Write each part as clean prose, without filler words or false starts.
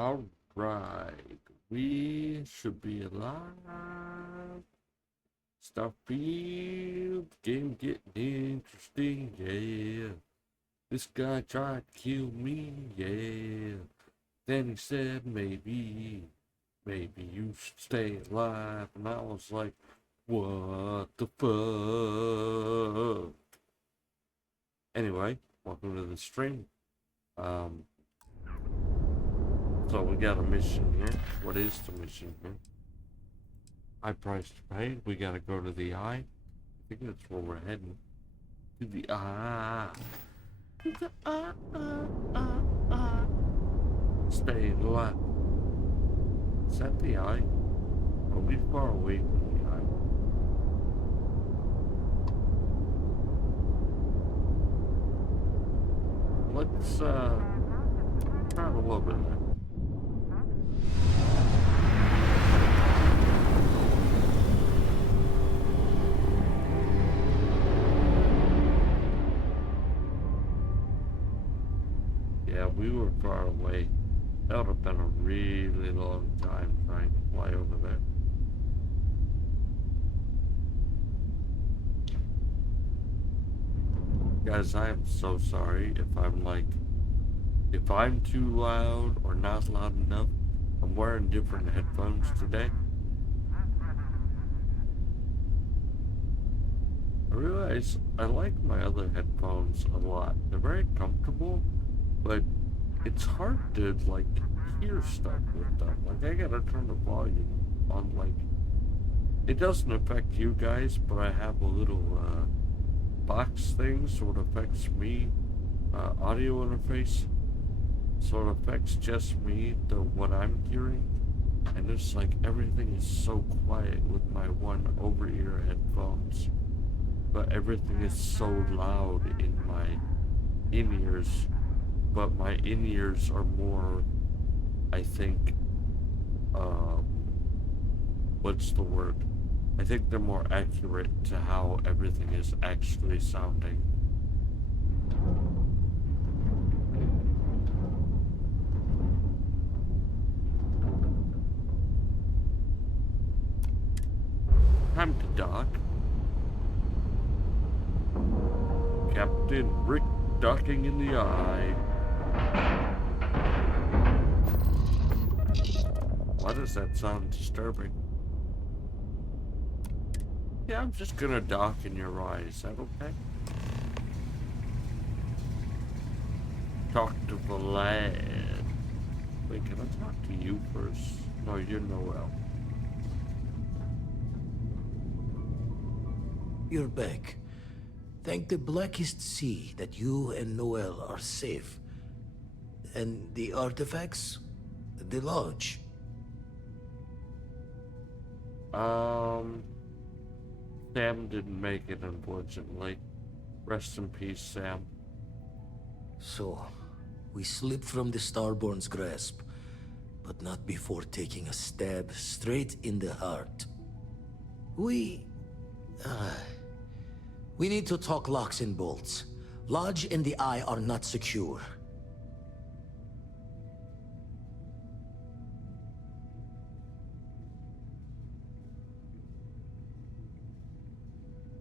Alright, we should be alive. Starfield, game getting interesting, yeah. This guy tried to kill me, yeah. Then he said, maybe you should stay alive. And I was like, what the fuck? Anyway, welcome to the stream. Um, so we got a mission here. What is the mission here? High price to pay. We gotta go to the eye. I think that's where we're heading. To the eye. To the eye. Stay alive. Is that the eye? Are we far away from the eye? Let's try a little bit of that. Yeah, we were far away. That would have been a really long time trying to fly over there. Guys, I am so sorry if I'm too loud or not loud enough. I'm wearing different headphones today. I realize I like my other headphones a lot. They're very comfortable, but it's hard to like hear stuff with them. Like I gotta turn the volume on. Like it doesn't affect you guys, but I have a little box thing, so it affects me. Audio interface, so it affects just me, what I'm hearing. And it's like everything is so quiet with my one over-ear headphones, but everything is so loud in my in-ears. But my in-ears are more, I think, what's the word? I think they're more accurate to how everything is actually sounding. Time to dock. Captain Rick docking in the eye. Why does that sound disturbing? Yeah, I'm just gonna dock in your eye. Is that okay? Talk to the lad. Wait, can I talk to you first? No, you're Noel. You're back. Thank the blackest sea that you and Noel are safe. And the artifacts? The lodge? Sam didn't make it, unfortunately. Rest in peace, Sam. So, we slipped from the Starborn's grasp, but not before taking a stab straight in the heart. We need to talk locks and bolts. Lodge and the Eye are not secure.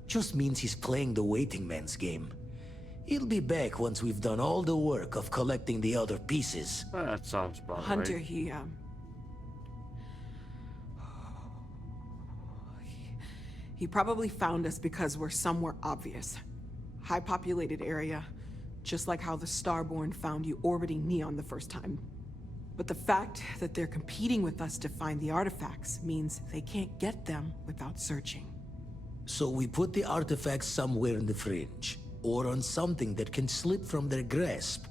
Just means he's playing the waiting man's game. He'll be back once we've done all the work of collecting the other pieces. That sounds about Hunter, right. he probably found us because we're somewhere obvious. High populated area, just like how the Starborn found you orbiting Neon the first time. But the fact that they're competing with us to find the artifacts means they can't get them without searching. So we put the artifacts somewhere in the fringe, or on something that can slip from their grasp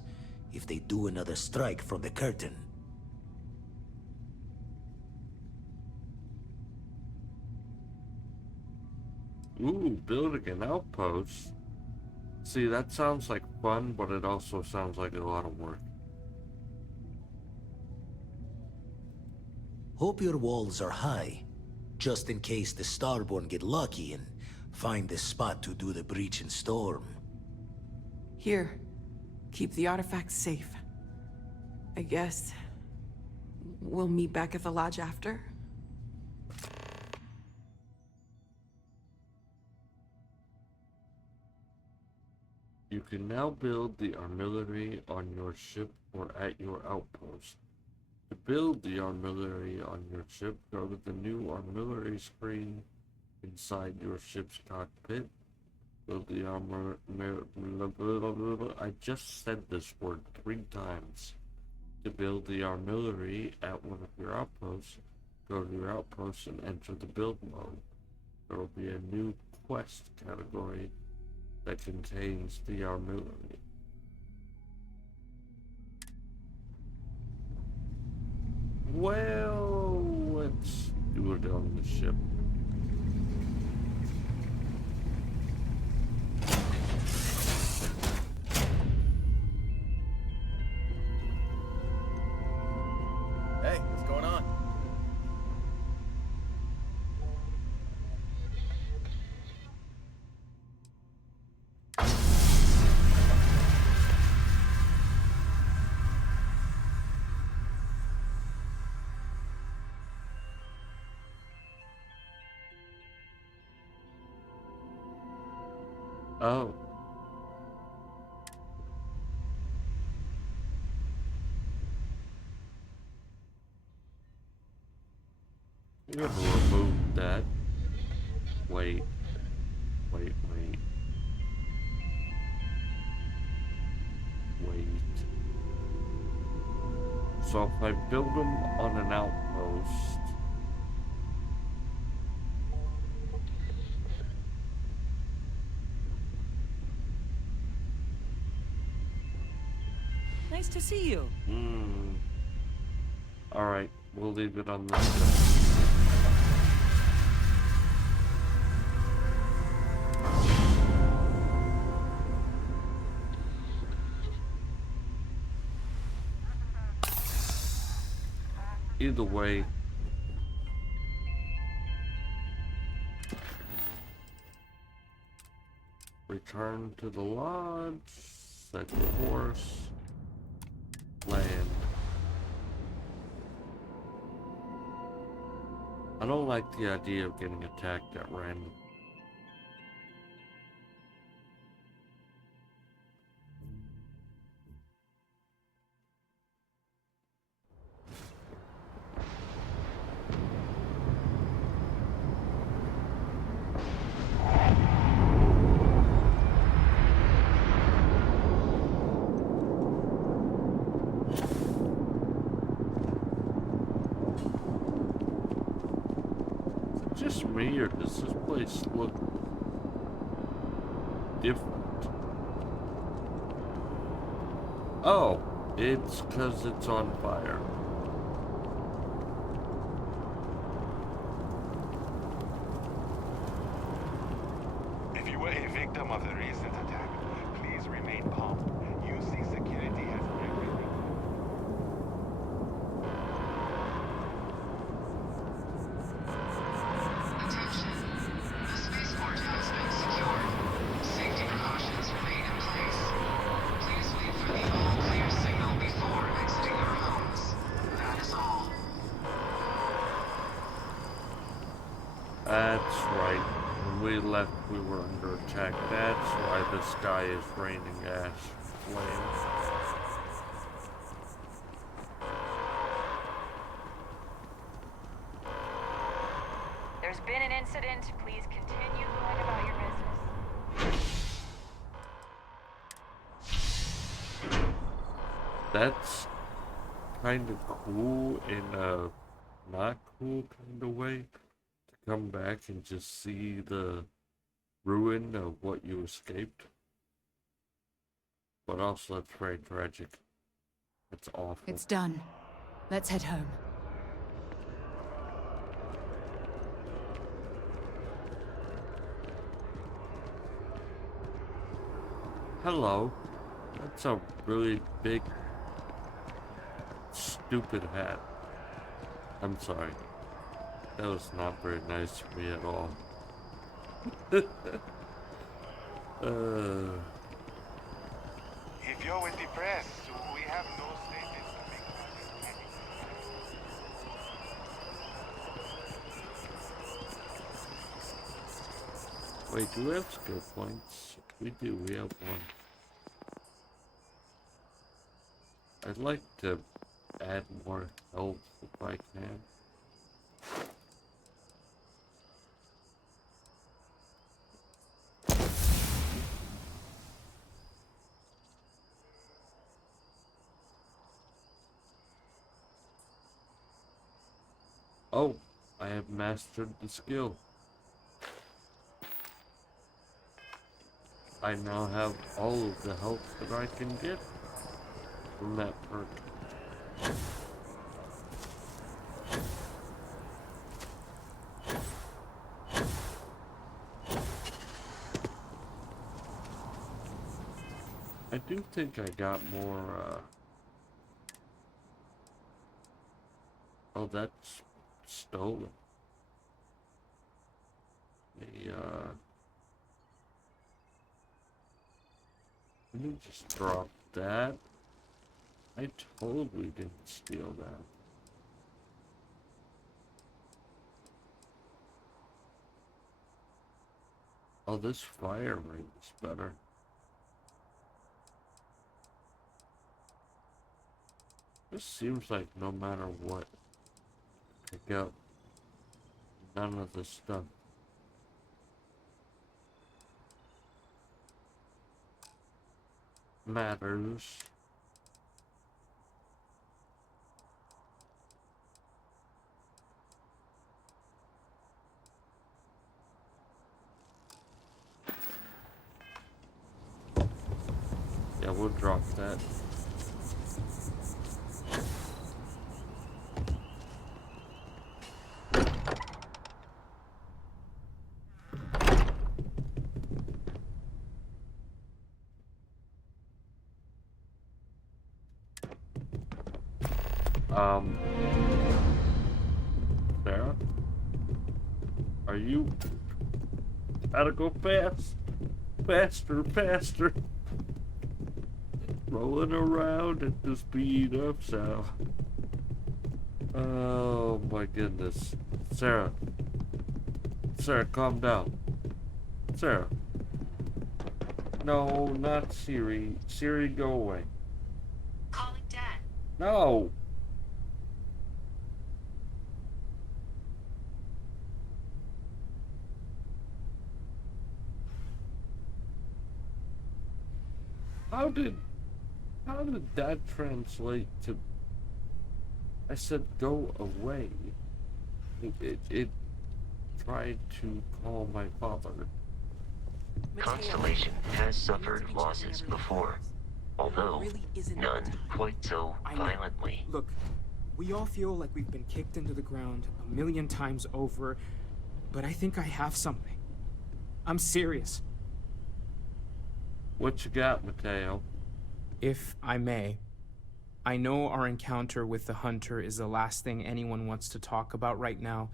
if they do another strike from the curtain. Ooh, building an outpost. See, that sounds like fun, but it also sounds like a lot of work. Hope your walls are high, just in case the Starborn get lucky and find the spot to do the breach and storm. Here, keep the artifacts safe. I guess We'll meet back at the lodge after? You can now build the artillery on your ship or at your outpost. To build the artillery on your ship, go to the new artillery screen inside your ship's cockpit. Build the armor. I just said this word 3 times. To build the artillery at one of your outposts, go to your outpost and enter the build mode. There will be a new quest category that contains the artillery. Well, let's do it on the ship. Hey, what's going on? Oh. We're gonna remove that. Wait. Wait. So if I build them on an outpost, Nice to see you. alright, we'll leave it on this. Either way, return to the lodge, set course, land. I don't like the idea of getting attacked at random. Just me, or does this place look different? Oh, it's because it's on fire. If you were a victim of the recent attack, please remain calm. UC security has everything. Attention. The spaceport has been secured. Safety precautions remain in place. Please wait for the all-clear signal before exiting your homes. That is all. That's right. When we left, we were under attack. That's why the sky is raining ash flames. There's been an incident. Please continue going about your business. That's kind of cool in a not cool kind of way. To come back and just see the ruin of what you escaped. But also, that's very tragic. It's awful. It's done. Let's head home. Hello. That's a really big, stupid hat. I'm sorry. That was not very nice of me at all. If you're depressed, we have no status to make. Wait, do we have skill points? We do, we have one. I'd like to add more health if I can. Oh, I have mastered the skill. I now have all of the health that I can get from that perk. I do think I got more, oh, that's stolen. Let me just drop that. I totally didn't steal that. Oh, this fire rate is better. This seems like no matter what, pick up none of the stuff matters. Yeah, we'll drop that. Sarah? Are you... Gotta go fast. Faster, faster. Rolling around at the speed of sound. Oh my goodness. Sarah. Sarah, calm down. Sarah. No, not Siri. Siri, go away. Calling Dad. No. How did that translate to... I said go away. It tried to call my father. Constellation has suffered losses before, although none quite so violently. Look, we all feel like we've been kicked into the ground 1,000,000 times over, but I think I have something. I'm serious. What you got, Mateo? If I may, I know our encounter with the Hunter is the last thing anyone wants to talk about right now,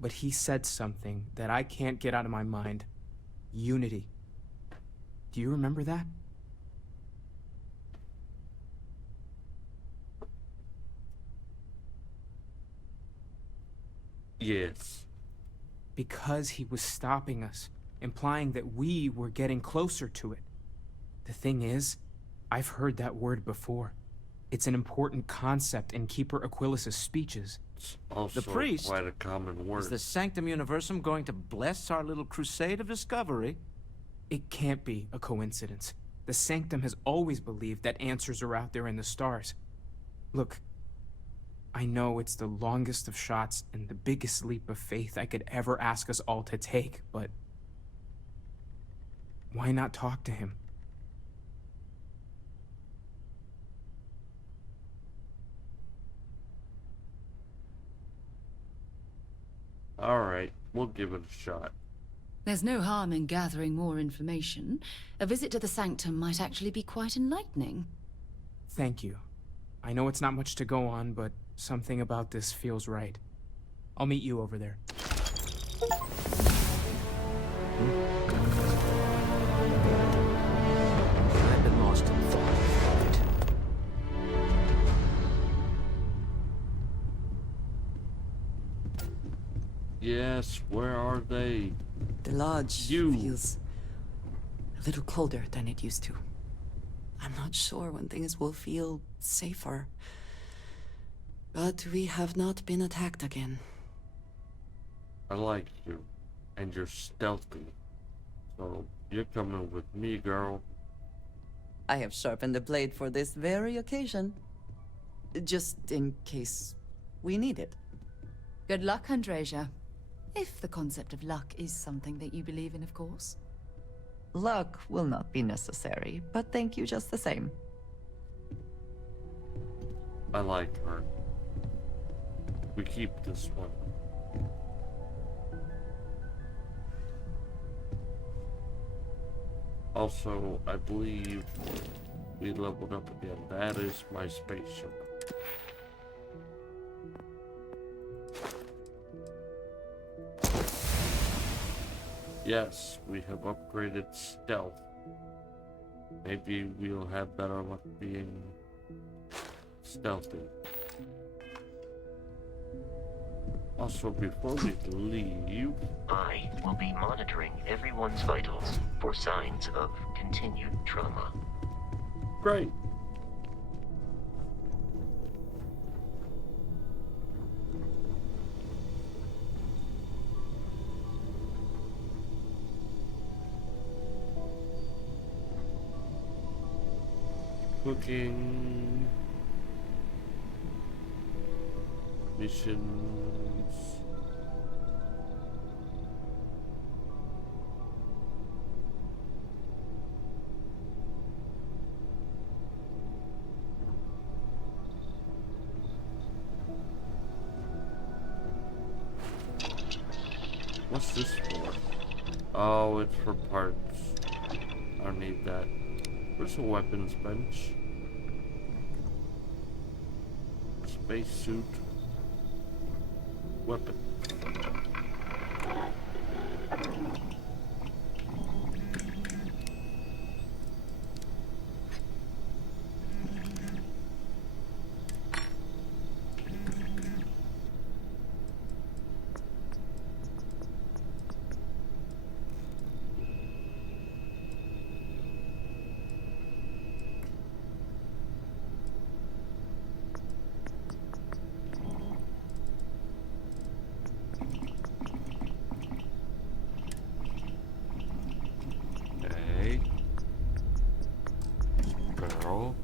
but he said something that I can't get out of my mind. Unity. Do you remember that? Yes. Because he was stopping us, implying that we were getting closer to it. The thing is, I've heard that word before. It's an important concept in Keeper Aquilas's speeches. It's also The priest quite a common word. Is the Sanctum Universum going to bless our little crusade of discovery? It can't be a coincidence. The Sanctum has always believed that answers are out there in the stars. Look, I know it's the longest of shots and the biggest leap of faith I could ever ask us all to take, but why not talk to him? Alright, we'll give it a shot. There's no harm in gathering more information. A visit to the Sanctum might actually be quite enlightening. Thank you. I know it's not much to go on, but something about this feels right. I'll meet you over there. I've been lost in thought for a bit. Yes, where are they? The lodge You. feels a little colder than it used to. I'm not sure when things will feel safer. But we have not been attacked again. I like you. And you're stealthy. So, you're coming with me, girl. I have sharpened the blade for this very occasion. Just in case we need it. Good luck, Andresia. If the concept of luck is something that you believe in, of course. Luck will not be necessary, but thank you just the same. I like her. We keep this one. Also, I believe we leveled up again. That is my spaceship. Yes, we have upgraded stealth. Maybe we'll have better luck being stealthy. Also, before we leave, I will be monitoring everyone's vitals for signs of continued trauma. great. Cooking missions. What's this for? Oh, it's for parts. I don't need that. Where's the weapons bench? Spacesuit. Weapon. Okay. Girl.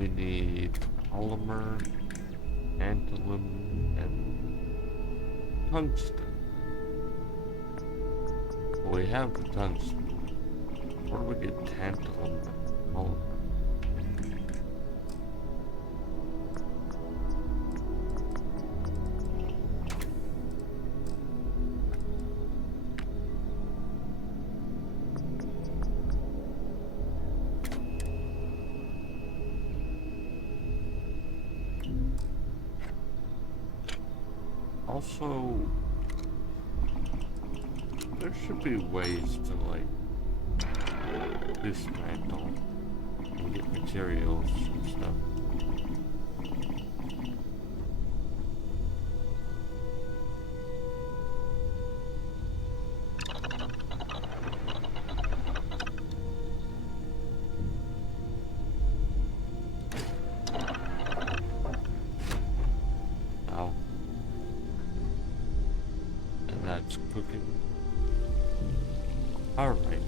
We need polymer, tantalum, and tungsten. Well, we have the tungsten. Where do we get tantalum and polymer? Also, there should be ways to, like, dismantle and get materials and stuff. Ow. And that's cooking. Alright.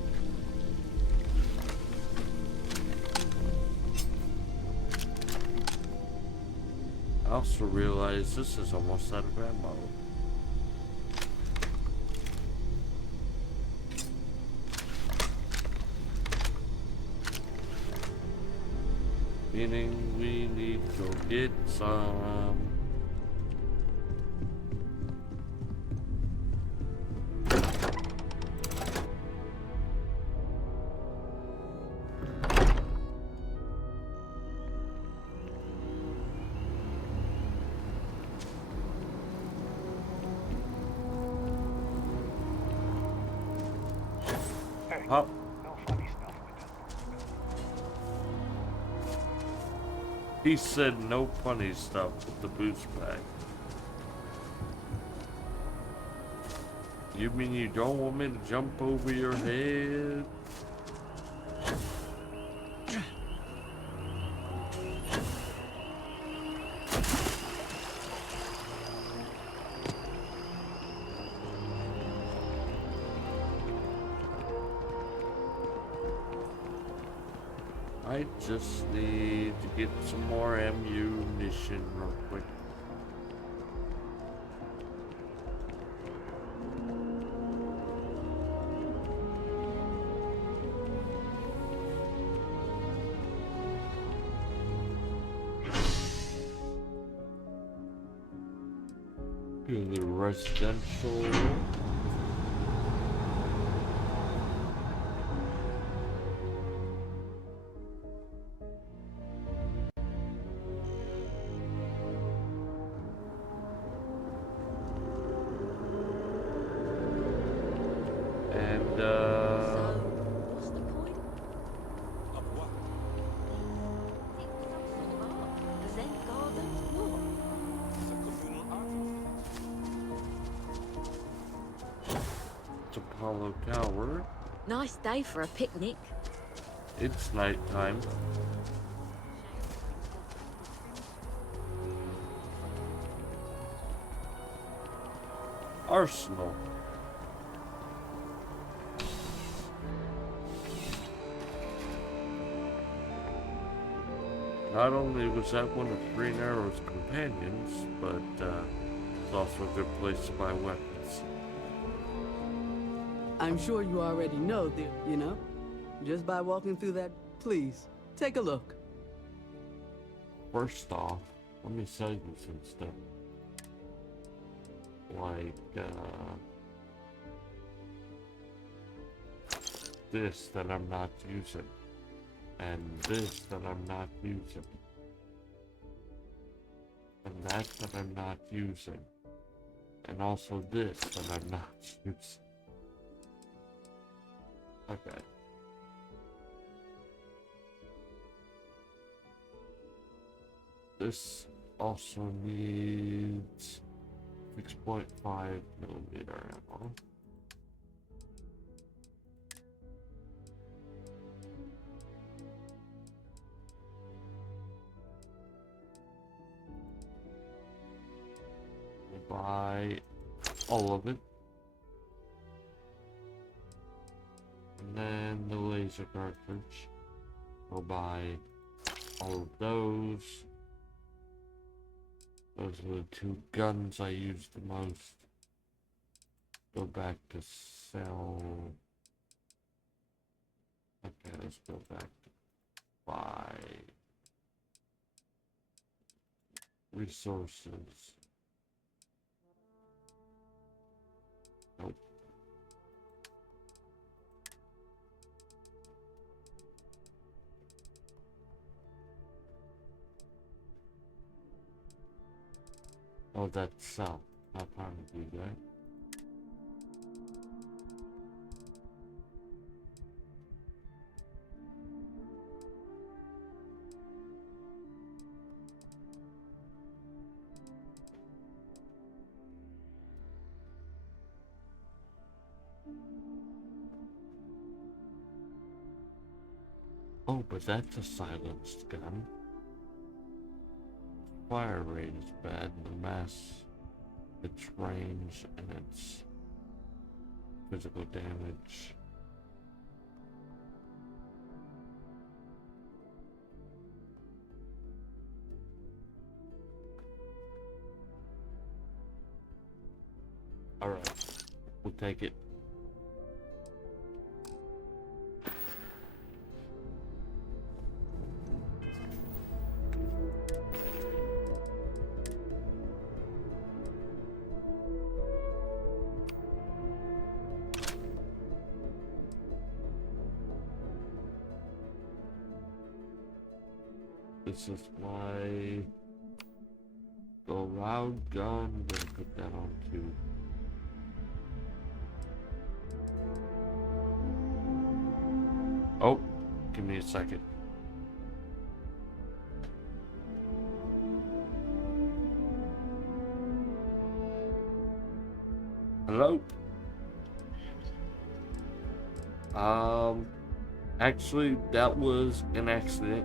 I also realize this is almost out of ammo. Meaning we need to go get some. Huh? No funny stuff with that. He said no funny stuff with the boost pack. You mean you don't want me to jump over your head? I just need to get some more ammunition real quick. To the residential. And What's the point? Of what? It's some sort of art. A Zen garden? What? It's a communal art it's Apollo Tower. Nice day for a picnic. It's nighttime. Arsenal. Not only was that one of Green Arrow's companions, but it's also a good place to buy weapons. I'm sure you already know that, you know? Just by walking through that, please, take a look. First off, let me sell you some stuff. Like, this that I'm not using. And this that I'm not using. And that I'm not using. And also this that I'm not using. Okay. This also needs 6.5 millimeter ammo. We'll buy all of it. And then the laser cartridge. We'll buy all of those. Those are the two guns I use the most. Go back to sell. Okay, let's go back to buy resources. Nope. Oh, that's sell. Not part of you, right? Oh, but that's a silenced gun. Fire rate is bad, the mass, its range, and its physical damage. Alright, we'll take it. This is my go round gun. I'm gonna put that on too. Oh, give me a second. Hello? Actually, that was an accident.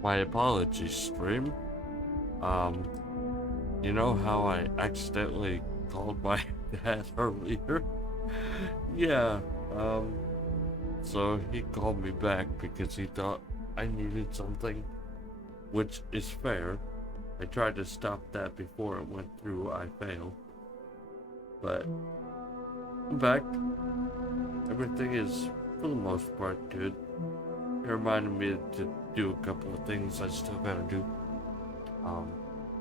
My apologies, stream. You know how I accidentally called my dad earlier? Yeah, so he called me back because he thought I needed something, which is fair. I tried to stop that before it went through, I failed. But I'm back. Everything is, for the most part, good. It reminded me to do a couple of things I still gotta do.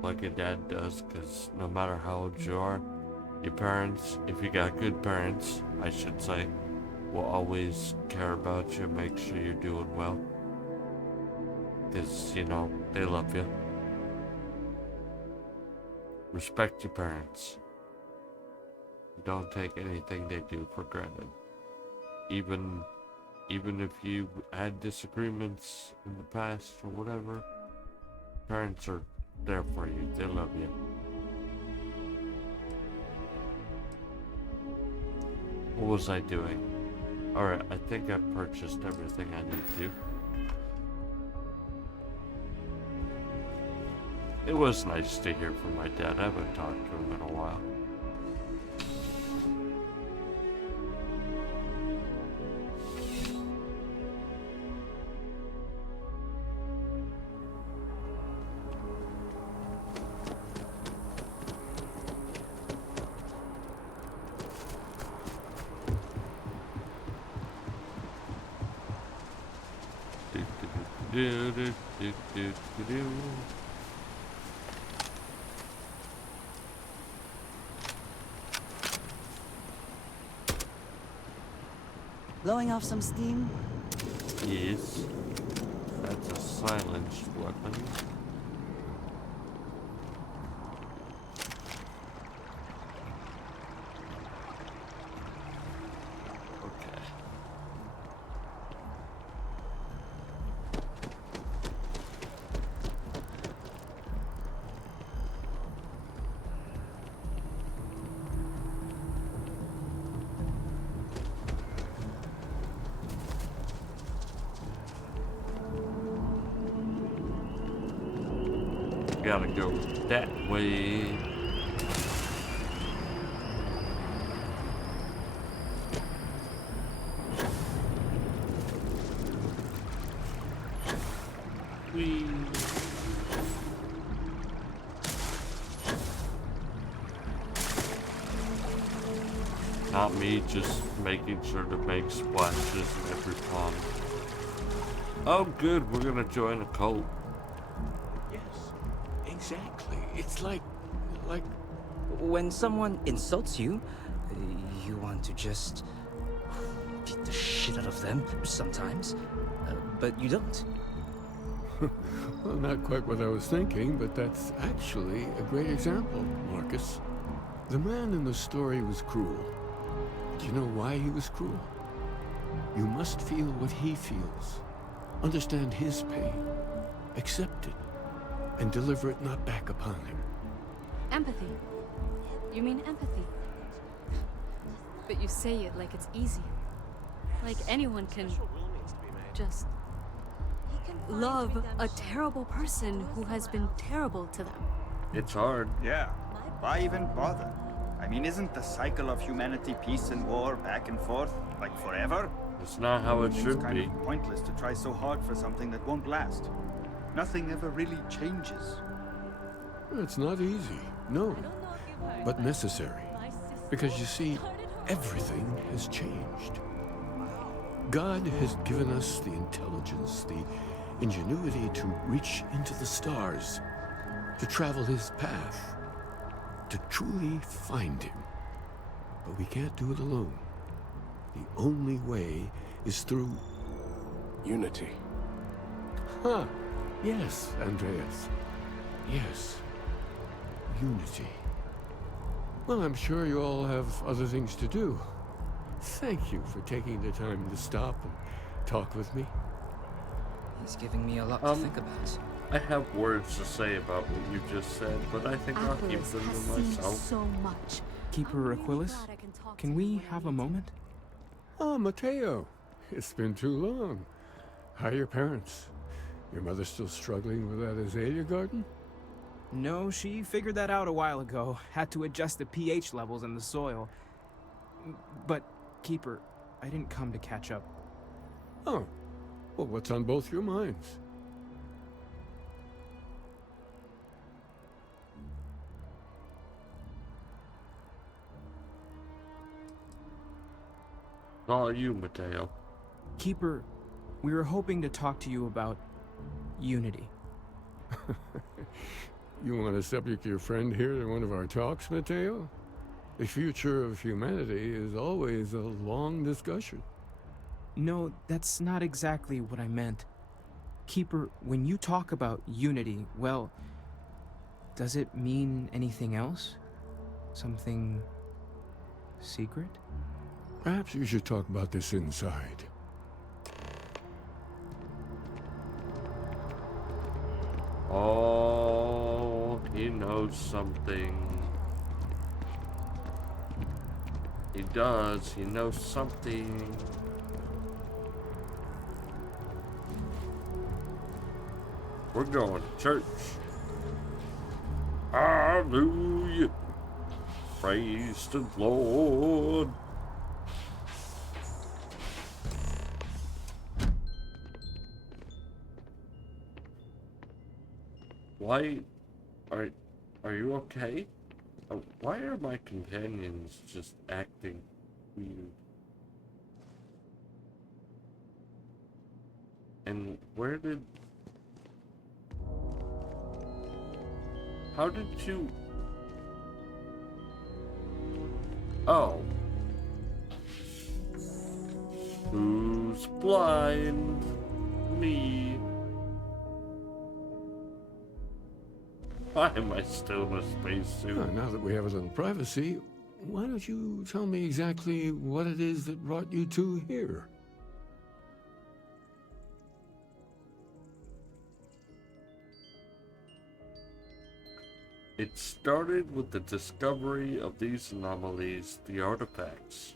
Like a dad does, because no matter how old you are, your parents, if you got good parents, I should say, will always care about you and make sure you're doing well. Because, you know, they love you. Respect your parents. Don't take anything they do for granted. Even if you had disagreements in the past or whatever, parents are there for you. They love you. What was I doing? Alright, I think I purchased everything I need to. It was nice to hear from my dad. I haven't talked to him in a while. Blowing off some steam? Yes. That's a silenced weapon. Okay. Gotta go that way. Whee. Not me, just making sure to make splashes in every pond. Oh good, we're gonna join a cult. Exactly. It's like... When someone insults you, you want to just beat the shit out of them sometimes, but you don't. Well, not quite what I was thinking, but that's actually a great example, Marcus. The man in the story was cruel. Do you know why he was cruel? You must feel what he feels. Understand his pain. Accept it. And deliver it not back upon him. Empathy. You mean empathy? But you say it like it's easy. Like anyone can just love a terrible person who has been terrible to them. It's hard. Yeah. Why even bother? I mean, isn't the cycle of humanity peace and war back and forth, like forever? It's not how it should kind be. Of pointless to try so hard for something that won't last. Nothing ever really changes. It's not easy, no, but necessary. Because you see, everything has changed. God has given us the intelligence, the ingenuity to reach into the stars, to travel his path, to truly find him. But we can't do it alone. The only way is through unity. Huh. Yes, Andreas. Yes. Unity. Well, I'm sure you all have other things to do. Thank you for taking the time to stop and talk with me. He's giving me a lot to think about. I have words to say about what you just said, but I think I'll keep them to myself. So much. Keeper Aquilus, can we have a moment? Oh, Mateo. It's been too long. How are your parents? Your mother still struggling with that azalea garden? No, she figured that out a while ago. Had to adjust the pH levels in the soil. But, Keeper, I didn't come to catch up. Oh. Well, what's on both your minds? All you, Mateo. Keeper, we were hoping to talk to you about unity. You want to subject your friend here to one of our talks, Mateo? The future of humanity is always a long discussion. No, that's not exactly what I meant. Keeper, when you talk about unity, well, does it mean anything else? Something secret? Perhaps you should talk about this inside. Oh, he knows something. He does. He knows something. We're going to church. Hallelujah. Praise the Lord. Why are you okay? Why are my companions just acting weird? And how did you... Oh. Who's blind? Me. Why am I still in a spacesuit? Now that we have a little privacy, why don't you tell me exactly what it is that brought you two here? It started with the discovery of these anomalies, the artifacts.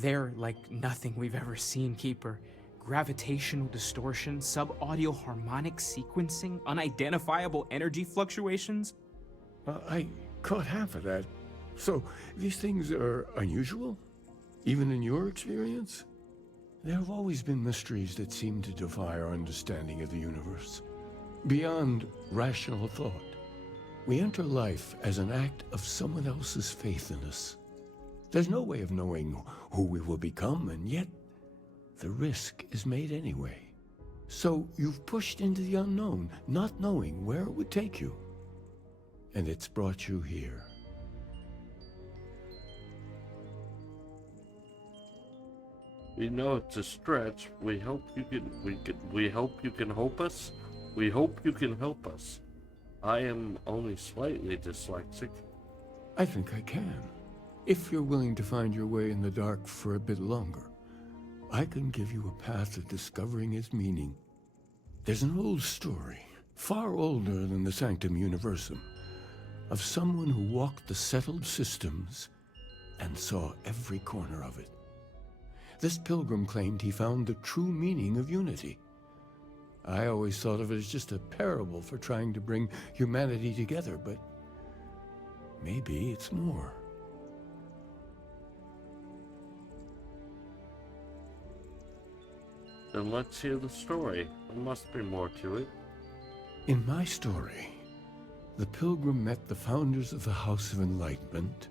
They're like nothing we've ever seen, Keeper. Gravitational distortion, sub-audio harmonic sequencing, unidentifiable energy fluctuations. I caught half of that. So, these things are unusual? Even in your experience? There have always been mysteries that seem to defy our understanding of the universe. Beyond rational thought. We enter life as an act of someone else's faith in us. There's no way of knowing who we will become, and yet the risk is made anyway. So you've pushed into the unknown, not knowing where it would take you. And it's brought you here. We know it's a stretch. We hope you can help us. We hope you can help us. I am only slightly dyslexic. I think I can. If you're willing to find your way in the dark for a bit longer, I can give you a path to discovering its meaning. There's an old story, far older than the Sanctum Universum, of someone who walked the settled systems and saw every corner of it. This pilgrim claimed he found the true meaning of unity. I always thought of it as just a parable for trying to bring humanity together, but maybe it's more. Then let's hear the story. There must be more to it. In my story, the pilgrim met the founders of the House of Enlightenment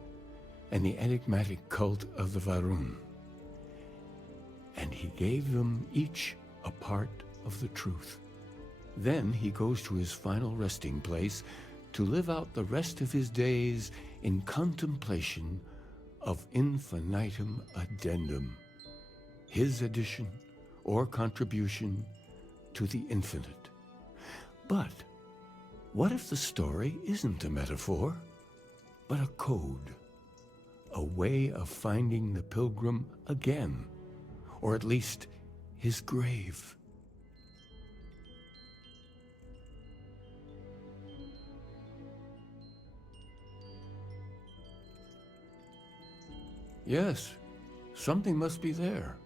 and the enigmatic cult of the Varun. And he gave them each a part of the truth. Then he goes to his final resting place to live out the rest of his days in contemplation of infinitum addendum, his addition or contribution to the infinite. But what if the story isn't a metaphor, but a code, a way of finding the pilgrim again, or at least his grave? Yes, something must be there.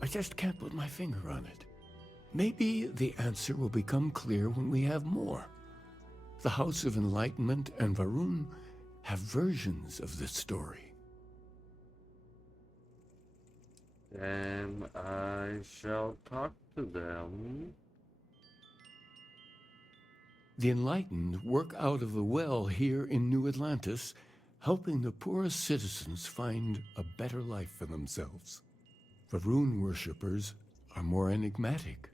I just can't put my finger on it. Maybe the answer will become clear when we have more. The House of Enlightenment and Varun have versions of this story. Then I shall talk to them. The Enlightened work out of the well here in New Atlantis, helping the poorest citizens find a better life for themselves. Varun worshippers are more enigmatic.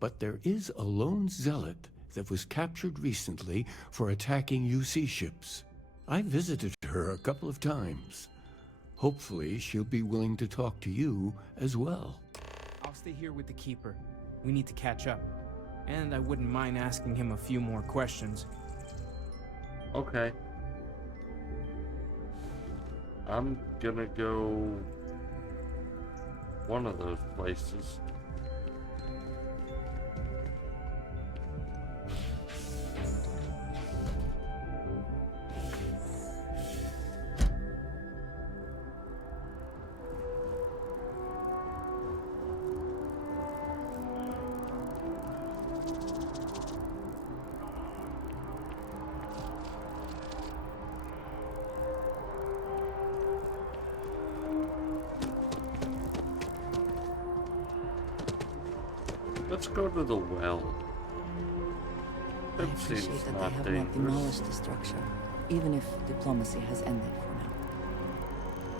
But there is a lone zealot that was captured recently for attacking UC ships. I visited her a couple of times. Hopefully, she'll be willing to talk to you as well. I'll stay here with the Keeper. We need to catch up. And I wouldn't mind asking him a few more questions. Okay. I'm gonna go one of those places. Let's go to the well. I appreciate that they have not demolished the structure, even if diplomacy has ended for now.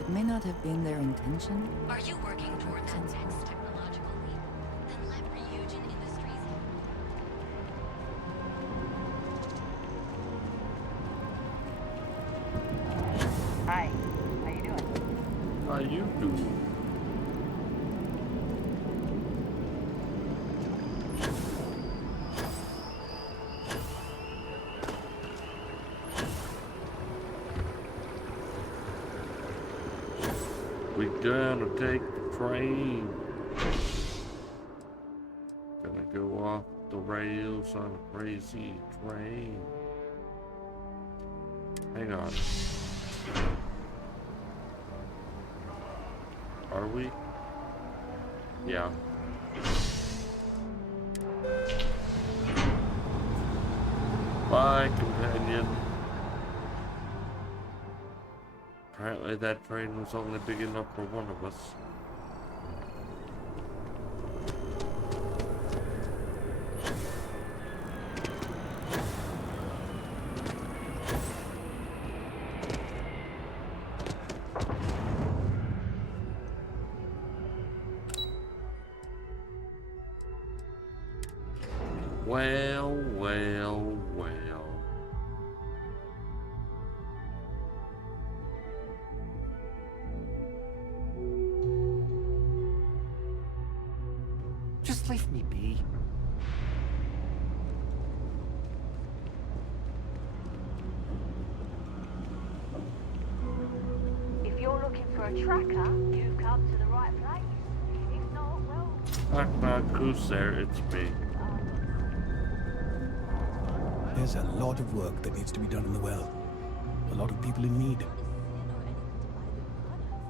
It may not have been their intention. Are you working towards the next technological leap? Then let Ryujin Industries. Hi, how you doing? How you doing? We gonna take the train. Gonna go off the rails on a crazy train. Hang on. Are we? Yeah. Bye, companion. Apparently that train was only big enough for one of us. Well, well, well. Just leave me be. If you're looking for a tracker, you've come to the right place. If not, well... Knock knock, who's there? It's me. There's a lot of work that needs to be done in the well. A lot of people in need.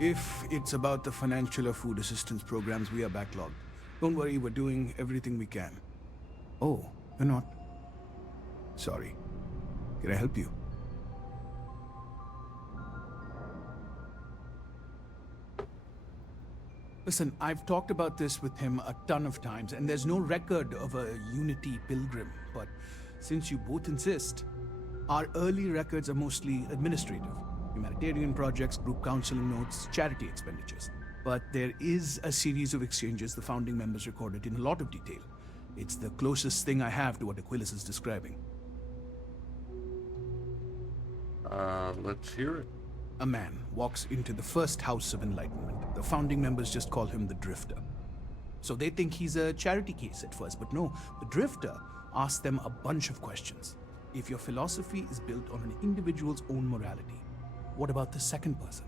If it's about the financial or food assistance programs, we are backlogged. Don't worry, we're doing everything we can. Oh, you're not? Sorry. Can I help you? Listen, I've talked about this with him a ton of times, and there's no record of a Unity pilgrim, but since you both insist, our early records are mostly administrative. Humanitarian projects, group counseling notes, charity expenditures. But there is a series of exchanges the founding members recorded in a lot of detail. It's the closest thing I have to what Aquilus is describing. Let's hear it. A man walks into the first House of Enlightenment. The founding members just call him the Drifter. So they think he's a charity case at first, but no, the Drifter asks them a bunch of questions. If your philosophy is built on an individual's own morality, what about the second person?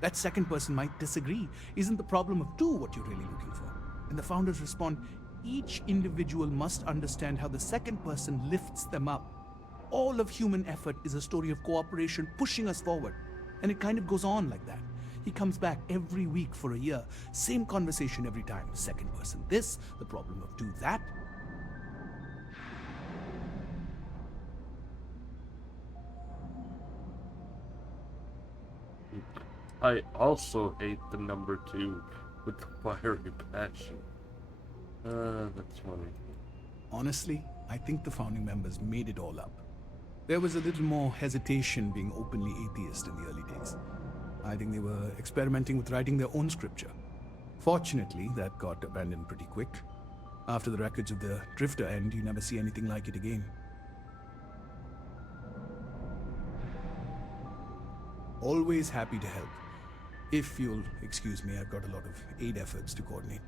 That second person might disagree. Isn't the problem of two what you're really looking for? And the founders respond, each individual must understand how the second person lifts them up. All of human effort is a story of cooperation pushing us forward. And it kind of goes on like that. He comes back every week for a year. Same conversation every time. Second person this, the problem of two that. I also hate the number 2 with the fiery passion. That's funny. Honestly, I think the founding members made it all up. There was a little more hesitation being openly atheist in the early days. I think they were experimenting with writing their own scripture. Fortunately, that got abandoned pretty quick. After the wreckage of the Drifter end, you never see anything like it again. Always happy to help. If you'll excuse me, I've got a lot of aid efforts to coordinate.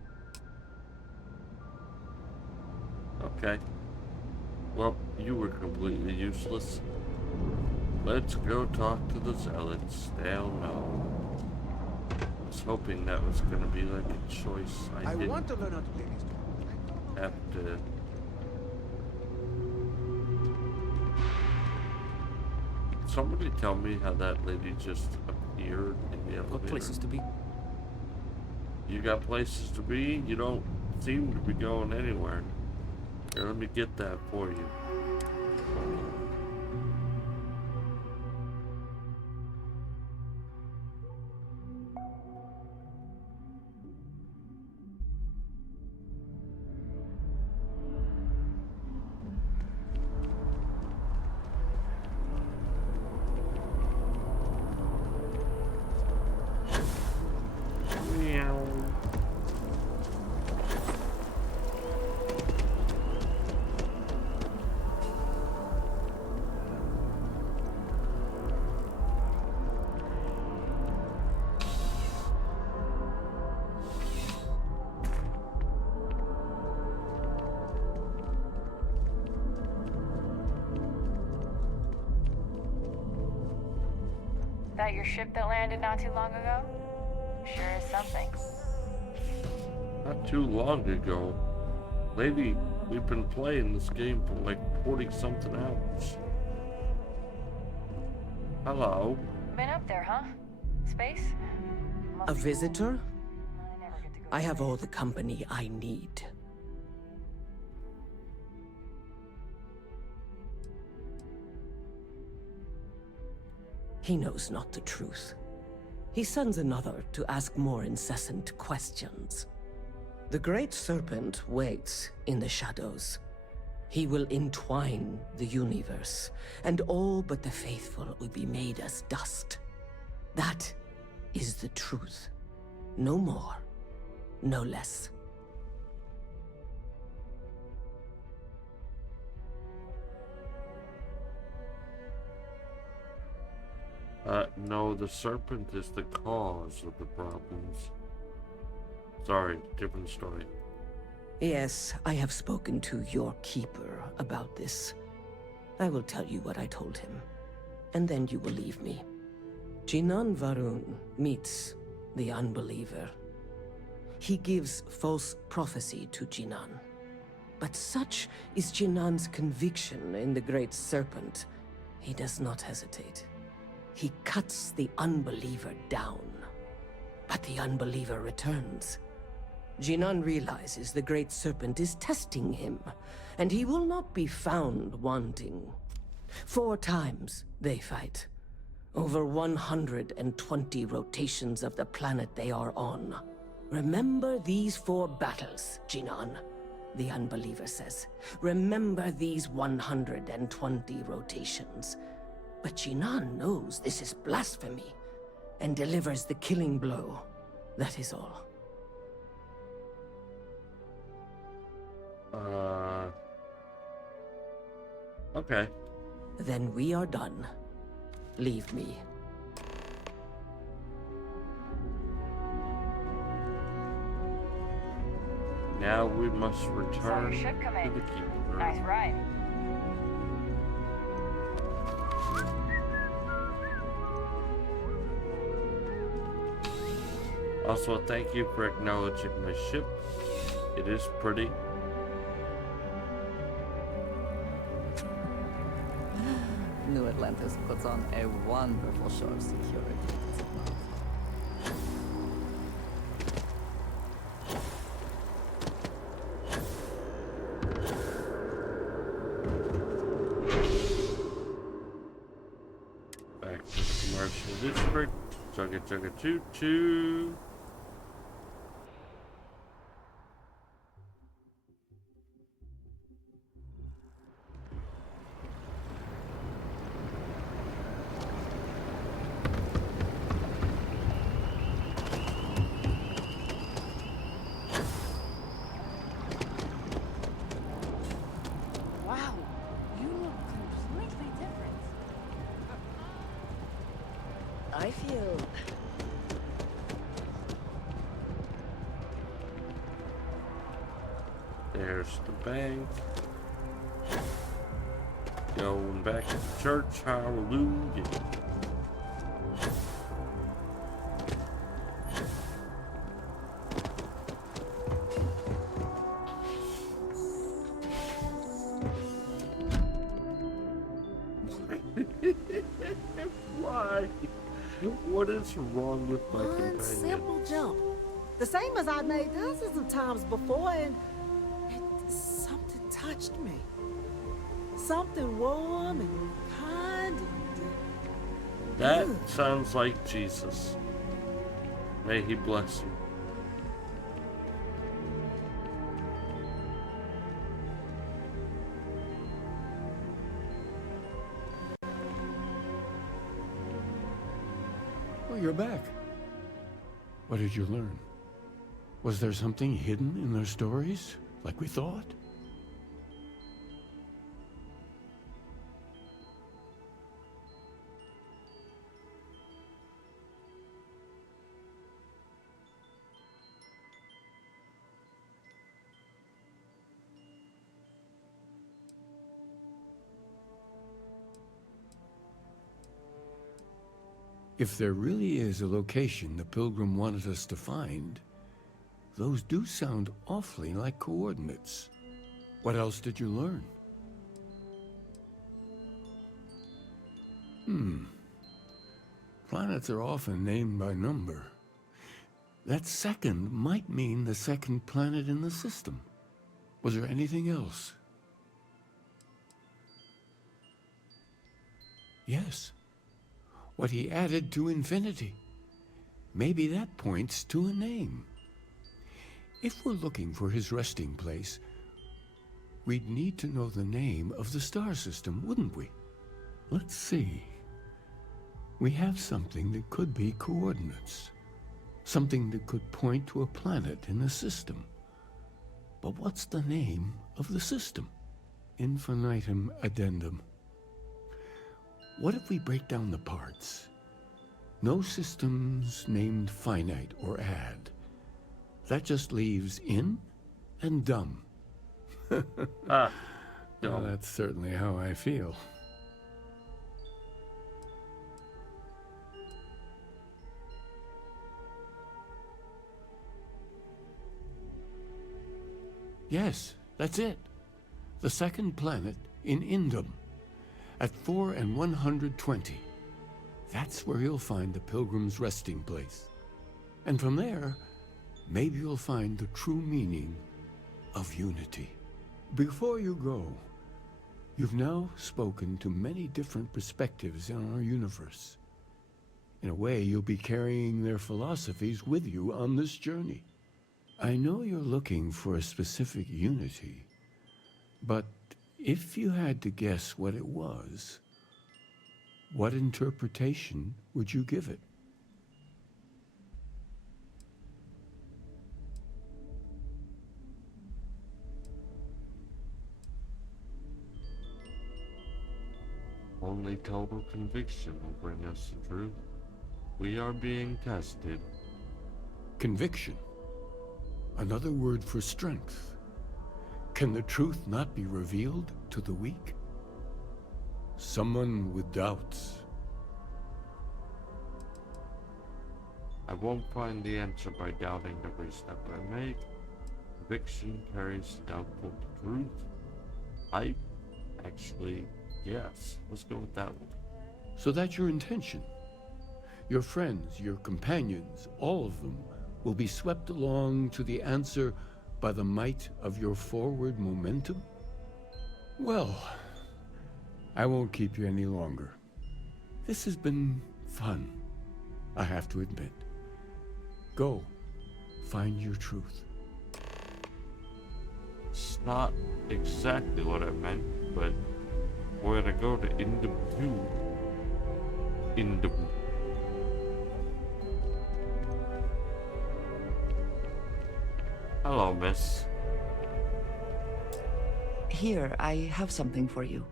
Okay. Well, you were completely useless. Let's go talk to the zealots. They'll know. I was hoping that was gonna be like a choice I didn't want to learn how to play these games. have to. Somebody tell me how that lady just appeared in the elevator. Got places to be. You got places to be? You don't seem to be going anywhere. Here, let me get that for you. That your ship that landed not too long ago? Sure is something. Not too long ago. Lady, we've been playing this game for like 40-something hours. Hello? Been up there, huh? Space? A visitor? I have all the company I need. He knows not the truth. He sends another to ask more incessant questions. The Great Serpent waits in the shadows. He will entwine the universe, and all but the faithful will be made as dust. That is the truth. No more, no less. No, the serpent is the cause of the problems. Sorry, different story. Yes, I have spoken to your keeper about this. I will tell you what I told him, and then you will leave me. Jinan Varun meets the unbeliever. He gives false prophecy to Jinan. But such is Jinan's conviction in the Great Serpent, he does not hesitate. He cuts the unbeliever down. But the unbeliever returns. Jinan realizes the Great Serpent is testing him, and he will not be found wanting. 4 times they fight. Over 120 rotations of the planet they are on. Remember these 4 battles, Jinan, the unbeliever says. Remember these 120 rotations. But Jinan knows this is blasphemy, and delivers the killing blow. That is all. Okay. Then we are done. Leave me. Now we must return So ship to coming. the keeper. Nice ride. Also, thank you for acknowledging my ship. It is pretty. New Atlantis puts on a wonderful show of security. does it not? Back to the commercial district. Chugga chugga choo choo. I feel... There's the bank. Going back to church, hallelujah. Why? What is wrong with my One companion? simple jump. The same as I made dozens of times before, and something touched me. Something warm and kind and... That sounds like Jesus. May he bless you. Well, you're back. What did you learn? Was there something hidden in their stories, like we thought? If there really is a location the Pilgrim wanted us to find, those do sound awfully like coordinates. What else did you learn? Planets are often named by number. That second might mean the second planet in the system. Was there anything else? Yes. What he added to infinity. Maybe that points to a name. If we're looking for his resting place, we'd need to know the name of the star system, wouldn't we? Let's see. We have something that could be coordinates. Something that could point to a planet in the system. But what's the name of the system? Infinitum addendum. What if we break down the parts? No systems named finite or add. That just leaves in and dumb. Dumb. Well, that's certainly how I feel. Yes, that's it. The second planet in Indum, at 4 and 120. That's where you'll find the Pilgrim's resting place. And from there, maybe you'll find the true meaning of unity. Before you go, you've now spoken to many different perspectives in our universe. In a way, you'll be carrying their philosophies with you on this journey. I know you're looking for a specific unity, but if you had to guess what it was, what interpretation would you give it? Only total conviction will bring us the truth. We are being tested. Conviction. Another word for strength. Can the truth not be revealed to the weak? Someone with doubts. I won't find the answer by doubting every step I make. Conviction carries doubtful truth. Yes. Let's go with that one. So that's your intention. Your friends, your companions, all of them will be swept along to the answer by the might of your forward momentum? Well, I won't keep you any longer. This has been fun, I have to admit. Go, find your truth. It's not exactly what I meant, but we're gonna go to Indum 2. Indum. Hello, miss. Here, I have something for you.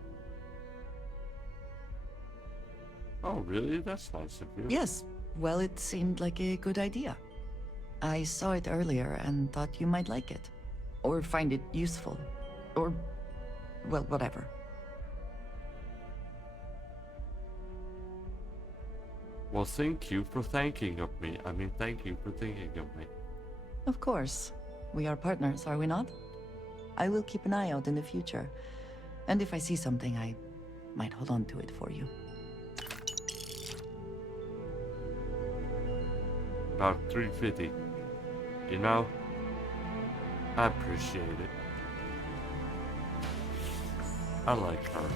Oh, really? That's nice of you. Yes. Well, it seemed like a good idea. I saw it earlier and thought you might like it. Or find it useful. Or, well, whatever. Well, thank you for thinking of me. Thank you for thinking of me. Of course. We are partners, are we not? I will keep an eye out in the future. And if I see something, I might hold on to it for you. About 350. You know, I appreciate it. I like her.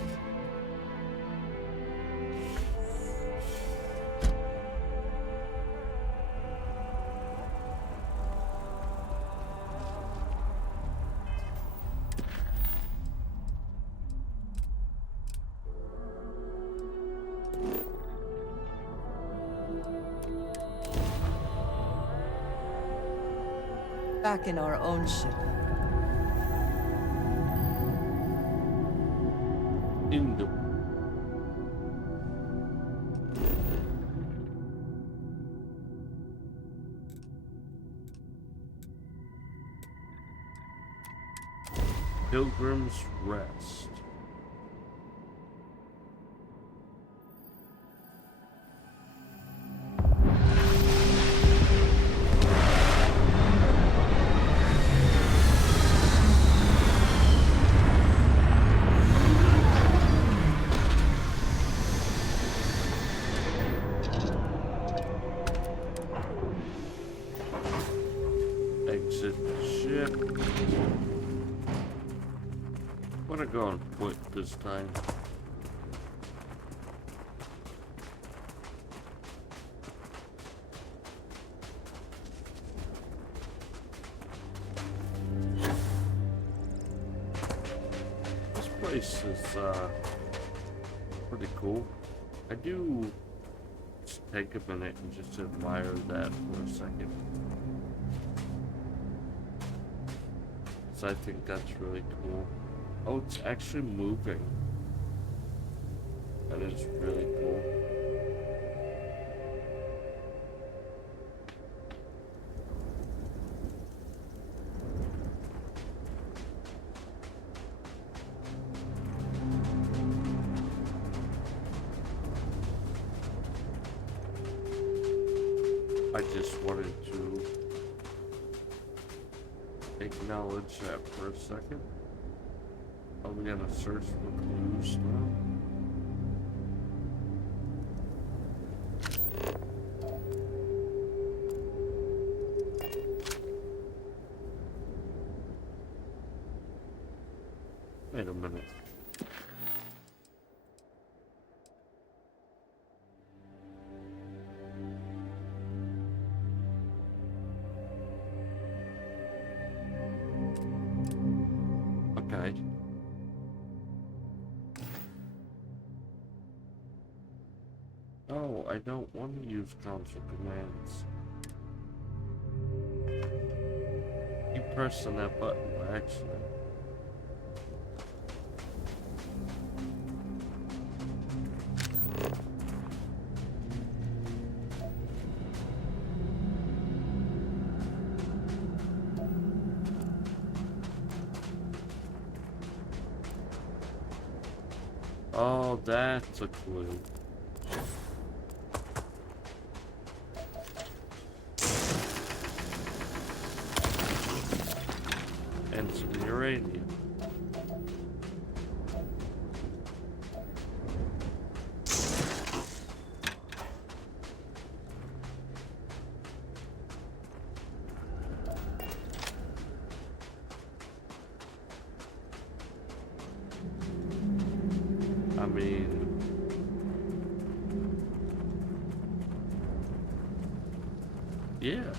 Back in our own ship. Indo. Pilgrim's Rest. Exit the ship. I'm gonna go on foot this time. This place is pretty cool. I do just take a minute and just admire that for a second. So I think that's really cool. Oh, it's actually moving. That is really cool. I just wanted to acknowledge that for a second. Are we gonna search for clues now? Wait a minute. Okay. Oh, I don't want to use console commands. Keep pressing that button by accident. Oh, that's a clue. And some uranium. I mean, yeah.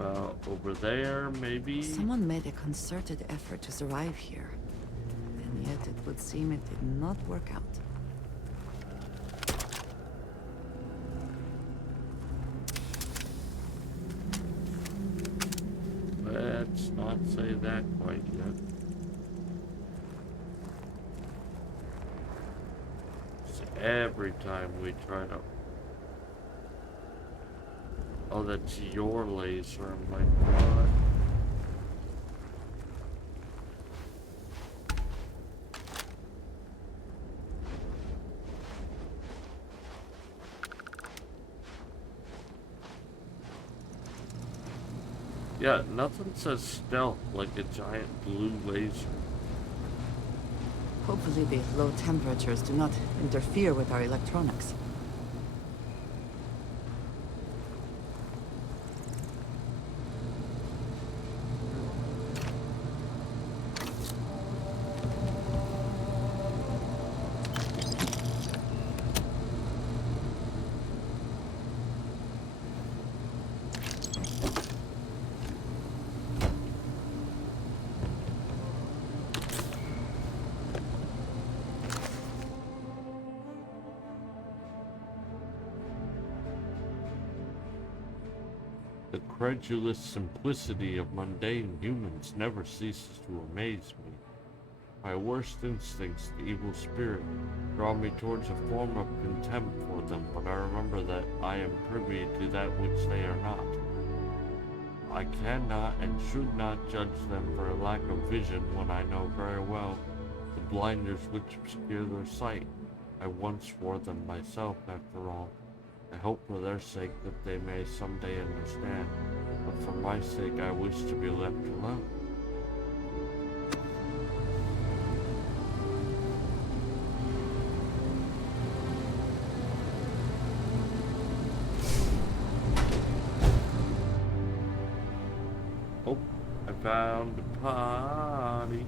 over there, maybe? Someone made a concerted effort to survive here. And yet it would seem it did not work out. Let's not say that quite yet. So every time we try to... Oh, that's your laser. I'm like, what? Yeah, nothing says stealth like a giant blue laser. Hopefully the low temperatures do not interfere with our electronics. The credulous simplicity of mundane humans never ceases to amaze me. My worst instincts, the evil spirit, draw me towards a form of contempt for them, but I remember that I am privy to that which they are not. I cannot and should not judge them for a lack of vision when I know very well the blinders which obscure their sight. I once wore them myself, after all. I hope for their sake that they may someday understand, but for my sake I wish to be left alone. Oh, I found a potty.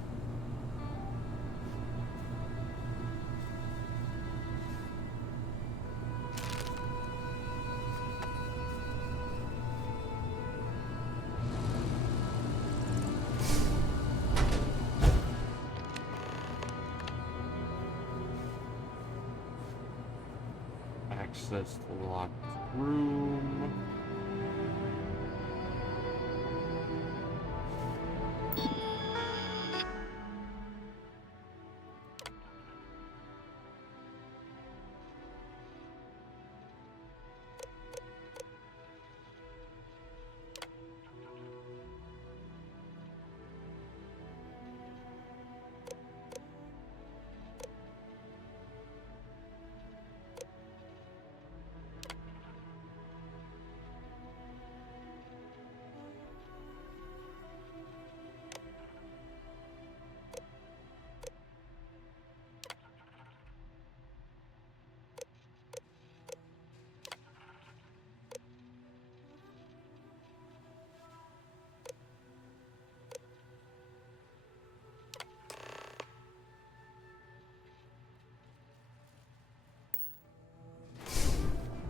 Access the locked room.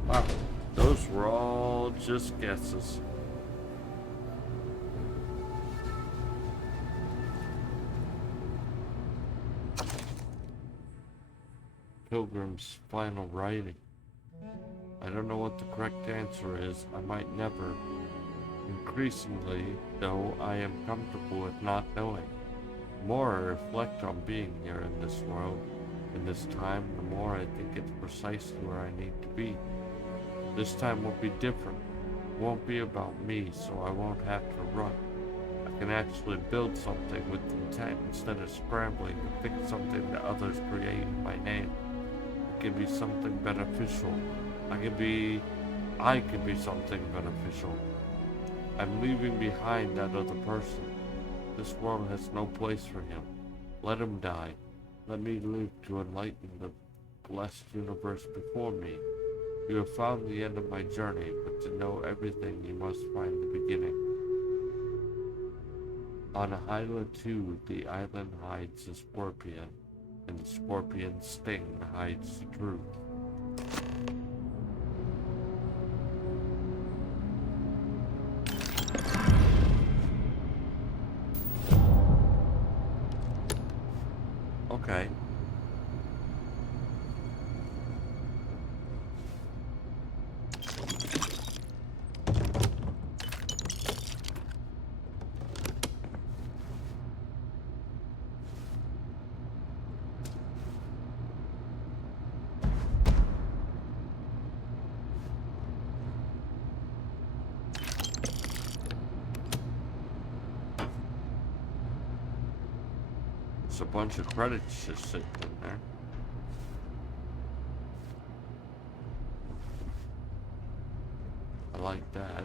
Wow, those were all just guesses. Pilgrim's final writing. I don't know what the correct answer is. I might never. Increasingly, though, I am comfortable with not knowing. The more I reflect on being here in this world, in this time, the more I think it's precisely where I need to be. This time will be different. It won't be about me, so I won't have to run. I can actually build something with intent instead of scrambling to fix something that others create in my name. It can be something beneficial. I can be something beneficial. I'm leaving behind that other person. This world has no place for him. Let him die. Let me live to enlighten the blessed universe before me. You have found the end of my journey, but to know everything you must find the beginning. On Hyla 2, the island hides a scorpion, and the scorpion's sting hides the truth. Okay. There's a bunch of credits just sitting in there. I like that.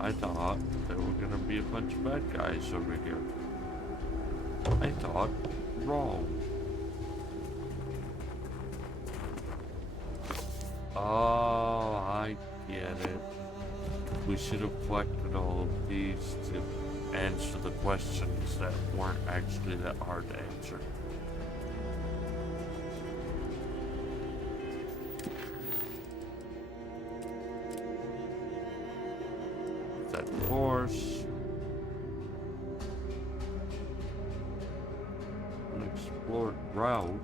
I thought there were gonna be a bunch of bad guys over here. I thought wrong. Oh, I get it. We should have collected all of these to answer the questions that weren't actually that hard to answer. That horse. Unexplored route.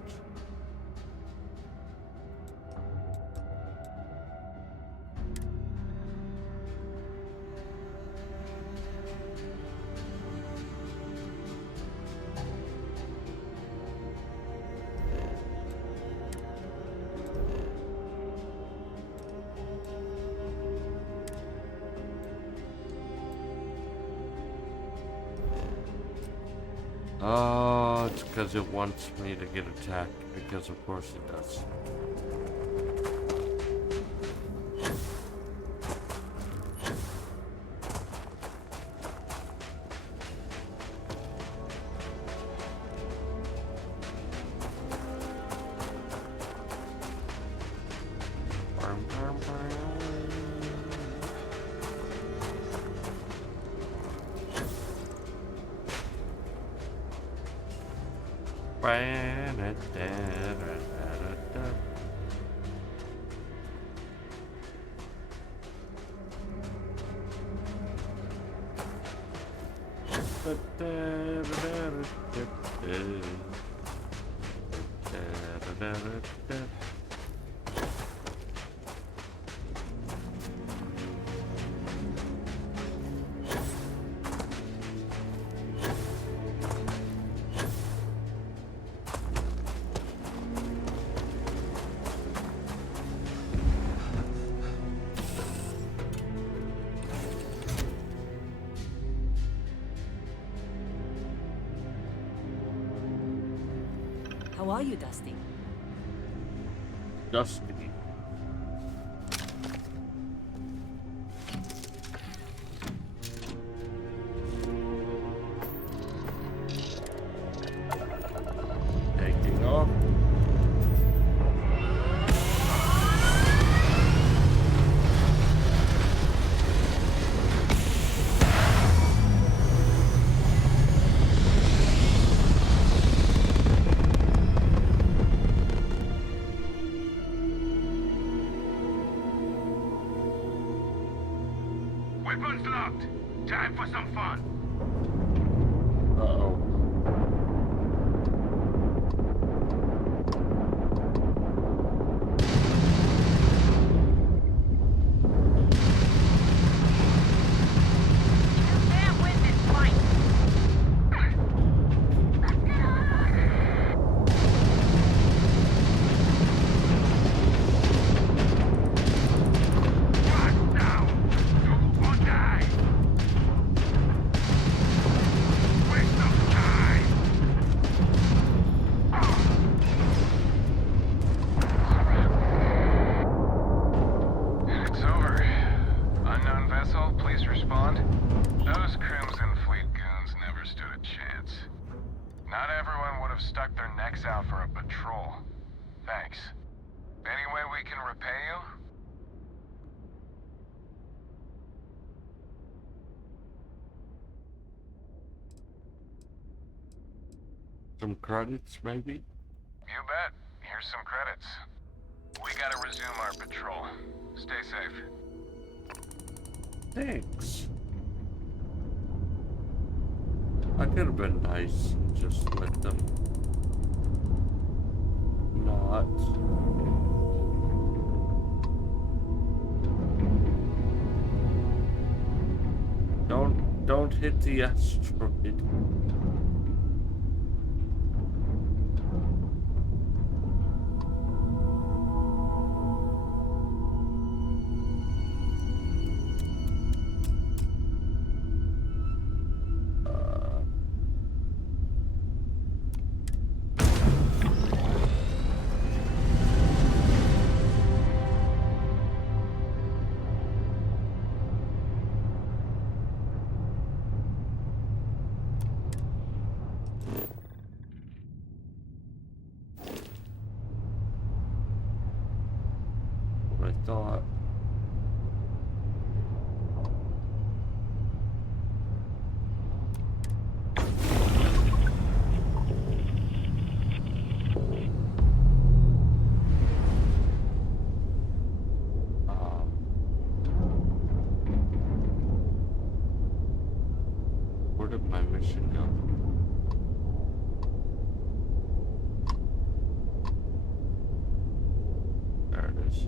Oh, it's because it wants me to get attacked, because of course it does. How are you, Dusty? Dusty. Taking off. Weapons locked. Time for some fun. Uh-oh. It's over. Unknown vessel, please respond. Those Crimson Fleet goons never stood a chance. Not everyone would have stuck their necks out for a patrol. Thanks. Any way we can repay you? Some credits, maybe? You bet. Here's some credits. We gotta resume our patrol. Stay safe. Thanks. I could have been nice and just let them not. Don't hit the asteroid. I thought. Where did my mission go? There it is.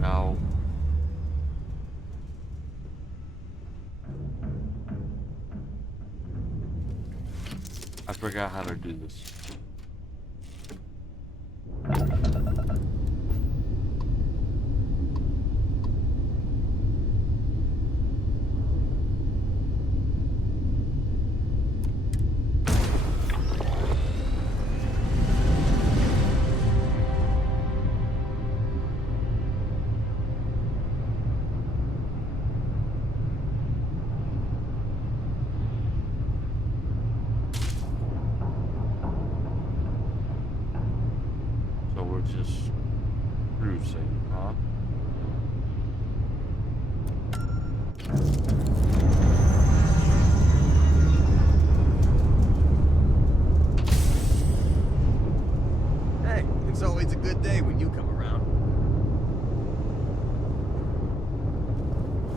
No. I forgot how to do this. So we're just cruising, huh? Hey, it's always a good day when you come around.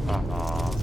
Uh-huh.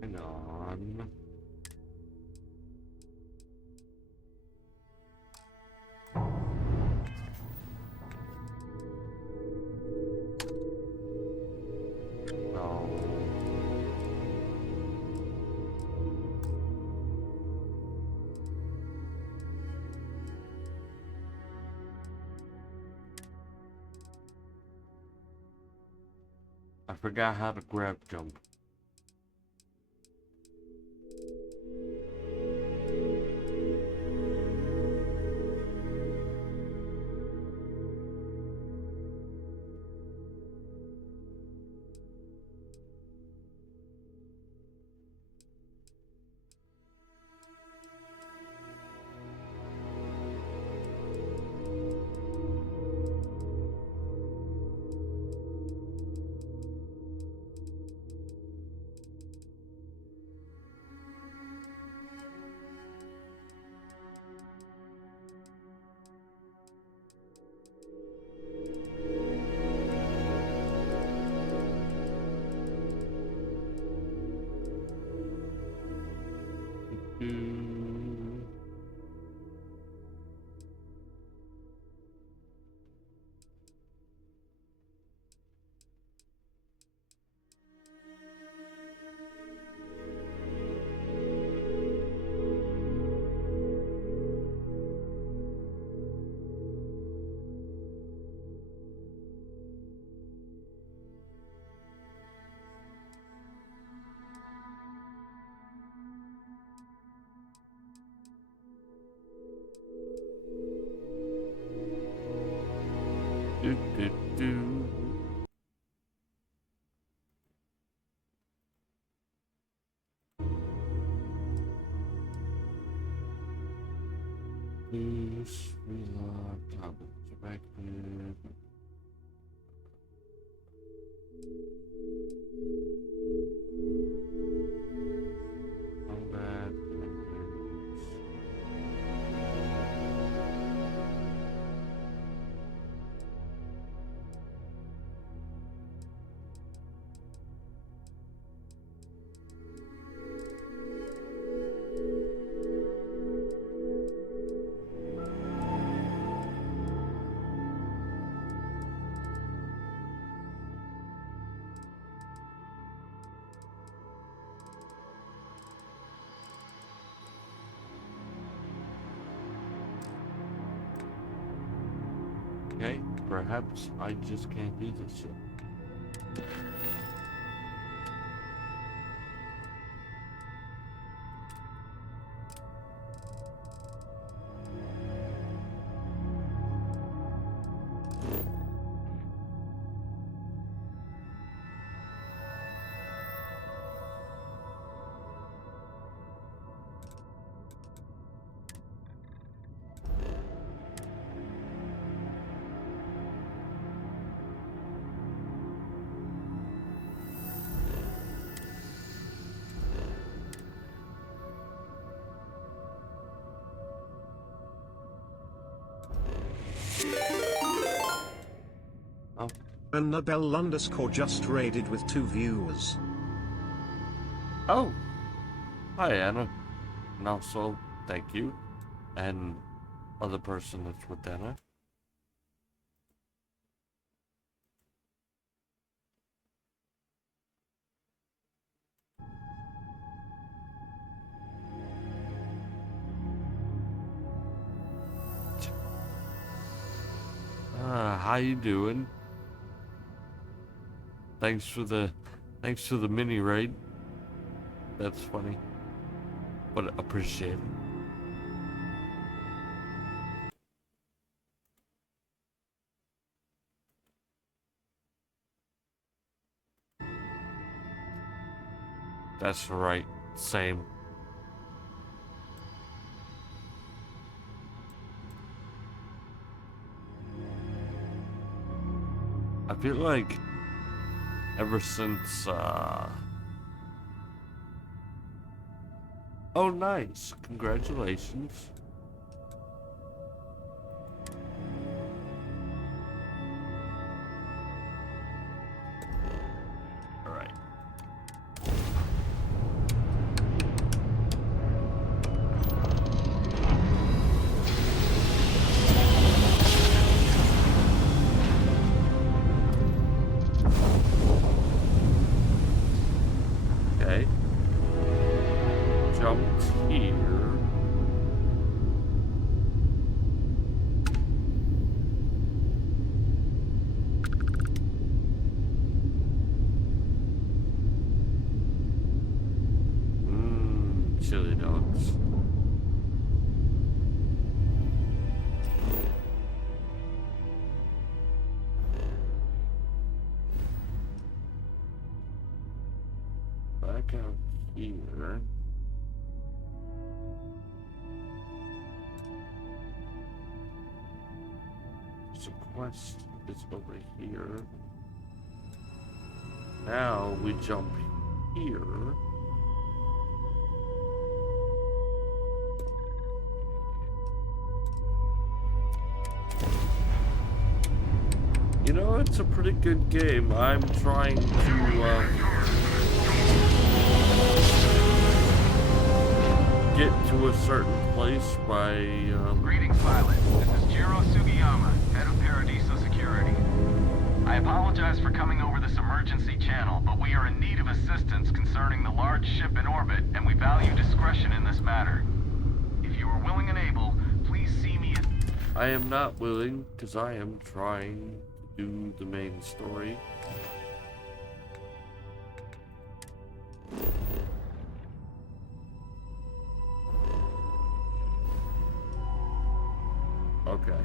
Hang on. No. I forgot how to grab jump. Do, do, do. Please reload tablet selected. Combat menus. Okay, perhaps I just can't do this yet. Annabelle _ just raided with 2 viewers. Oh, hi Anna. And also, thank you. And other person that's with Anna. How you doing? Thanks for the mini raid. That's funny, but appreciate it. That's right. Same. I feel like ever since, oh, nice. Congratulations. All right. Okay. Jumped here. Chili dogs. Back out here. So quest is over here. Now we jump here. You know, it's a pretty good game. I'm trying to get to a certain place by Greetings, pilot. This is Jiro Sugiyama, head of Paradiso Security. I apologize for coming over this emergency channel, but we are in need of assistance concerning the large ship in orbit, and we value discretion in this matter. If you are willing and able, please see me at... I am not willing, because I am trying to do the main story. Okay.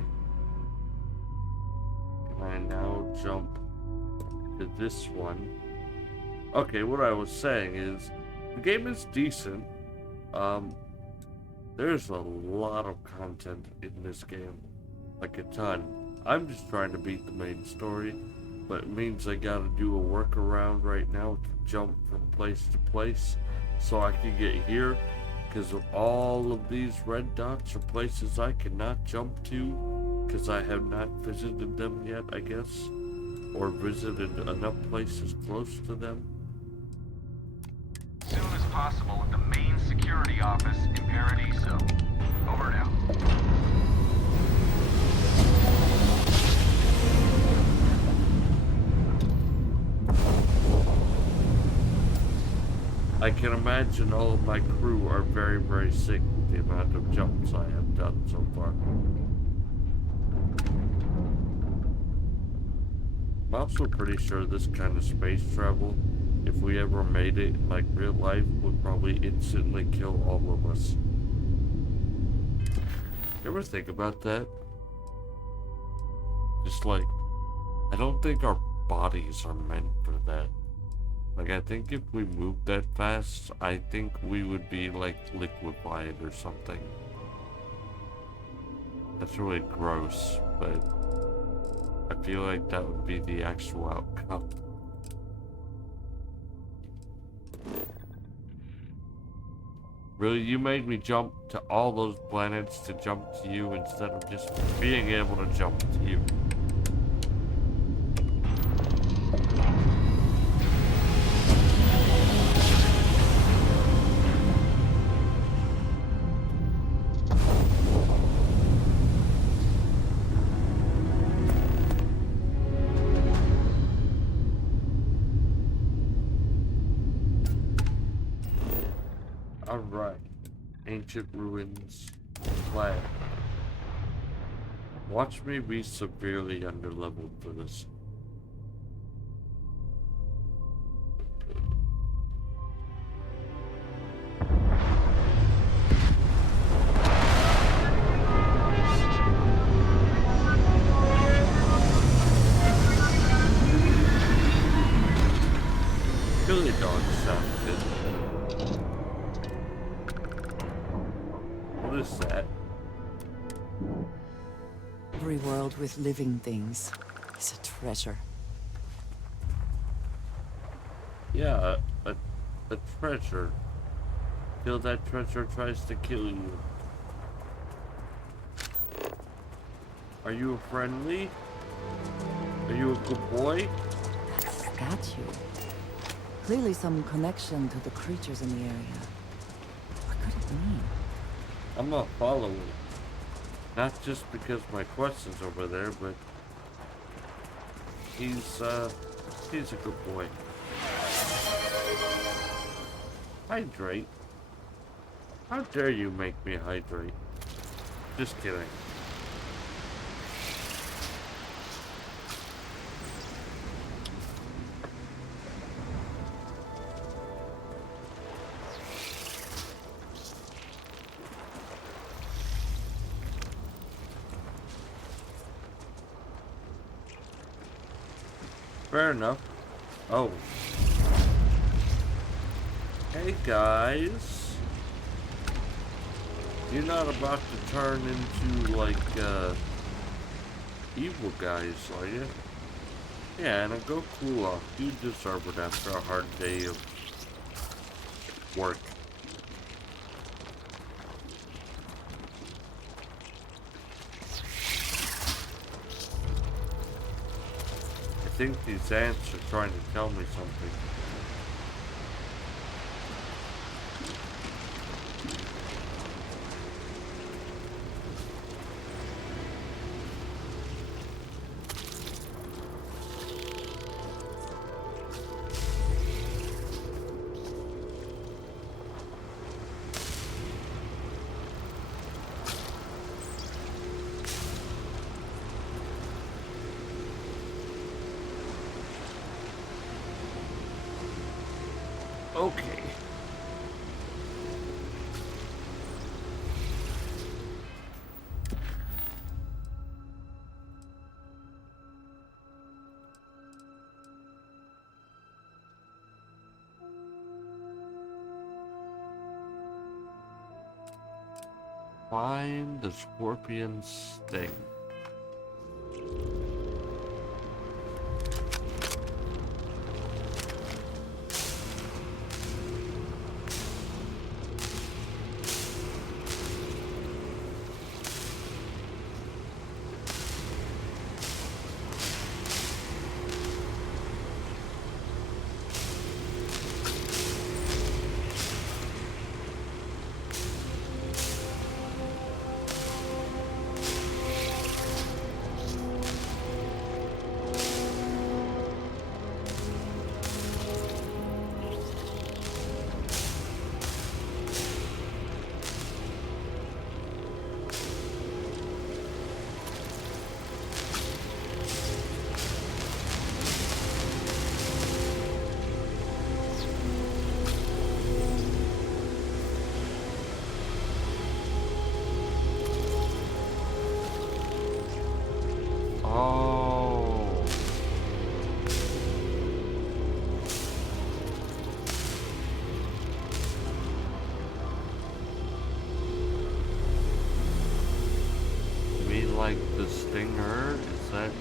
Can I now jump to this one. Okay, what I was saying is, the game is decent. There's a lot of content in this game. Like a ton. I'm just trying to beat the main story, but it means I gotta do a workaround right now to jump from place to place so I can get here, because all of these red dots are places I cannot jump to because I have not visited them yet, I guess, or visited enough places close to them. As soon as possible at the main security office in Paradiso. Over now. I can imagine all of my crew are very, very sick with the amount of jumps I have done so far. I'm also pretty sure this kind of space travel, if we ever made it in like real life, would probably instantly kill all of us. You ever think about that? Just like, I don't think our bodies are meant for that. Like, I think if we moved that fast, I think we would be like liquefied or something. That's really gross, but I feel like that would be the actual outcome. Really, you made me jump to all those planets to jump to you instead of just being able to jump to you. Alright. Ancient ruins. Flag. Watch me be severely underleveled for this. Billy dog sound good. What is that? Every world with living things is a treasure. Yeah, a treasure. Till that treasure tries to kill you. Are you friendly? Are you a good boy? That statue. Clearly some connection to the creatures in the area. What could it mean? I'm gonna follow it. Not just because my quest is over there, but he's a good boy. Hydrate? How dare you make me hydrate? Just kidding. Fair enough. Oh. Hey guys. You're not about to turn into like evil guys, are you? Yeah, and go cool off. You deserve it after a hard day of work. I think these ants are trying to tell me something. Okay. Find the scorpion sting. Like the stinger, is that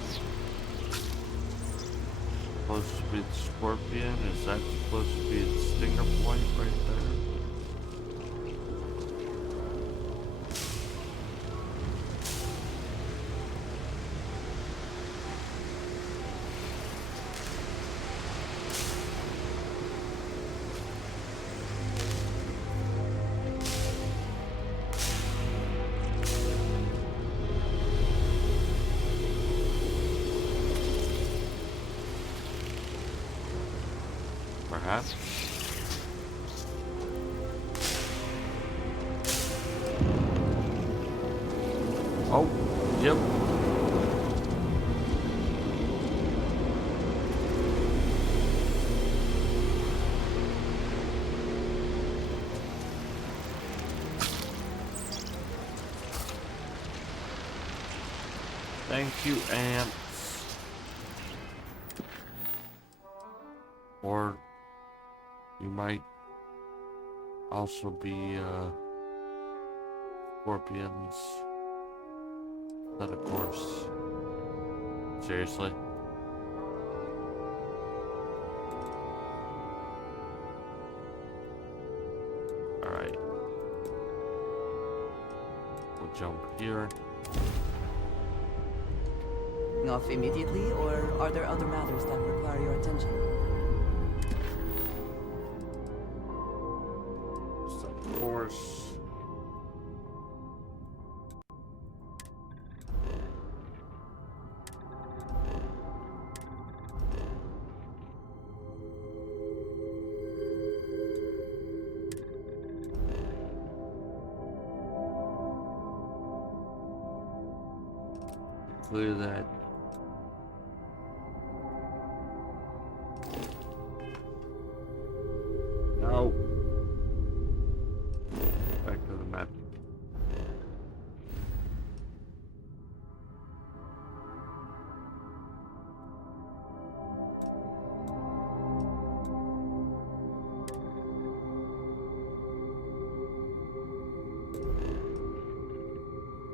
supposed to be the scorpion? Is that supposed to be the stinger point right there? Perhaps. Oh, yep. Thank you, ants. Or you might also be scorpions. But of course. Seriously? Alright. We'll jump here. Off immediately, or are there other matters that require your attention? Of course. Clear that. No. Back to the map.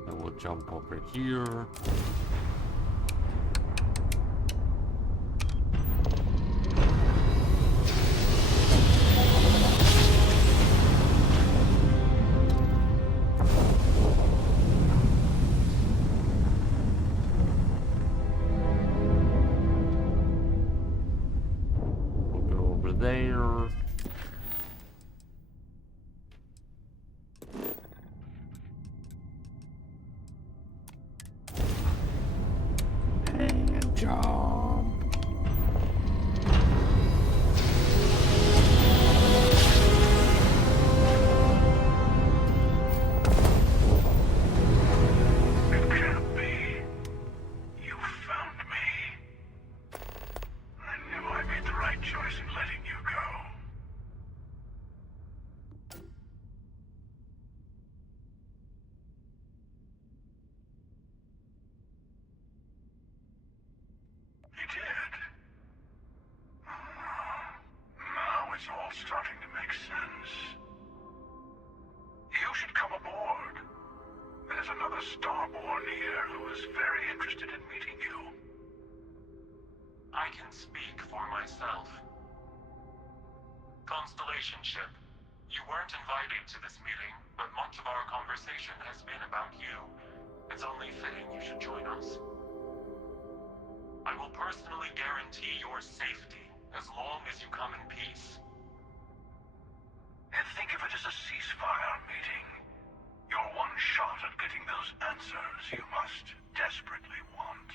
And we'll jump over here. There. And jump. It can't be. You found me. I knew I made the right choice in letting you go. I can speak for myself. Constellation ship, you weren't invited to this meeting, but much of our conversation has been about you. It's only fitting you should join us. I will personally guarantee your safety as long as you come in peace. And think of it as a ceasefire meeting. Your one shot at getting those answers you must desperately want.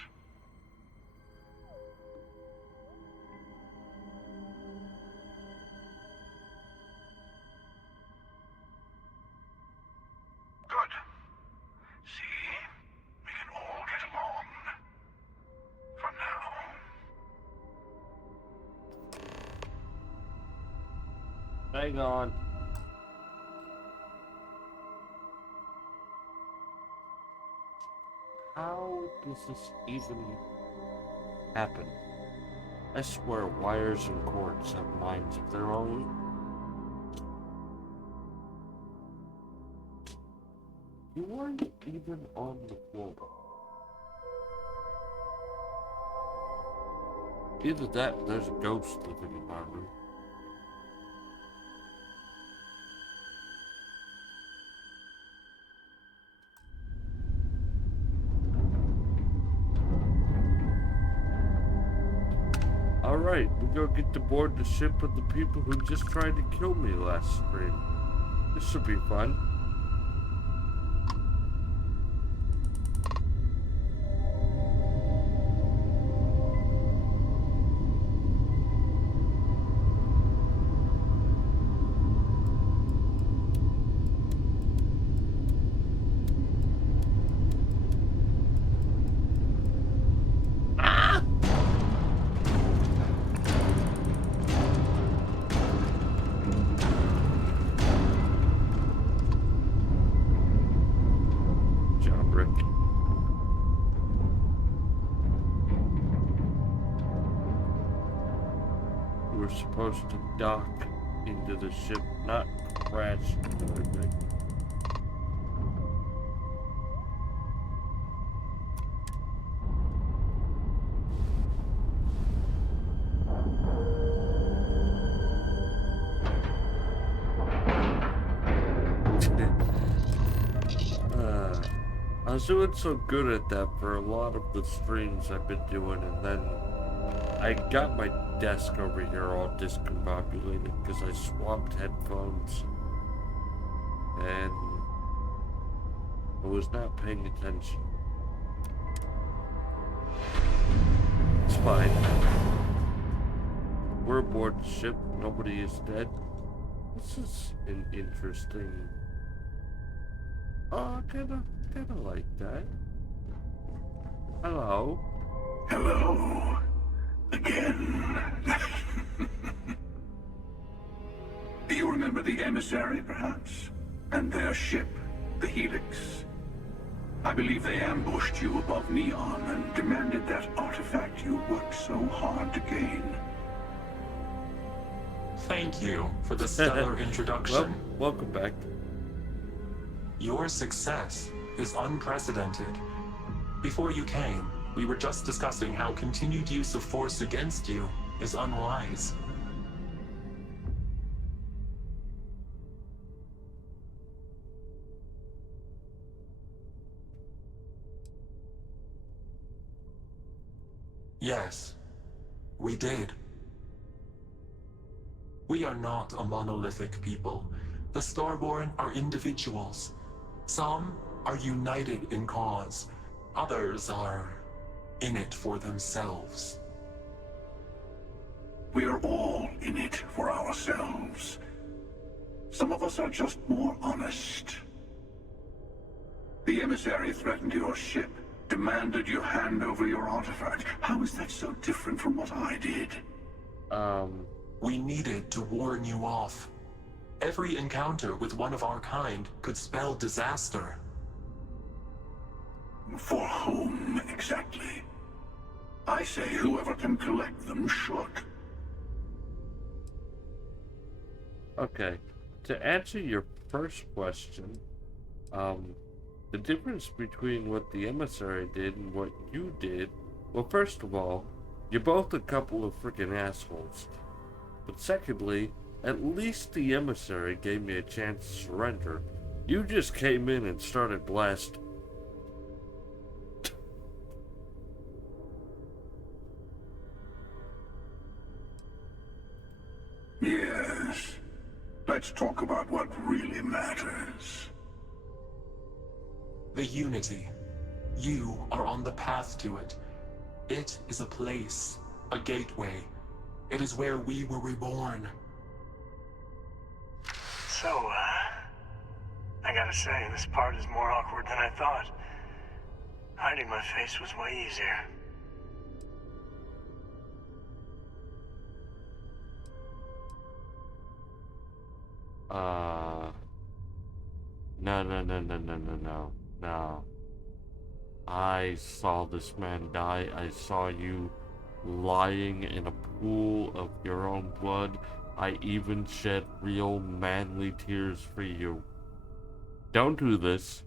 Good. See? We can all get along. For now. Hang on. How does this even happen? I swear wires and cords have minds of their own. You weren't even on the floor. Either that or there's a ghost living in my room. Alright, we go get to board the ship with the people who just tried to kill me last stream. This should be fun. We're supposed to dock into the ship, not crash into it, right? I was doing so good at that for a lot of the streams I've been doing, and then I got my desk over here all discombobulated because I swapped headphones and I was not paying attention. It's fine. We're aboard the ship. Nobody is dead. This is an interesting... Oh, kinda like that. Hello. Hello. Again. Do you remember the emissary, perhaps? And their ship, the Helix? I believe they ambushed you above Neon and demanded that artifact you worked so hard to gain. Thank you for the stellar introduction. Well, welcome back. Your success is unprecedented. Before you came, we were just discussing how continued use of force against you is unwise. Yes, we did. We are not a monolithic people. The Starborn are individuals. Some are united in cause. Others are in it for themselves. We are all in it for ourselves. Some of us are just more honest. The emissary threatened your ship, demanded you hand over your artifact. How is that so different from what I did? We needed to warn you off. Every encounter with one of our kind could spell disaster. For whom, exactly? I say whoever can collect them should. Okay, to answer your first question, the difference between what the emissary did and what you did, well, first of all, You're both a couple of freaking assholes. But secondly, at least the emissary gave me a chance to surrender. You just came in and started blasting. Yes. Let's talk about what really matters. The Unity. You are on the path to it. It is a place, a gateway. It is where we were reborn. So, I gotta say, this part is more awkward than I thought. Hiding my face was way easier. No. I saw this man die. I saw you lying in a pool of your own blood. I even shed real manly tears for you. Don't do this.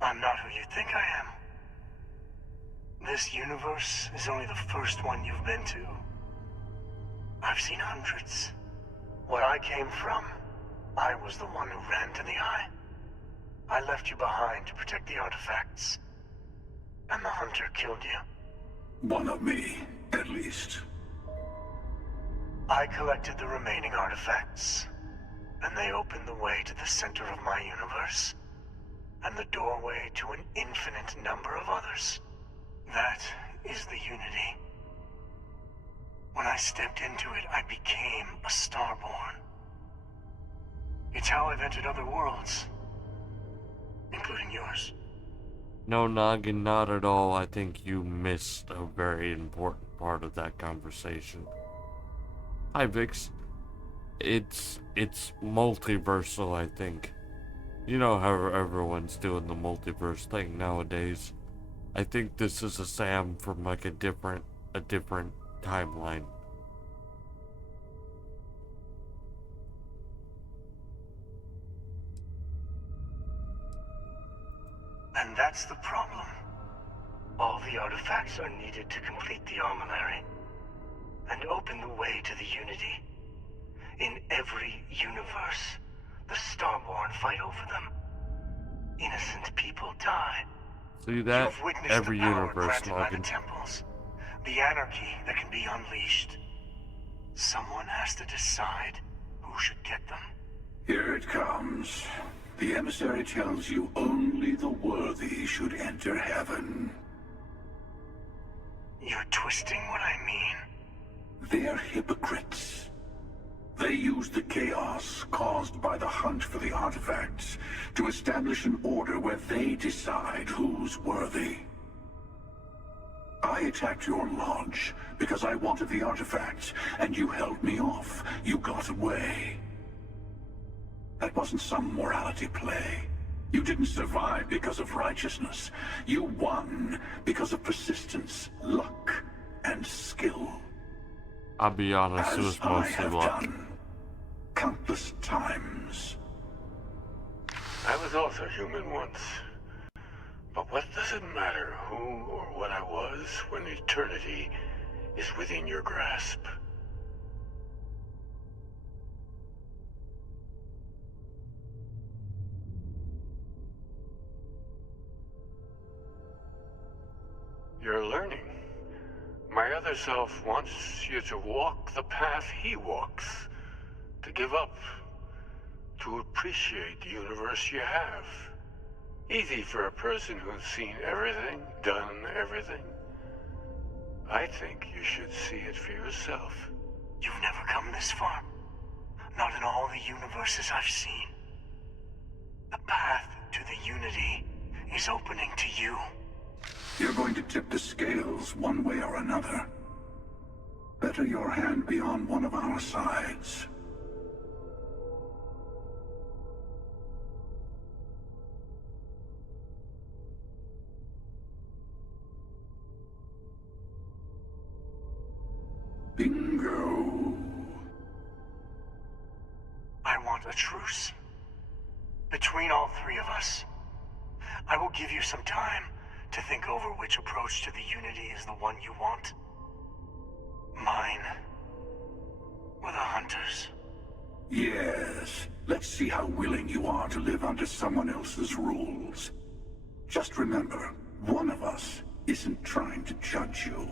I'm not who you think I am. This universe is only the first one you've been to. I've seen hundreds. Where I came from, I was the one who ran to the Eye. I left you behind to protect the artifacts. And the Hunter killed you. One of me, at least. I collected the remaining artifacts, and they opened the way to the center of my universe, and the doorway to an infinite number of others. That is the Unity. When I stepped into it, I became a Starborn. It's how I've entered other worlds, including yours. No, Noggin, not at all. I think you missed a very important part of that conversation. Hi, Vix. It's multiversal, I think. You know how everyone's doing the multiverse thing nowadays. I think this is a Sam from like a different timeline. And that's the problem. All the artifacts are needed to complete the armillary and open the way to the Unity. In every universe, the Starborn fight over them. Innocent people die. See that? You've witnessed Every the power universe, granted by the Noggin. temples, the anarchy that can be unleashed. Someone has to decide who should get them. Here it comes. The emissary tells you only the worthy should enter heaven. You're twisting what I mean. They're hypocrites. They use the chaos caused by the hunt for the artifacts to establish an order where they decide who's worthy. I attacked your lodge because I wanted the artifacts, and you held me off. You got away. That wasn't some morality play. You didn't survive because of righteousness. You won because of persistence, luck, and skill. I'll be honest, it was As I mostly have luck. done countless times. I was also human once. But what does it matter who or what I was when eternity is within your grasp? You're learning. My other self wants you to walk the path he walks. To give up. To appreciate the universe you have. Easy for a person who's seen everything, done everything. I think you should see it for yourself. You've never come this far. Not in all the universes I've seen. The path to the Unity is opening to you. You're going to tip the scales one way or another. Better your hand be on one of our sides. Bingo. I want a truce. Between all three of us. I will give you some time to think over which approach to the Unity is the one you want? Mine? Or the Hunters? Yes. Let's see how willing you are to live under someone else's rules. Just remember, one of us isn't trying to judge you.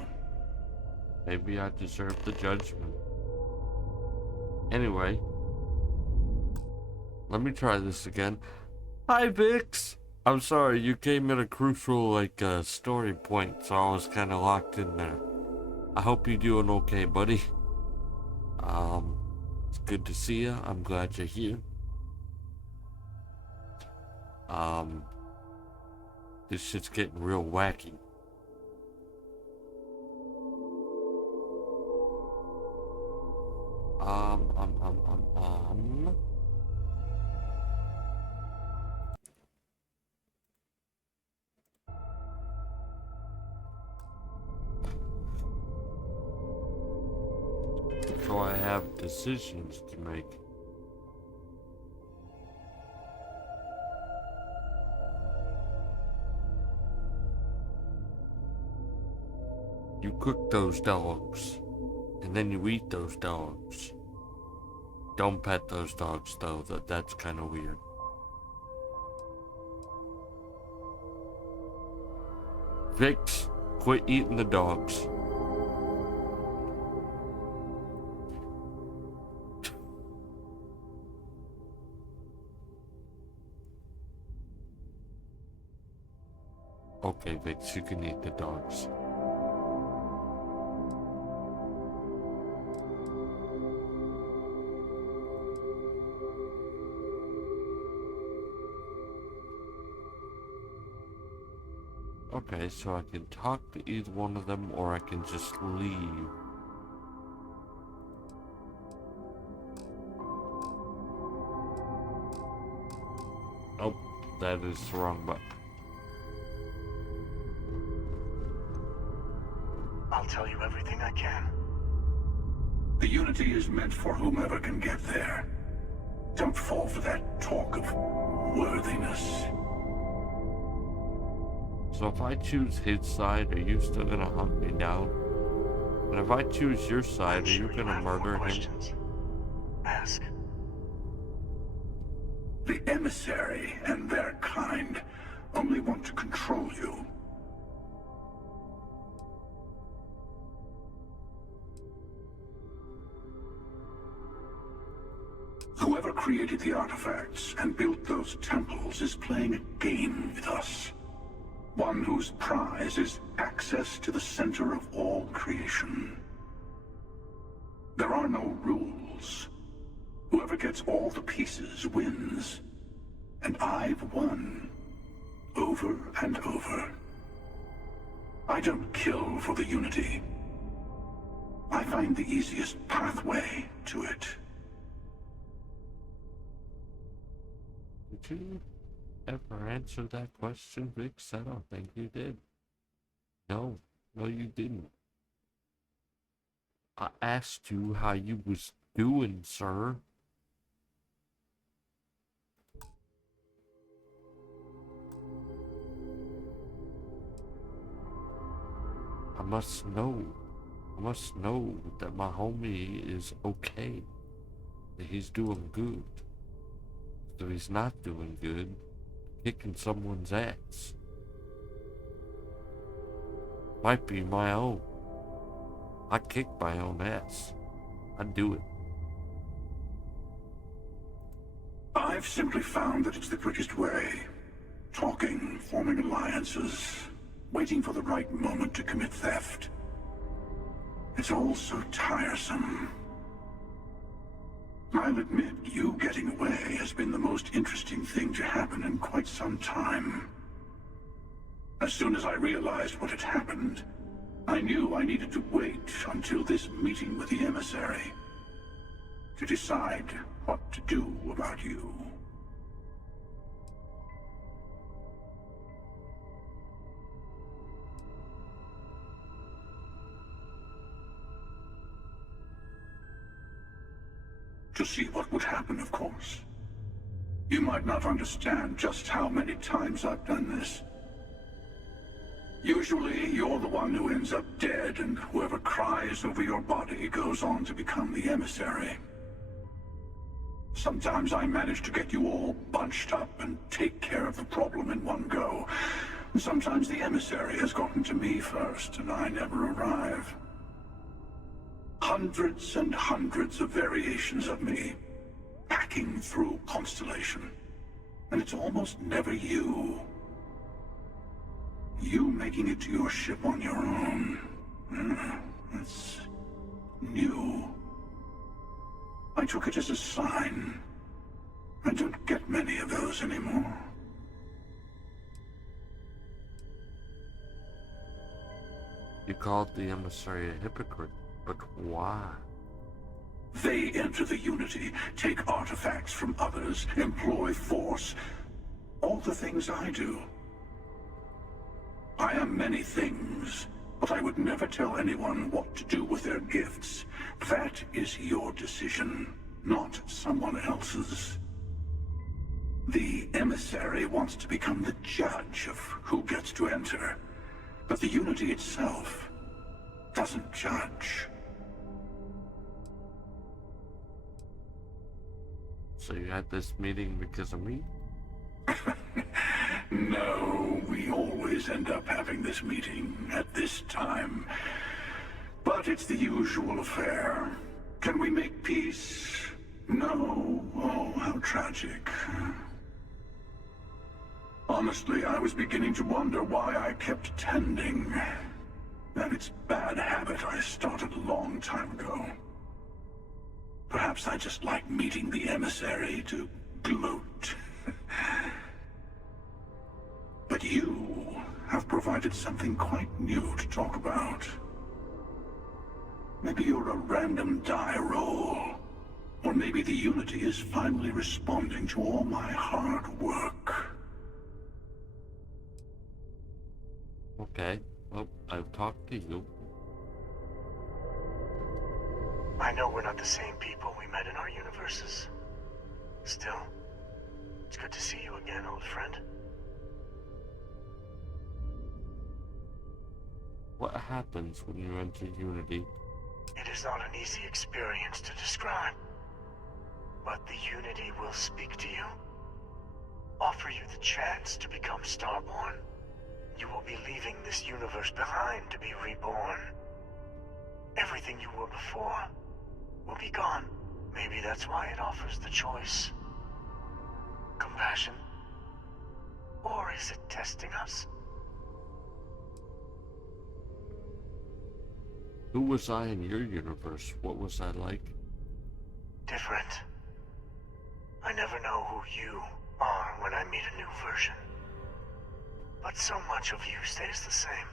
Maybe I deserve the judgment. Anyway, let me try this again. Hi, Vix! I'm sorry, you came at a crucial, story point, so I was kind of locked in there. I hope you're doing okay, buddy. It's good to see you. I'm glad you're here. This shit's getting real wacky. So I have decisions to make. You cook those dogs, and then you eat those dogs. Don't pet those dogs, though. That's kind of weird. Vix, quit eating the dogs. Okay, Vix, you can eat the dogs. Okay, so I can talk to either one of them, or I can just leave. Oh, that is the wrong button. I'll tell you everything I can. The Unity is meant for whomever can get there. Don't fall for that talk of worthiness. So if I choose his side, are you still gonna hunt me down? And if I choose your side, are you gonna murder him? Ask. The emissary and their kind only want to control you. Whoever created the artifacts and built those temples is playing a game with us. One whose prize is access to the center of all creation. There are no rules. Whoever gets all the pieces wins. And I've won. Over and over. I don't kill for the Unity. I find the easiest pathway to it. Did you ever answer that question, Vix? I don't think you did. No, you didn't. I asked you how you was doing, sir. I must know that my homie is okay. That he's doing good. So he's not doing good, kicking someone's ass. Might be my own. I kick my own ass. I do it. I've simply found that it's the quickest way. Talking, forming alliances, waiting for the right moment to commit theft. It's all so tiresome. I'll admit, you getting away has been the most interesting thing to happen in quite some time. As soon as I realized what had happened, I knew I needed to wait until this meeting with the emissary to decide what to do about you. To see what would happen, of course. You might not understand just how many times I've done this. Usually, you're the one who ends up dead, and whoever cries over your body goes on to become the emissary. Sometimes I manage to get you all bunched up and take care of the problem in one go. Sometimes the emissary has gotten to me first, and I never arrive. Hundreds and hundreds of variations of me, hacking through Constellation. And it's almost never you. You making it to your ship on your own. That's new. I took it as a sign. I don't get many of those anymore. You called the emissary a hypocrite, but why? They enter the Unity, take artifacts from others, employ force. All the things I do. I am many things, but I would never tell anyone what to do with their gifts. That is your decision, not someone else's. The emissary wants to become the judge of who gets to enter, but the Unity itself doesn't judge. So you had this meeting because of me? No, we always end up having this meeting at this time. But it's the usual affair. Can we make peace? No. Oh, how tragic. Honestly, I was beginning to wonder why I kept attending. That it's bad habit I started a long time ago. Perhaps I just like meeting the emissary to gloat. But you have provided something quite new to talk about. Maybe you're a random die roll. Or maybe the Unity is finally responding to all my hard work. Okay, well, I've talked to you. I know we're not the same people we met in our universes. Still, it's good to see you again, old friend. What happens when you enter Unity? It is not an easy experience to describe. But the Unity will speak to you. Offer you the chance to become Starborn. You will be leaving this universe behind to be reborn. Everything you were before will be gone. Maybe that's why it offers the choice. Compassion? Or is it testing us? Who was I in your universe? What was I like? Different. I never know who you are when I meet a new version. But so much of you stays the same.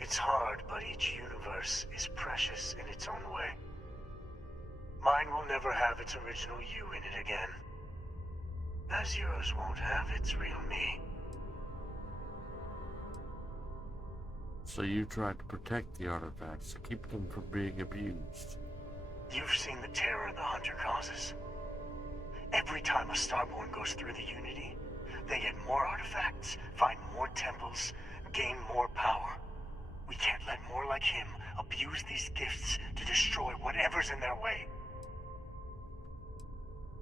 It's hard, but each universe is precious in its own way. Mine will never have its original you in it again. As yours won't have its real me. So you tried to protect the artifacts to keep them from being abused. You've seen the terror the Hunter causes. Every time a Starborn goes through the Unity, they get more artifacts, find more temples, gain more power. We can't let more like him abuse these gifts to destroy whatever's in their way.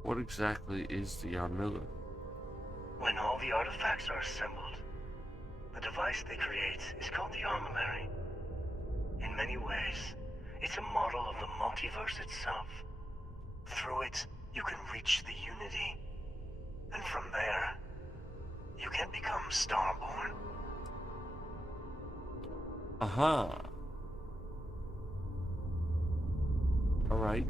What exactly is the Armilla? When all the artifacts are assembled, the device they create is called the Armillary. In many ways, it's a model of the multiverse itself. Through it, you can reach the Unity. And from there, you can become Starborn. Aha. Alright.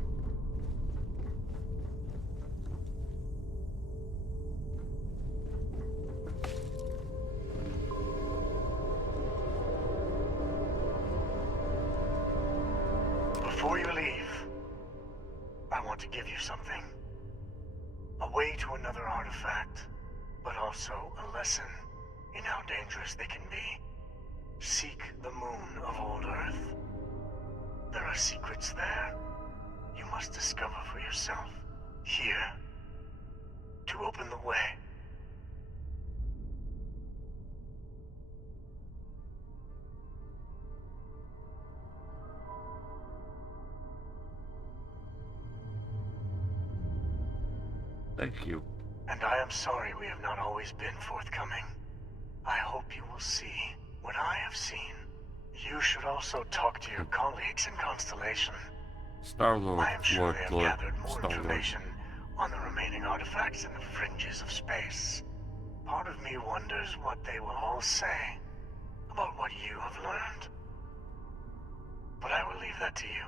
Before you leave, I want to give you something. A way to another artifact, but also a lesson in how dangerous they can be. Seek the moon of old Earth. There are secrets there you must discover for yourself. Here, to open the way. Thank you. And I am sorry we have not always been forthcoming. I hope you will see what I have seen. You should also talk to your colleagues in Constellation. Star-Lord, I am sure Lord, they have Lord, gathered more Star-Lord. information on the remaining artifacts in the fringes of space. Part of me wonders what they will all say about what you have learned. But I will leave that to you.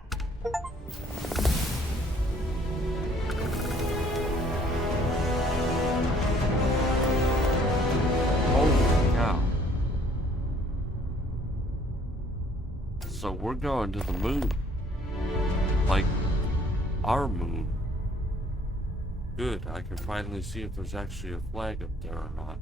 Holy cow. So we're going to the moon. Like, our moon. Good, I can finally see if there's actually a flag up there or not.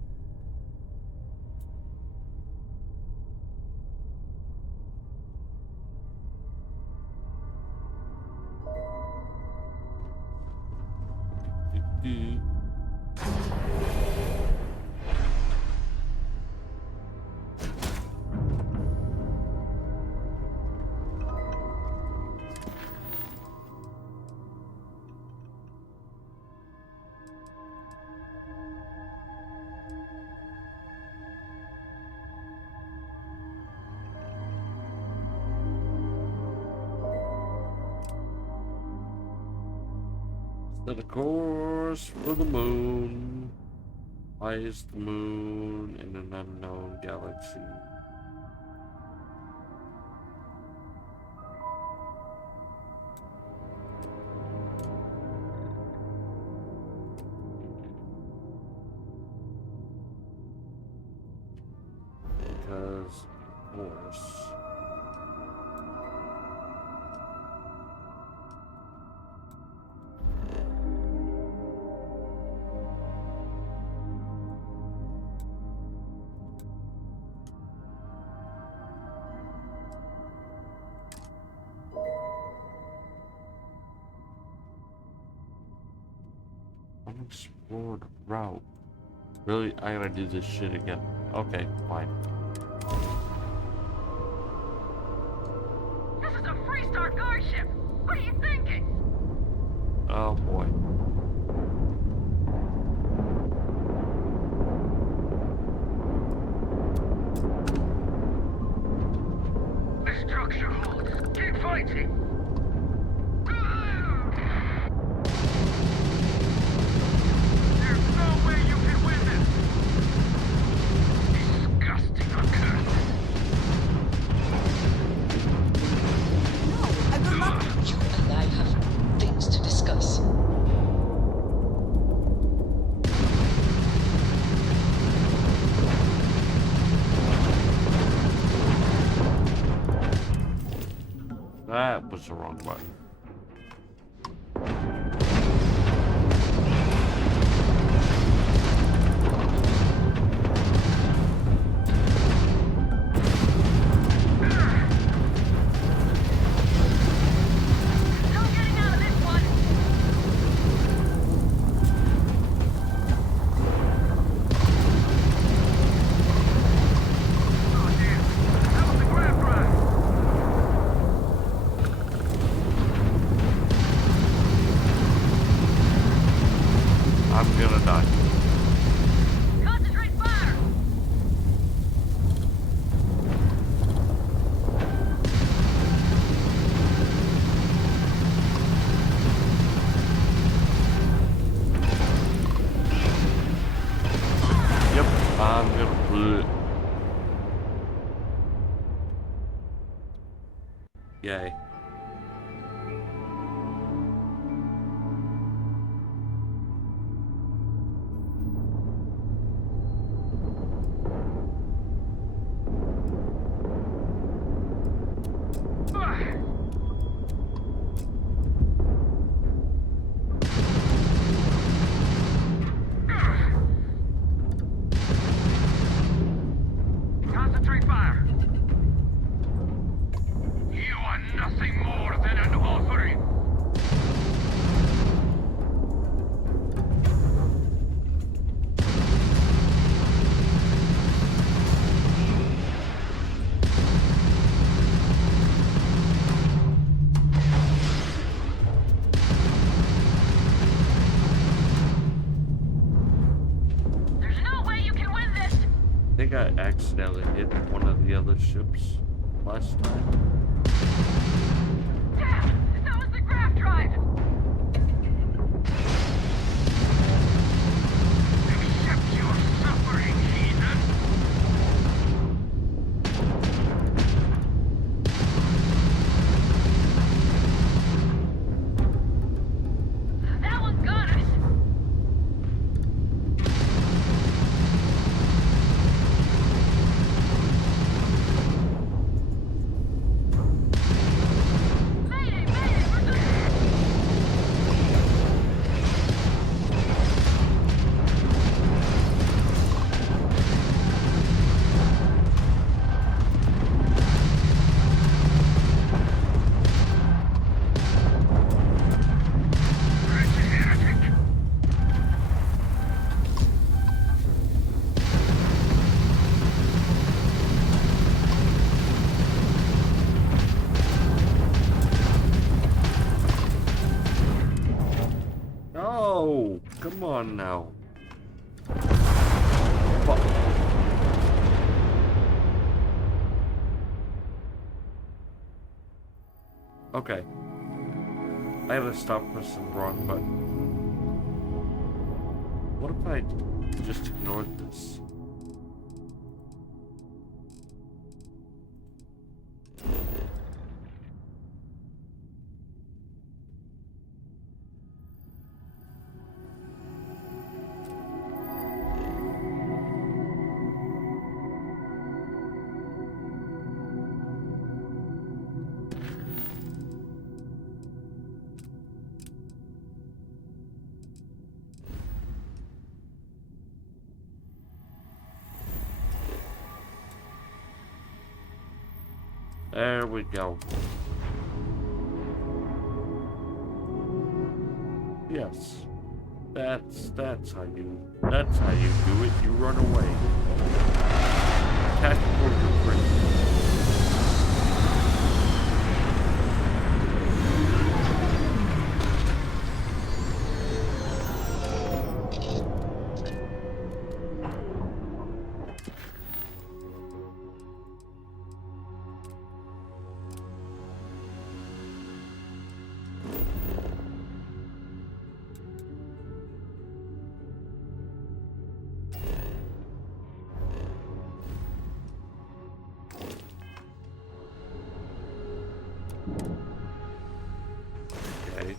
Set a course for the moon. Why is the moon in an unknown galaxy? Because, of course. Unexplored route. Really? I gotta do this shit again. Okay, fine. This is a Freestar guard ship. What are you thinking? Oh boy. The structure holds. Keep fighting. There's no way you can win this. Disgusting uncursed. I will not. You and I have things to discuss. That was the wrong button. I'm gonna die. Concentrate fire. Yep, I'm gonna put it. Yay. Concentrate fire. You are nothing more than an offering. accidentally hit one of the other ships last time. Damn! That was the grav drive! Accept your suffering, heathen! That one got us! Mayday! Mayday! We're good! Oh, come on now. Fuck. Okay. I gotta stop pressing the wrong button. What if I just ignored this? There we go. Yes. That's how you do it. You run away. Tactical retreat. Okay.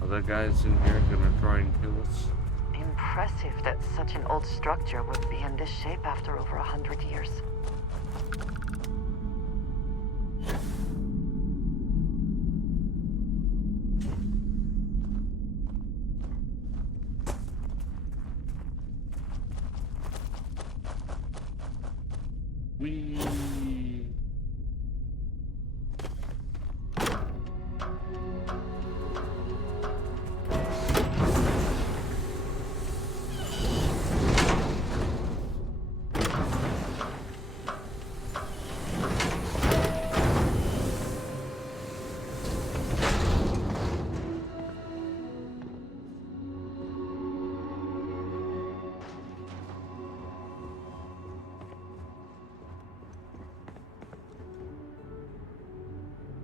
Other guys in here gonna try and kill us? Impressive that such an old structure would be in this shape after over 100 years. We.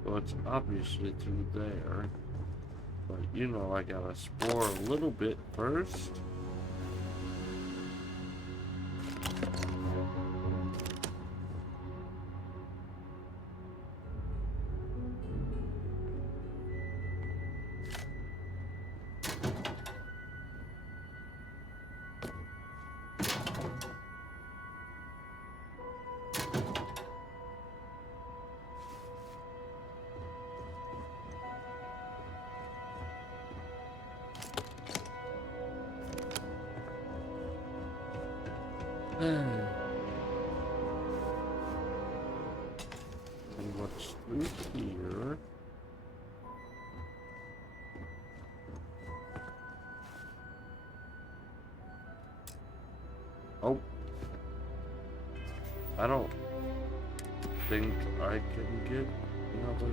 So it's obviously through there. But you know I gotta explore a little bit first. And what's through here? Oh. I don't think I can get another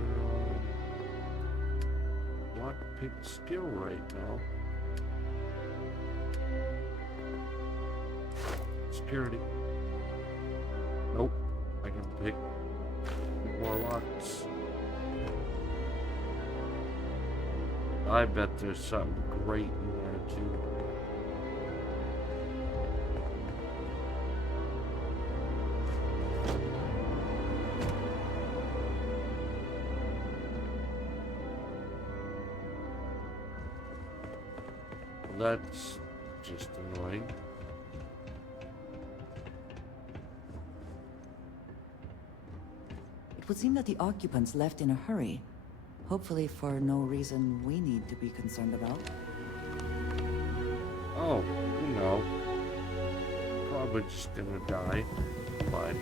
lockpick skill right now. Security. Nope. I can pick more locks. I bet there's something great in there too. That's just annoying. It would seem that the occupants left in a hurry. Hopefully for no reason we need to be concerned about. Oh, you know. Probably just gonna die. Fine.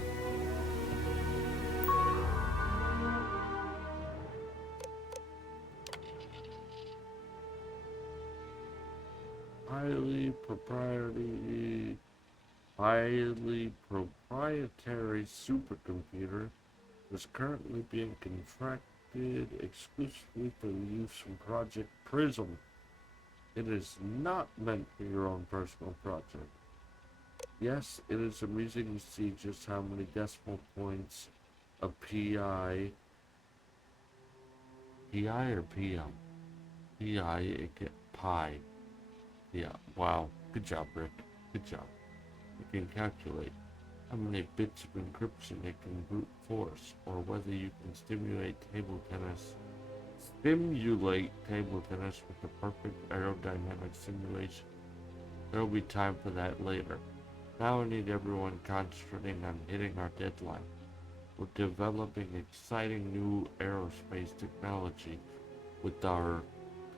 Highly proprietary supercomputer is currently being contracted exclusively for use from Project Prism. It is not meant for your own personal project. Yes, it is amusing to see just how many decimal points of PI or PM? PI, it get pi. Yeah, wow. Good job, Rick. Good job. You can calculate how many bits of encryption it can brute force, or whether you can simulate table tennis with the perfect aerodynamic simulation. There will be time for that later. Now I need everyone concentrating on hitting our deadline. We're developing exciting new aerospace technology with our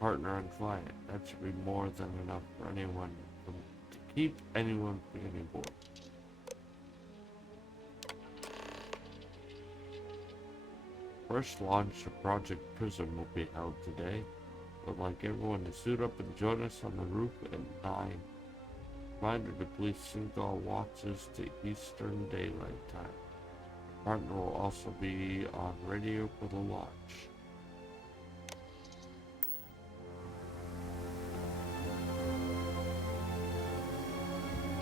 partner and client. That should be more than enough for anyone to keep anyone from getting bored. First launch of Project Prism will be held today. We'd like everyone to suit up and join us on the roof at 9. Reminder to please sync all watches to Eastern Daylight Time. Partner will also be on radio for the launch.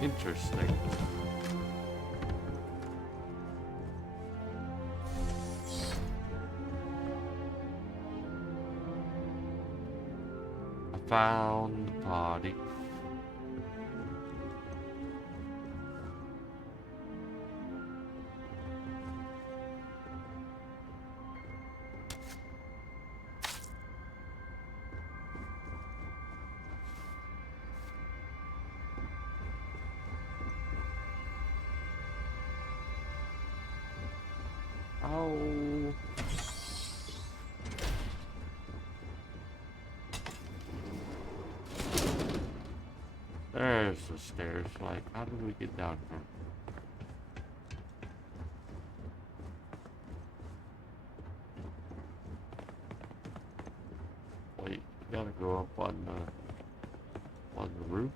Interesting. I found the party. Oh. There's the stairs. Like, how do we get down here? Wait, we gotta go up on the roof.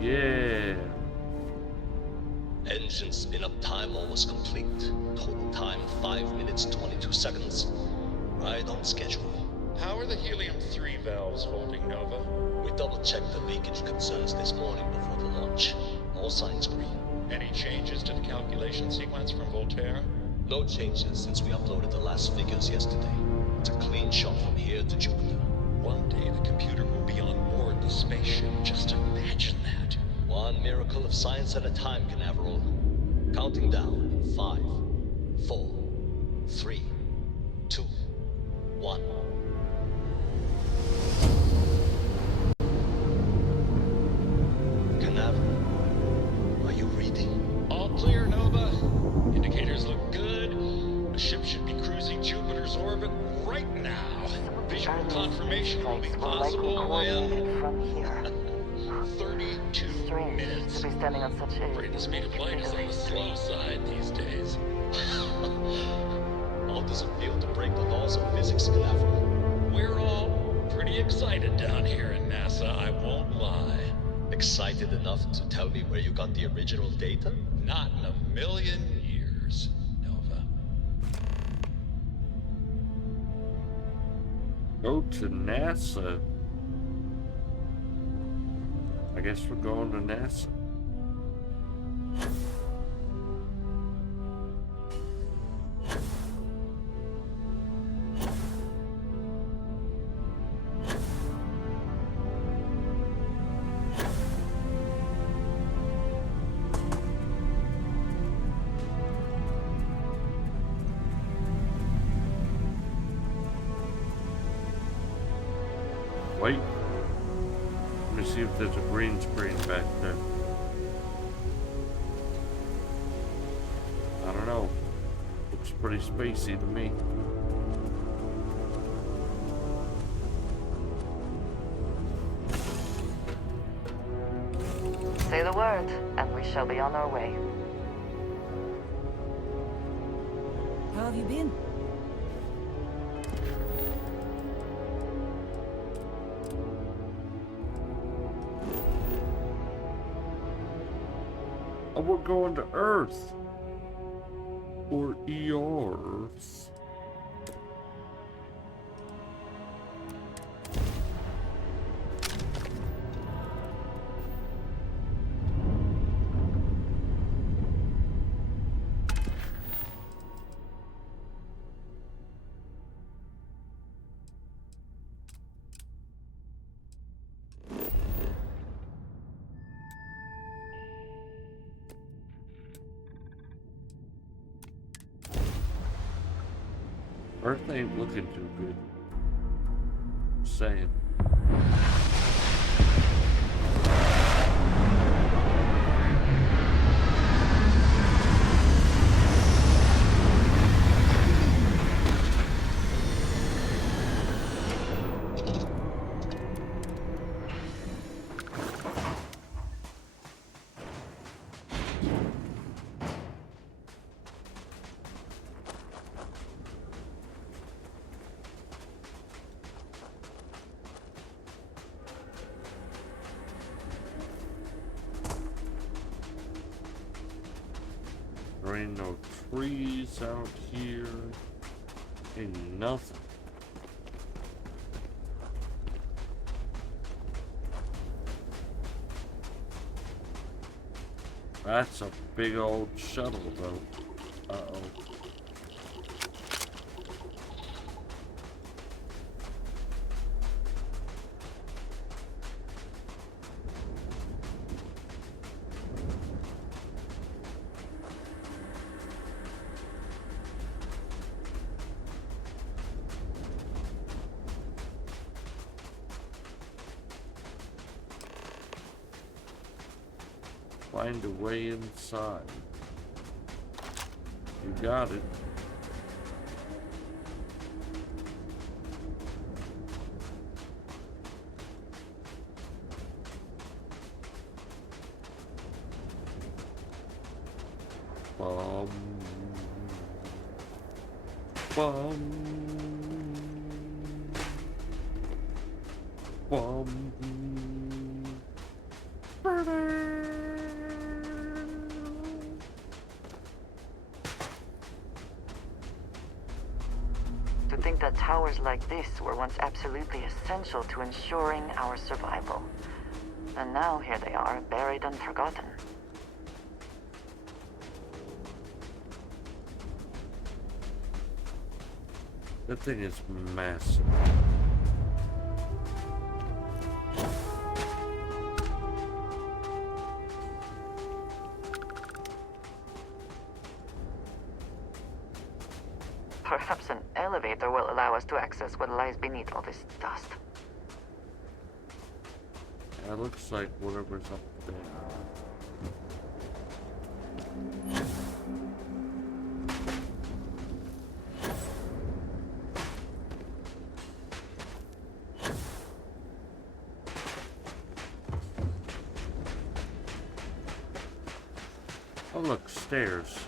Yeah. Engine spin-up time almost complete. Total time 5 minutes 22 seconds. Right on schedule. How are the helium-3 valves holding, Nova? We double-checked the leakage concerns this morning before the launch. All signs green. Any changes to the calculation sequence from Voltaire? No changes since we uploaded the last figures yesterday. It's a clean shot from here to Jupiter. One day the computer will be on board the spaceship. Just imagine that. One miracle of science at a time, Canaveral. Counting down. 5, 4, 3, 2, 1. Canaveral, are you reading? All clear, Nova. transformation will be possible in from here. 32 Strange minutes. to be standing on such a Afraid the speed of light is on the slow side these days. How does it feel to break the laws of physics, Canaveral? We're all pretty excited down here in NASA, I won't lie. Excited enough to tell me where you got the original data? Not in a million years, Nova. Go to NASA. I guess we're going to NASA. Wait. Let me see if there's a green screen back there. I don't know. Looks pretty spacey to me. Say the word, and we shall be on our way. How have you been? Oh, we're going to Earth. Or Earth. Earth ain't looking too good. Just saying. There ain't no trees out here. Ain't nothing. That's a big old shuttle though. Uh-oh. Find a way inside. You got it. Bum. Bum. Bum. To think that towers like this were once absolutely essential to ensuring our survival. And now here they are, buried and forgotten. That thing is massive. Perhaps an elevator will allow us to access what lies beneath all this dust. That looks like whatever's up there. Oh look, stairs.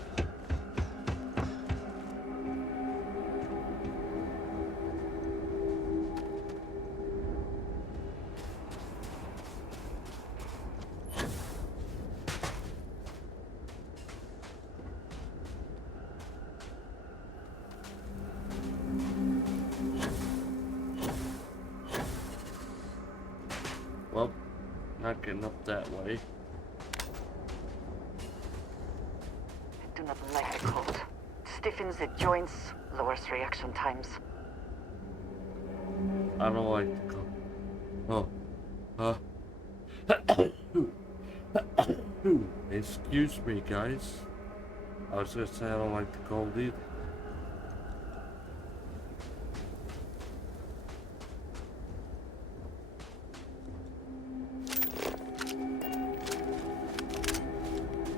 Well, not getting up that way. I do not like the cold. Stiffens the joints, lowers reaction times. I don't like the cold. Excuse me, guys. I was gonna say I don't like the cold either.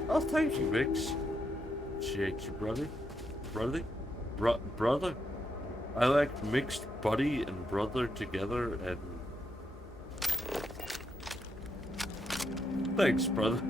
Oh, thank you, Vix. Appreciate you, brother. Brother? I like mixed buddy and brother together, and... Thanks, brother.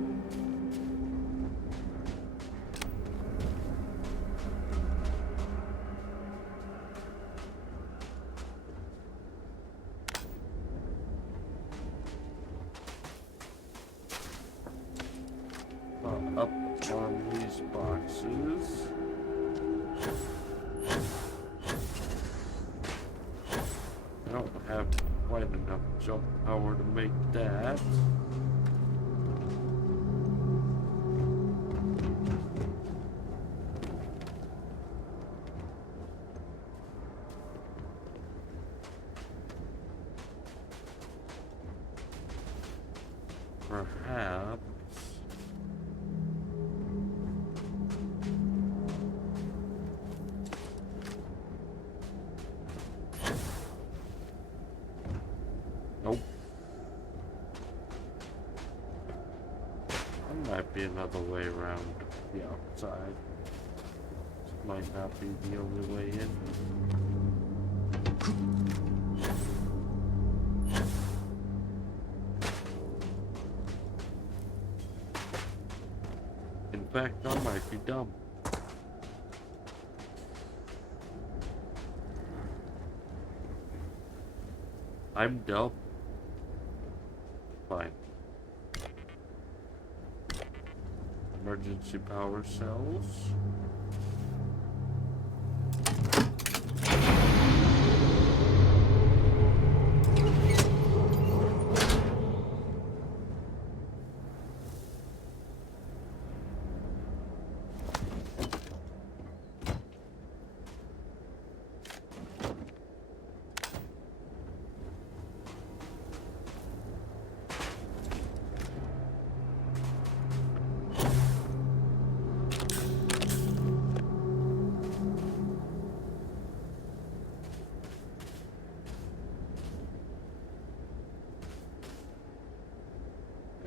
Up on these boxes. I don't have quite enough jump power to make that. Perhaps. Nope. There might be another way around the outside. This might not be the only way in. In fact, I might be dumb. I'm dumb. Fine. Emergency power cells.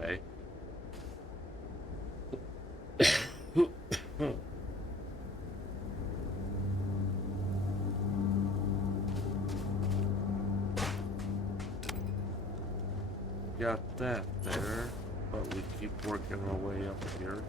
Okay. Got that there, but we keep working our way up here.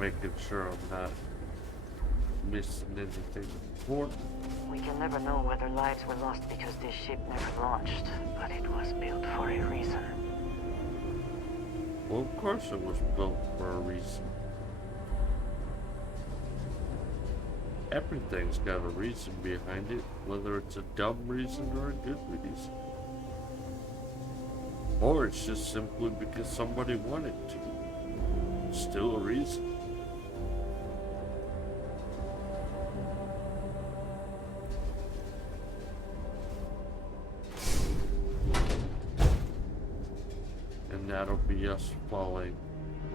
Making sure I'm not missing anything important. We can never know whether lives were lost because this ship never launched, but it was built for a reason. Well, of course it was built for a reason. Everything's got a reason behind it, whether it's a dumb reason or a good reason. Or it's just simply because somebody wanted to. It's still a reason. And that'll be us falling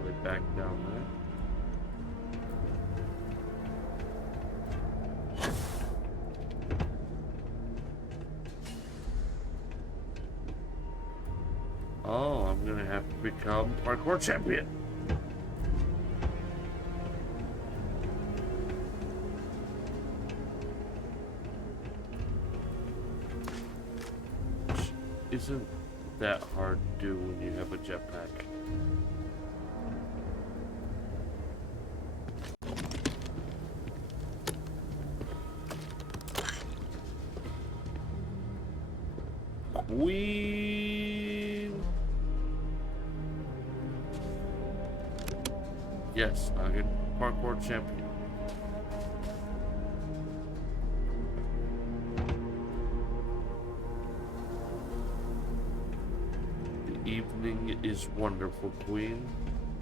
right back down there. I'm gonna have to become parkour champion. Isn't that hard to do when you have a jetpack? Queen! Yes, Noggin. Parkour champion. The evening is wonderful, Queen.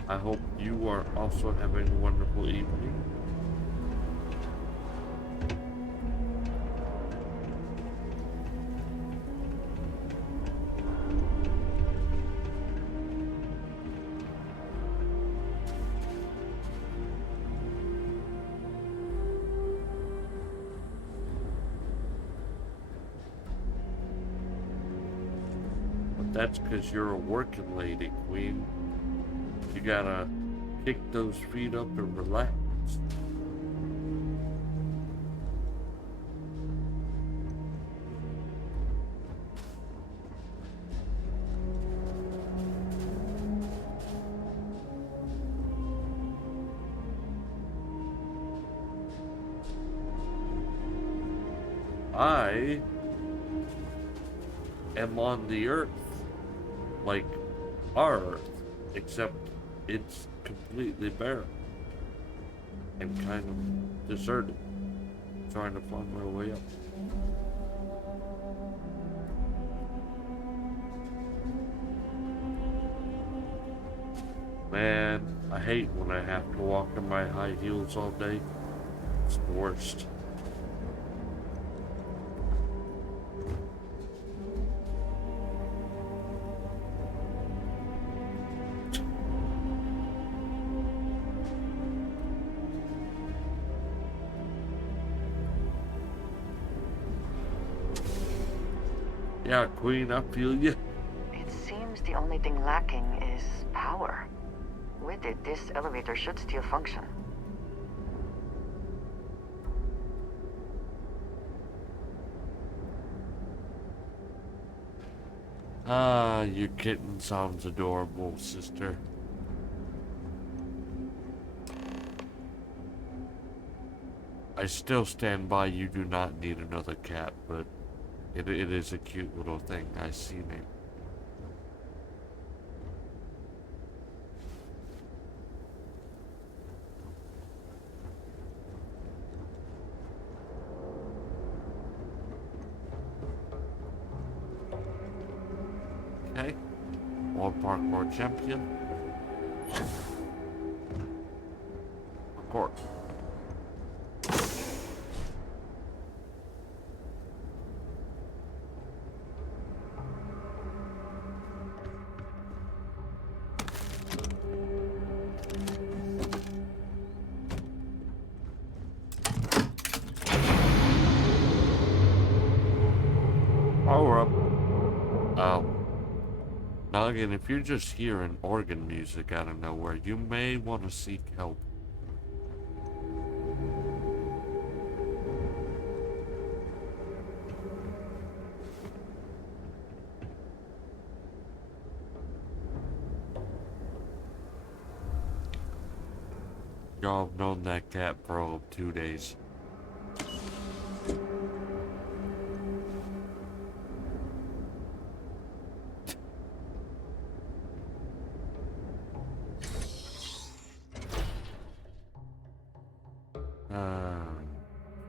I hope you are also having a wonderful evening. That's because you're a working lady, Queen. You gotta kick those feet up and relax. I am on the Earth. Like our Earth, except it's completely barren and kind of deserted, trying to find my way up. Man, I hate when I have to walk in my high heels all day. It's the worst. Yeah, Queen, I feel you. It seems the only thing lacking is power. With it, this elevator should still function. Ah, your kitten sounds adorable, sister. I still stand by you do not need another cat, but it is a cute little thing. I seen it. Okay. More parkour champion. Parkour. Power up. Noggin, if you're just hearing organ music out of nowhere, you may want to seek help. Y'all have known that cat for 2 days.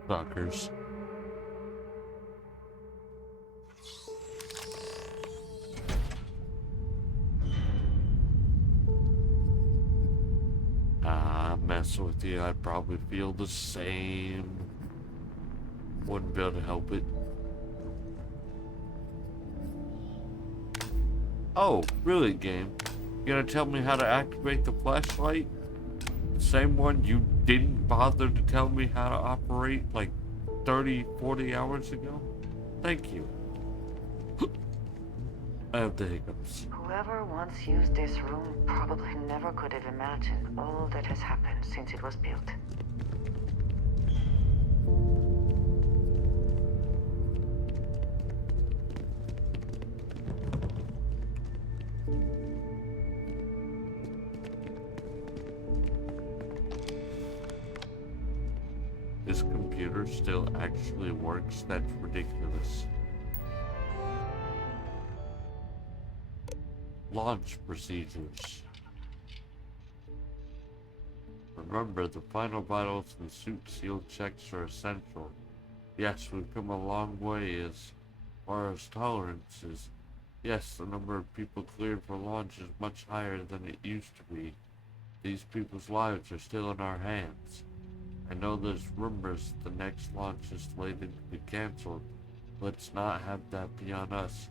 Suckers. Mess with you, I'd probably feel the same. Wouldn't be able to help it. Oh, really, game? You gonna tell me how to activate the flashlight? The same one you didn't bother to tell me how to operate like 30, 40 hours ago? Thank you. I have the hiccups. Whoever once used this room probably never could have imagined all that has happened since it was built. This computer still actually works? That's ridiculous. Launch procedures. Remember, the final vitals and suit seal checks are essential. Yes, we've come a long way as far as tolerances. Yes, the number of people cleared for launch is much higher than it used to be. These people's lives are still in our hands. I know there's rumors the next launch is slated to be cancelled. Let's not have that be on us.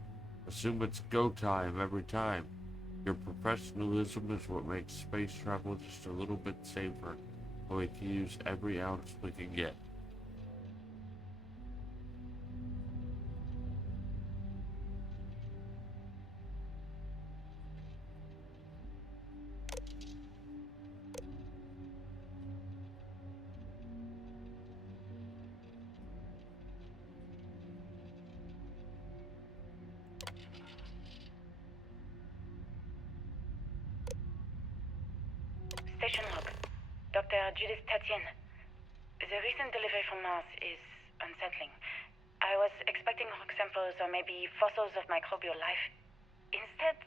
Assume it's go time every time. Your professionalism is what makes space travel just a little bit safer, so we can use every ounce we can get. Station log. Dr. Judith Tatienne. The recent delivery from Mars is unsettling. I was expecting rock samples or maybe fossils of microbial life. Instead,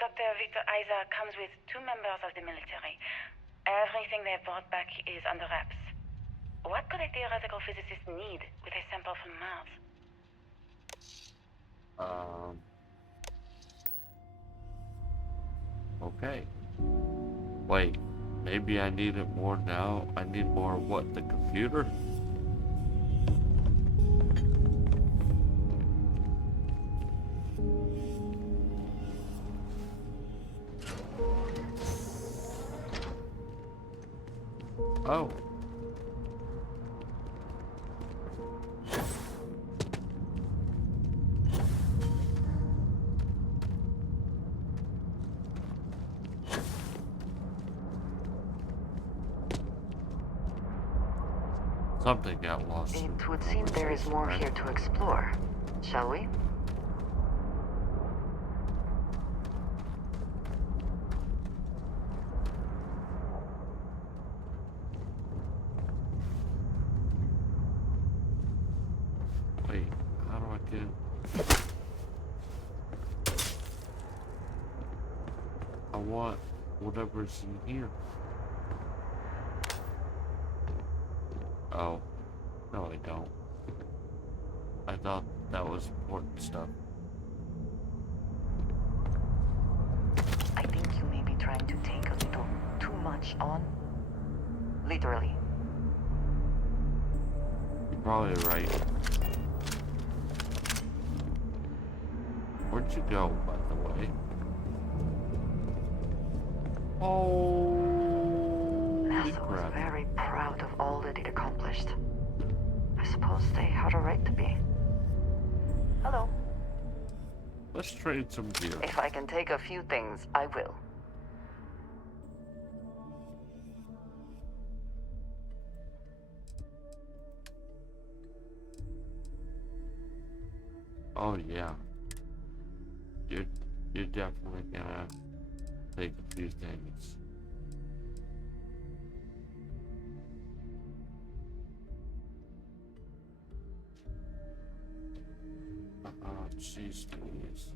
Dr. Victor Isa comes with 2 members of the military. Everything they've brought back is under wraps. What could a theoretical physicist need with a sample from Mars? Okay. Wait, maybe I need it more now? I need more of what, the computer? Oh. Something got lost. It would seem there is more here to explore. Shall we? Wait, how do I get... I want whatever's in here. Oh. No, I don't. I thought that was important stuff. I think you may be trying to take a little too much on. Literally. You're probably right. Where'd you go, by the way? NASA was very proud of all that it accomplished. I suppose they had a right to be. Hello. Let's trade some gear. If I can take a few things, I will. Oh yeah. You're definitely gonna take a few things. Jeez, please.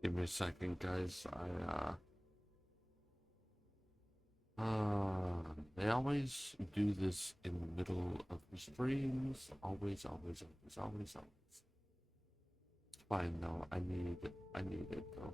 Give me a second, guys. They always do this in the middle of the streams. Always. It's fine though. I need it though.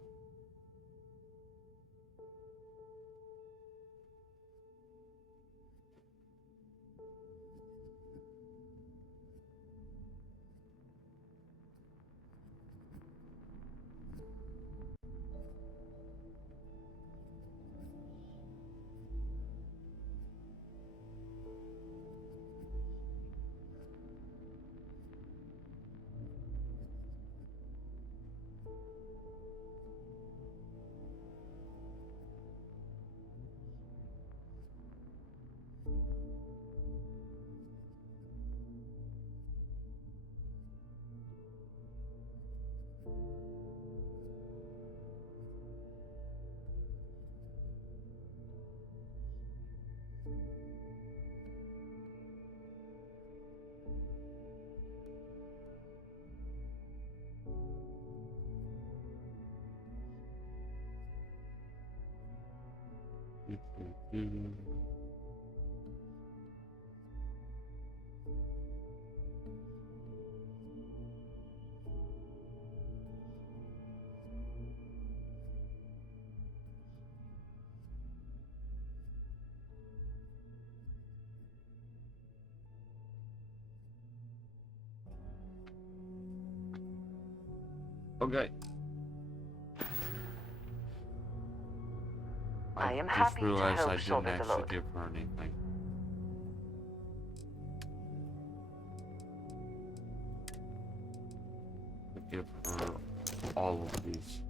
Okay. I am just happy to realized help I didn't shoulder the actually load. give her anything. I give her all of these.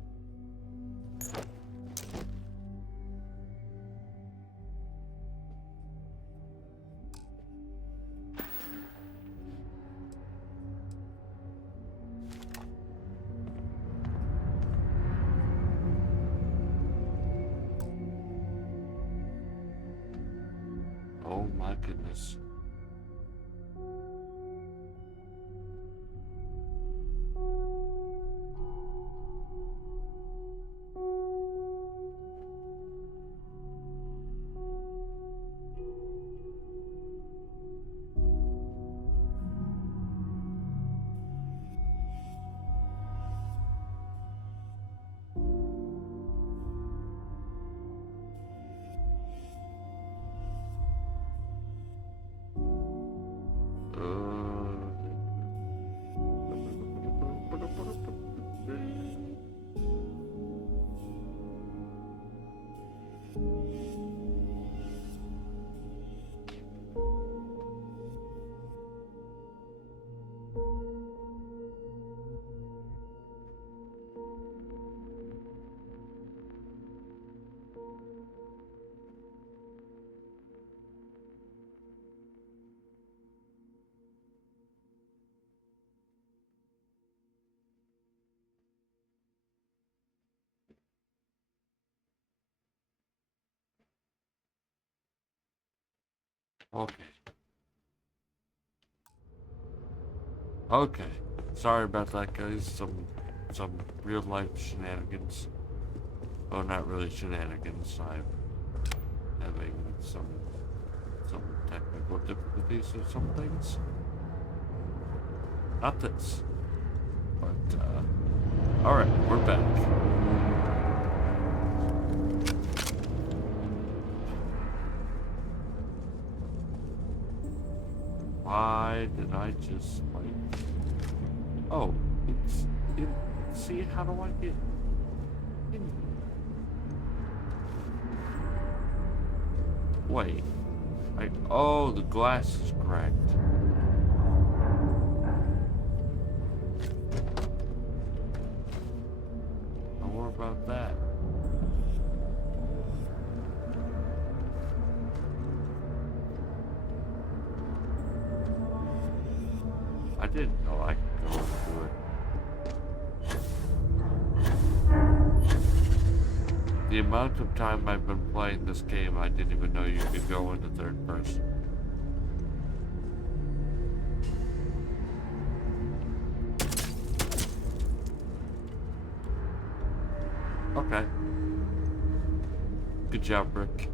Oh my goodness. Okay. Okay. Sorry about that, guys. Some real life shenanigans. Oh, not really shenanigans. I'm having some technical difficulties with some things. Not this. But alright, we're back. Why did I just like... Oh, see, how do I get in? Wait. Oh, the glass is cracked. Don't worry about that. I didn't know I could go into it. The amount of time I've been playing this game, I didn't even know you could go into third person. Okay. Good job, Rick.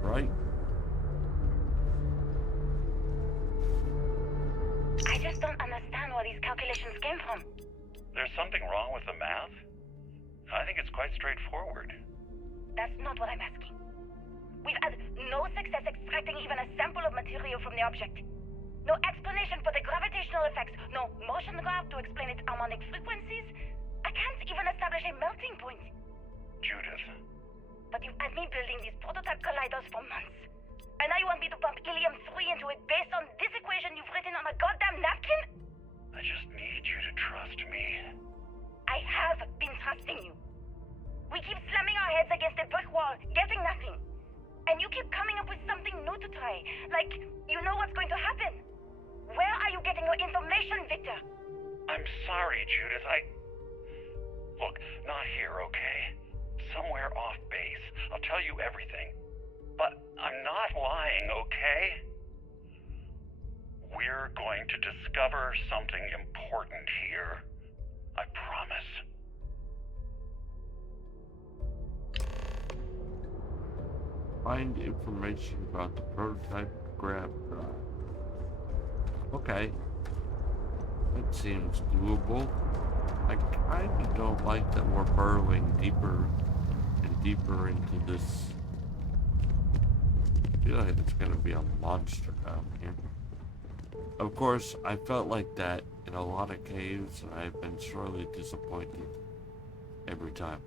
Right? I just don't understand where these calculations came from. There's something wrong with the math? I think it's quite straightforward. That's not what I'm asking. We've had no success extracting even a sample of material from the object. No explanation for the gravitational effects, no motion graph to explain its harmonic frequencies. I can't even establish a melting point. Judith. But you've had me building these prototype colliders for months. And now you want me to pump helium-3 into it based on this equation you've written on a goddamn napkin? I just need you to trust me. I have been trusting you. We keep slamming our heads against a brick wall, getting nothing. And you keep coming up with something new to try. Like, you know what's going to happen. Where are you getting your information, Victor? I'm sorry, Judith. Look, not here, okay? Somewhere off base. I'll tell you everything. But I'm not lying, okay? We're going to discover something important here. I promise. Find information about the prototype grab drive. Okay. That seems doable. I kinda don't like that we're burrowing deeper and deeper into this. I feel like it's gonna be a monster down here. Of course, I felt like that in a lot of caves, and I've been sorely disappointed every time.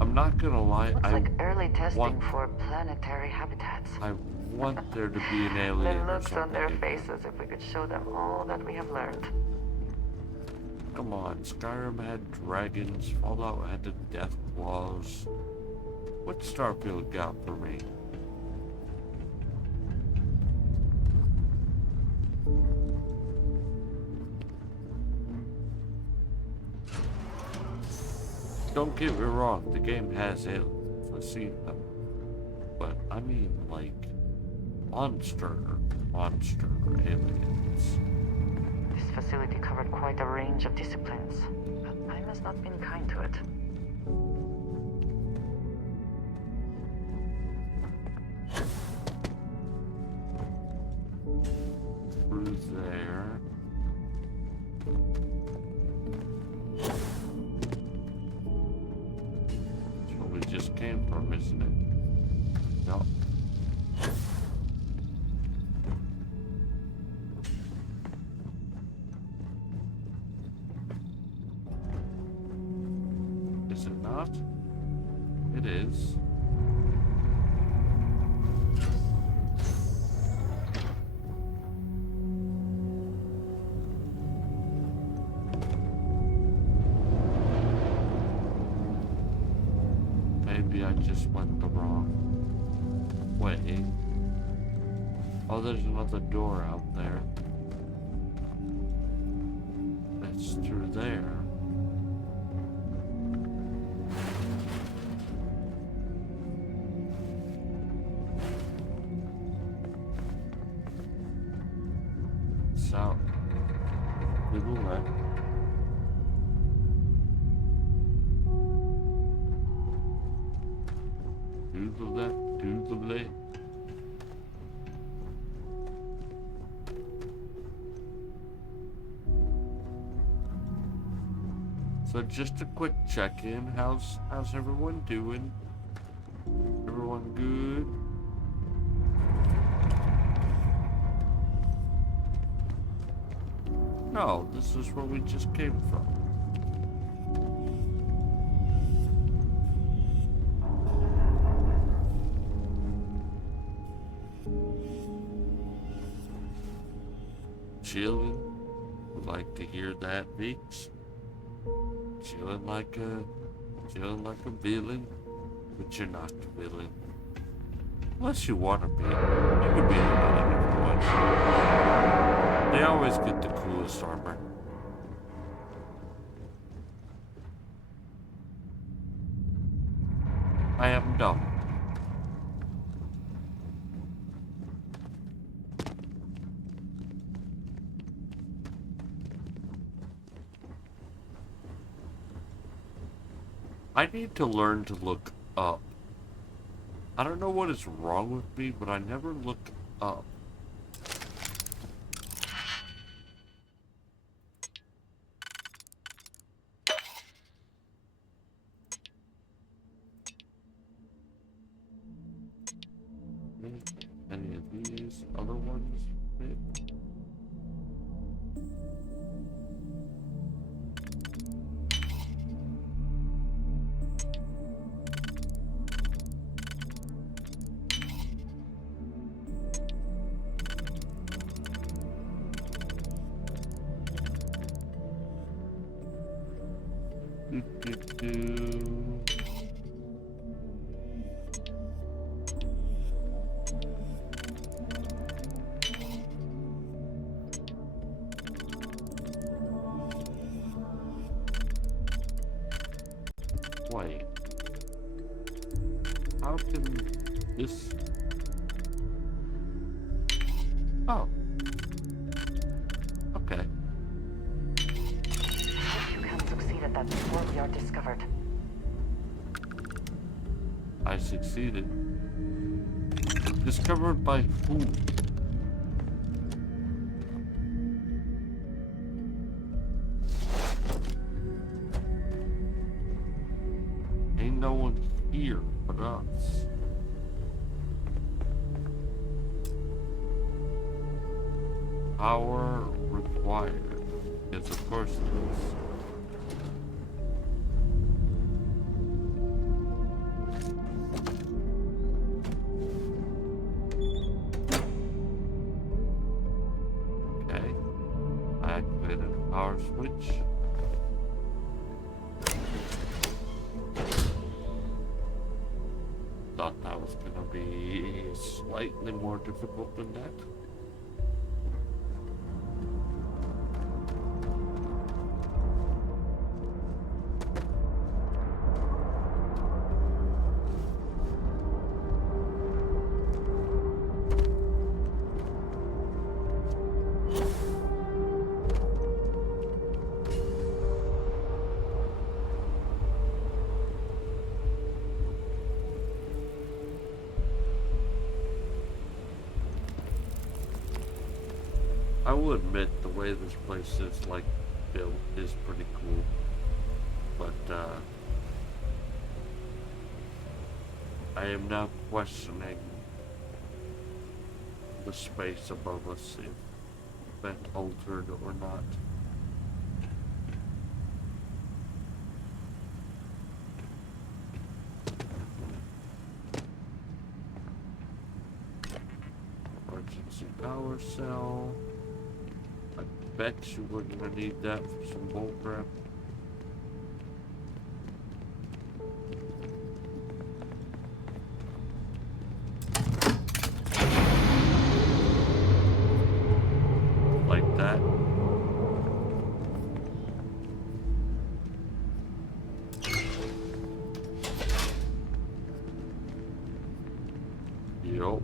I'm not gonna lie, Looks like early testing for planetary habitats. I want there to be an alien The or looks on their something. faces if we could show them all that we have learned. Come on, Skyrim had dragons, Fallout had the death claws. What's Starfield got for me? Don't get me wrong, the game has aliens. I've seen them. But I mean, like, monster aliens. This facility covered quite a range of disciplines, but time has not been kind to it. Through there. That's where we just came from, isn't it? No. Is it not? It is. Maybe I just went the wrong way. Oh, there's another door out there. It's through there. South. Little left. To the left, to the left. So just a quick check-in. How's everyone doing? Everyone good? No, this is where we just came from. Chilling. Would like to hear that, Beaks. Chilling like a villain, but you're not the villain. Unless you want to be. You can be the villain if you want to. They always get the coolest armor. I need to learn to look up. I don't know what is wrong with me, but I never look up. Any of these other ones? Maybe? Wait. How can this... Oh. Okay. If you can succeed at that before we are discovered. I succeeded. Discovered by who? Ain't no one here but us. Power required. Yes, of course it is. Okay. I activated the power switch. Thought that was gonna be slightly more difficult than that. I will admit the way this place is like built is pretty cool, but I am now questioning the space above us, if that altered or not. Emergency power cell. I bet you we're gonna need that for some bolt crap. Like that. Yup.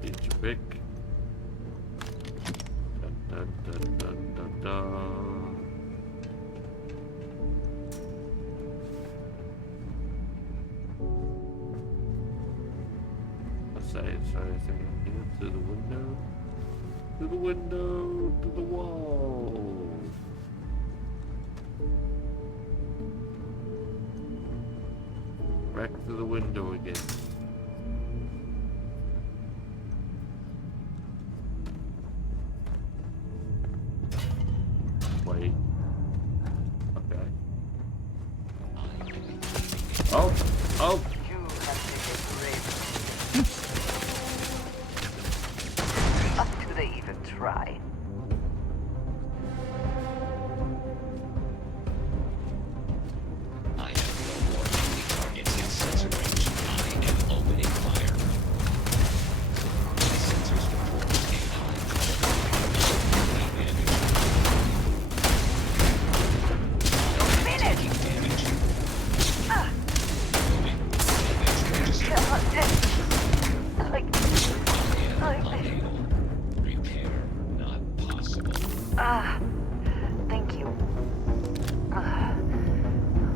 Did you pick? Dun, dun, dun, dun, dun, dun. Let's say, is there anything in here? Through the window? Through the window, to the wall. Back to the window again. Wait. Okay. Oh! Oh! You have taken brave. What do they even try? I have no more enemy targets in sensor range. I am Ah, thank you.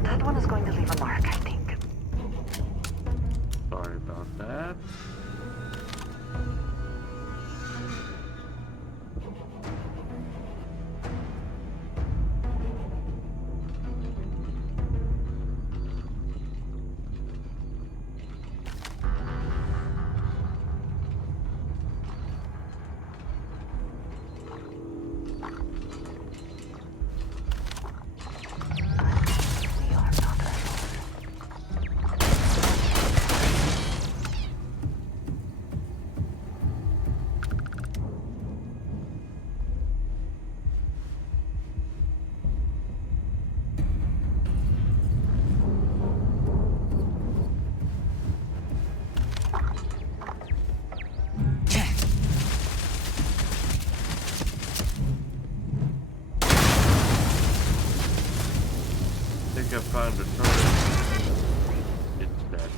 That one is going to leave a mark, I think. Sorry about that. I think I found a turret. It's dead.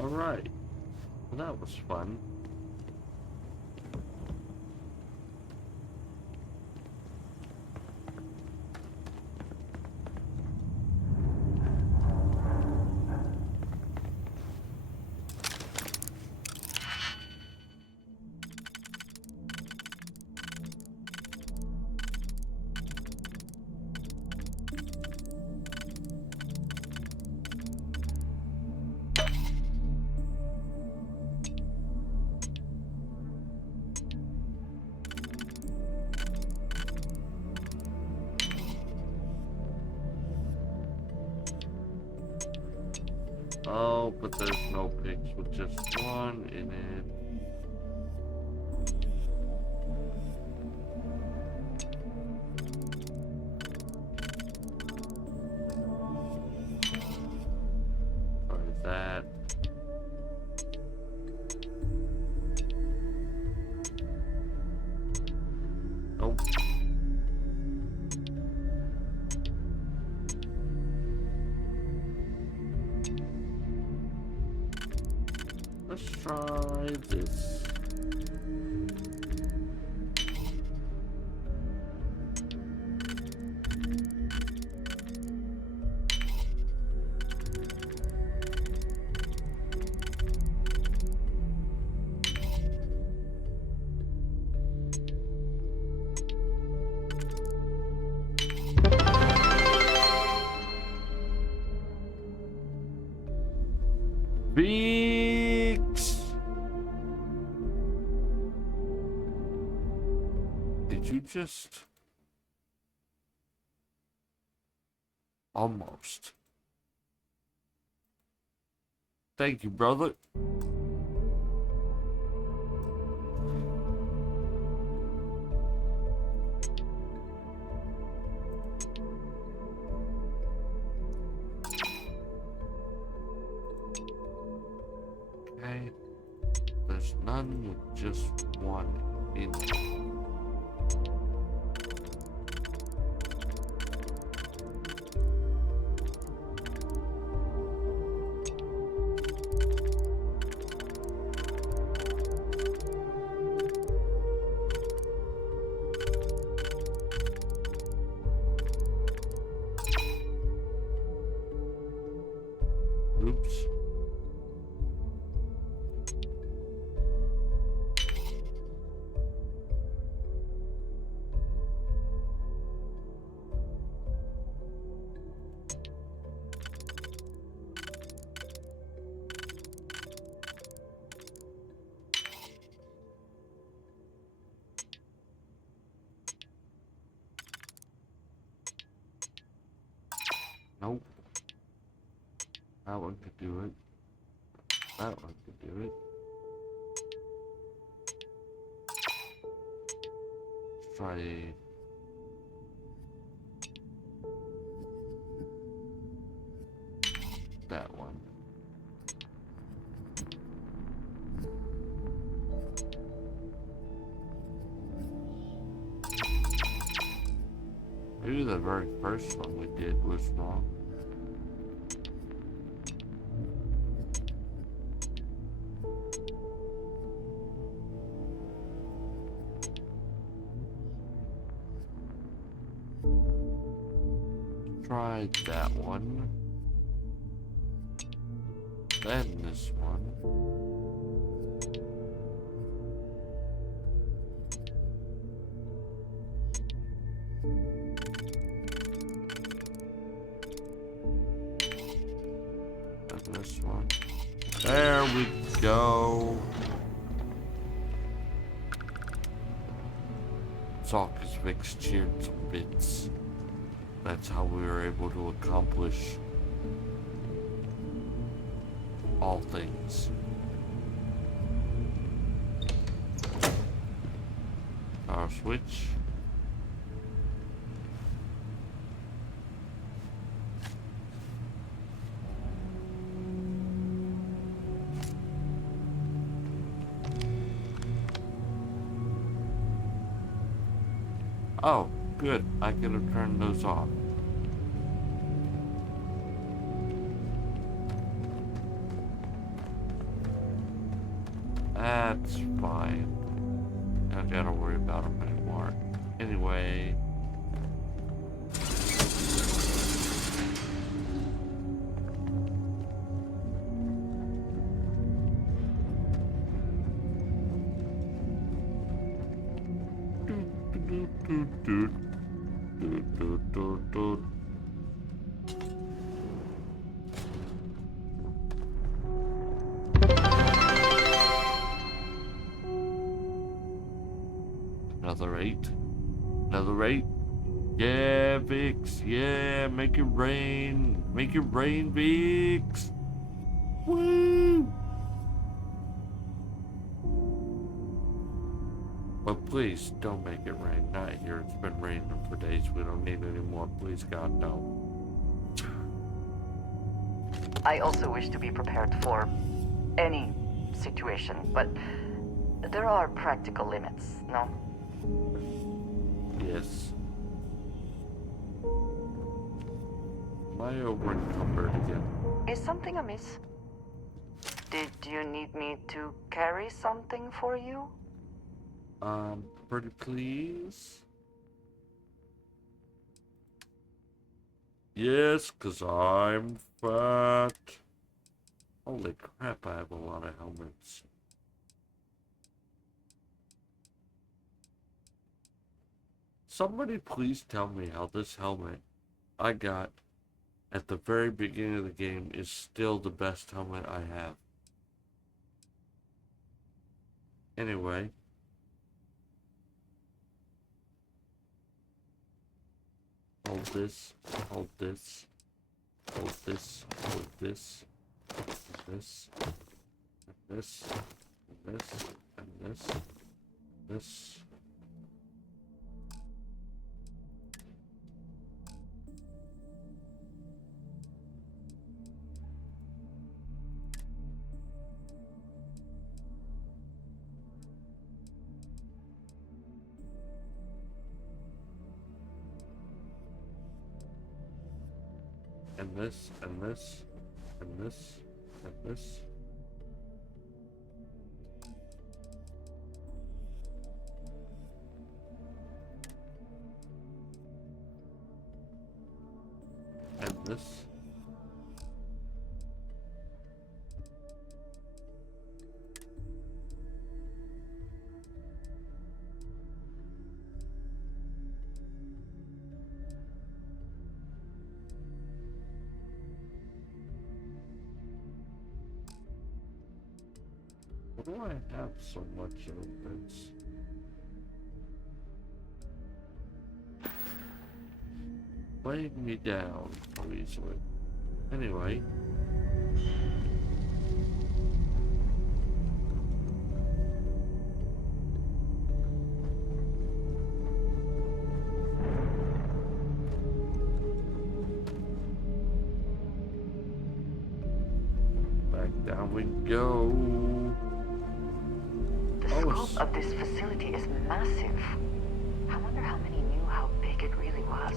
Alright. Well, that was fun. Oh, but there's no pics with just one in it. Try that. Nope. Let's try this. Beaks! Did you just... Almost. Thank you, brother. Okay. There's none with just one in it. Oops. Nope. That one could do it. That one could do it. Let's try that one. the very first one we did was wrong. Try that one. Then this one. And this one. There we go. Saucus Vic's cheered some bits. That's how we were able to accomplish all things. Power switch. Oh, good. I could have turned those off. That's fine. I don't gotta worry about them anymore. Anyway. Another 8. Another 8. Yeah, Vix. Yeah, make it rain. Make it rain, Vix. Woo! But please, don't make it rain. Not here. It's been raining for days. We don't need any more. Please, God, no. I also wish to be prepared for any situation, but there are practical limits, no? Yes. Am I over encumbered again? Is something amiss? Did you need me to carry something for you? Pretty please? Yes, 'cause I'm fat. Holy crap, I have a lot of helmets. Somebody please tell me how this helmet I got at the very beginning of the game is still the best helmet I have. Anyway. Hold this, hold this, hold this, hold this, this, and this, and this, and this, this. And this, and this, and this, and this. And this. Why do I have so much of this? Weighing me down so easily. Anyway. Back down we go. The scope of this facility is massive. I wonder how many knew how big it really was.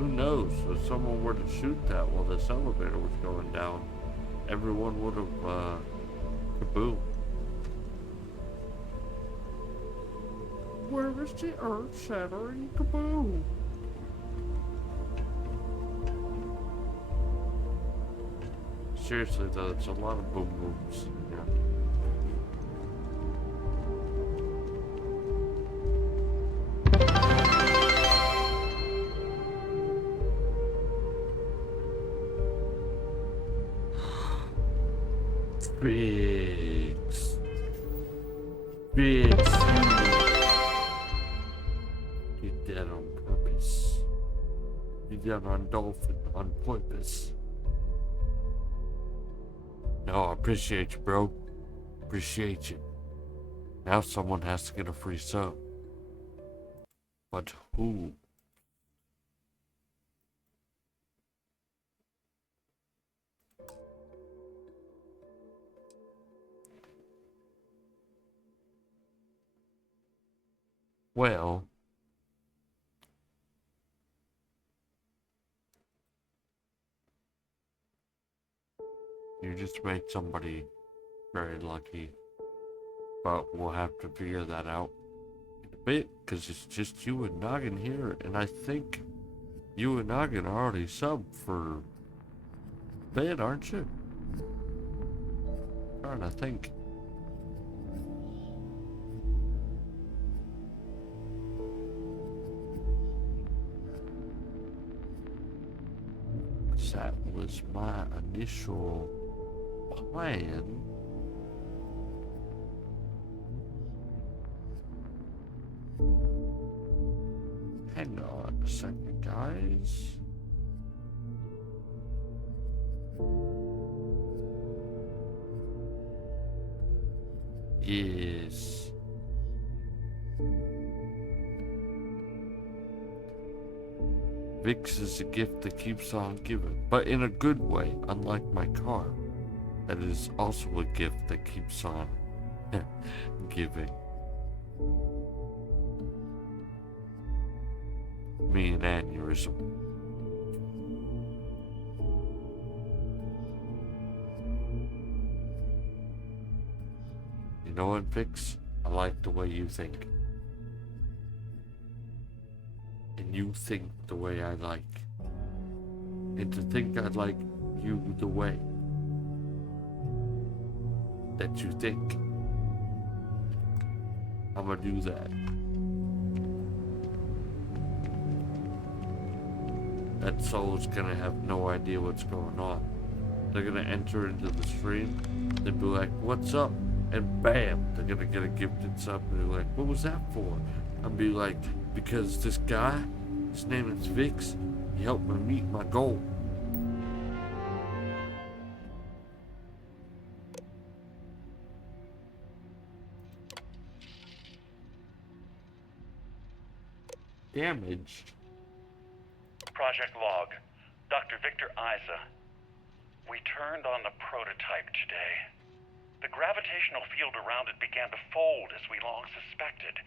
Who knows? If someone were to shoot that while this elevator was going down, everyone would have, kaboom. Where is the earth-shattering kaboom? Seriously though, it's a lot of boom booms. Yeah. Biggs. Biggs, you did that on purpose. You did that on Dolphin on purpose. No, I appreciate you, bro. Appreciate you. Now someone has to get a free sub. But who? Well, you just made somebody very lucky. But we'll have to figure that out in a bit, because it's just you and Noggin here, and I think you and Noggin are already subbed for a bit, aren't you? I'm trying to think. That was my initial plan. Hang on a second, guys. Yes. Vix is a gift that keeps on giving, but in a good way, unlike my car. That is also a gift that keeps on giving. Me an aneurysm. You know what, Vix? I like the way you think. And you think the way I like. And to think I like you the way that you think, I'm gonna do that. That soul's gonna have no idea what's going on. They're gonna enter into the stream, they'll be like, what's up? And bam, they're gonna get a gifted sub, and they're like, what was that for? I'll be like, because this guy, his name is Vix, he helped me meet my goal. Damaged. Project Log, Dr. Victor Isa. We turned on the prototype today. The gravitational field around it began to fold as we long suspected.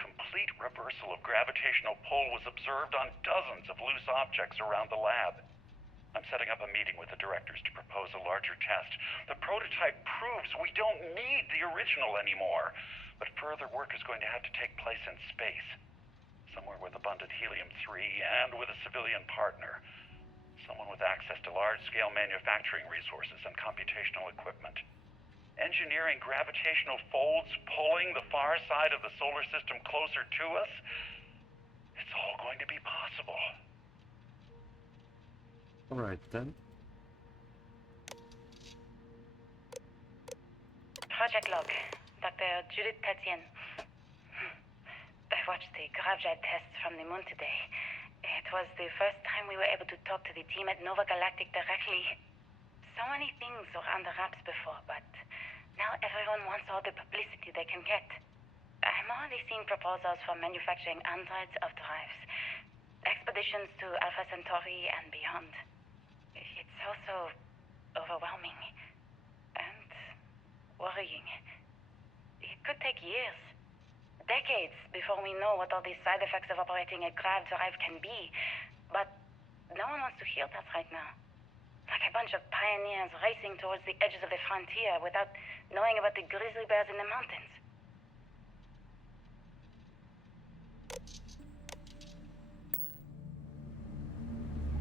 Complete reversal of gravitational pull was observed on dozens of loose objects around the lab. I'm setting up a meeting with the directors to propose a larger test. The prototype proves we don't need the original anymore, but further work is going to have to take place in space. Somewhere with abundant helium-3 and with a civilian partner. Someone with access to large-scale manufacturing resources and computational equipment. Engineering gravitational folds pulling the far side of the solar system closer to us? It's all going to be possible. Alright then. Project Log, Dr. Judith Tatien. I watched the gravjet tests from the moon today. It was the first time we were able to talk to the team at Nova Galactic directly. So many things were under wraps before, but now everyone wants all the publicity they can get. I'm already seeing proposals for manufacturing androids of drives, expeditions to Alpha Centauri and beyond. It's also overwhelming and worrying. It could take years. Decades before we know what all the side effects of operating a grav drive can be. But no one wants to hear that right now. Like a bunch of pioneers racing towards the edges of the frontier without knowing about the grizzly bears in the mountains.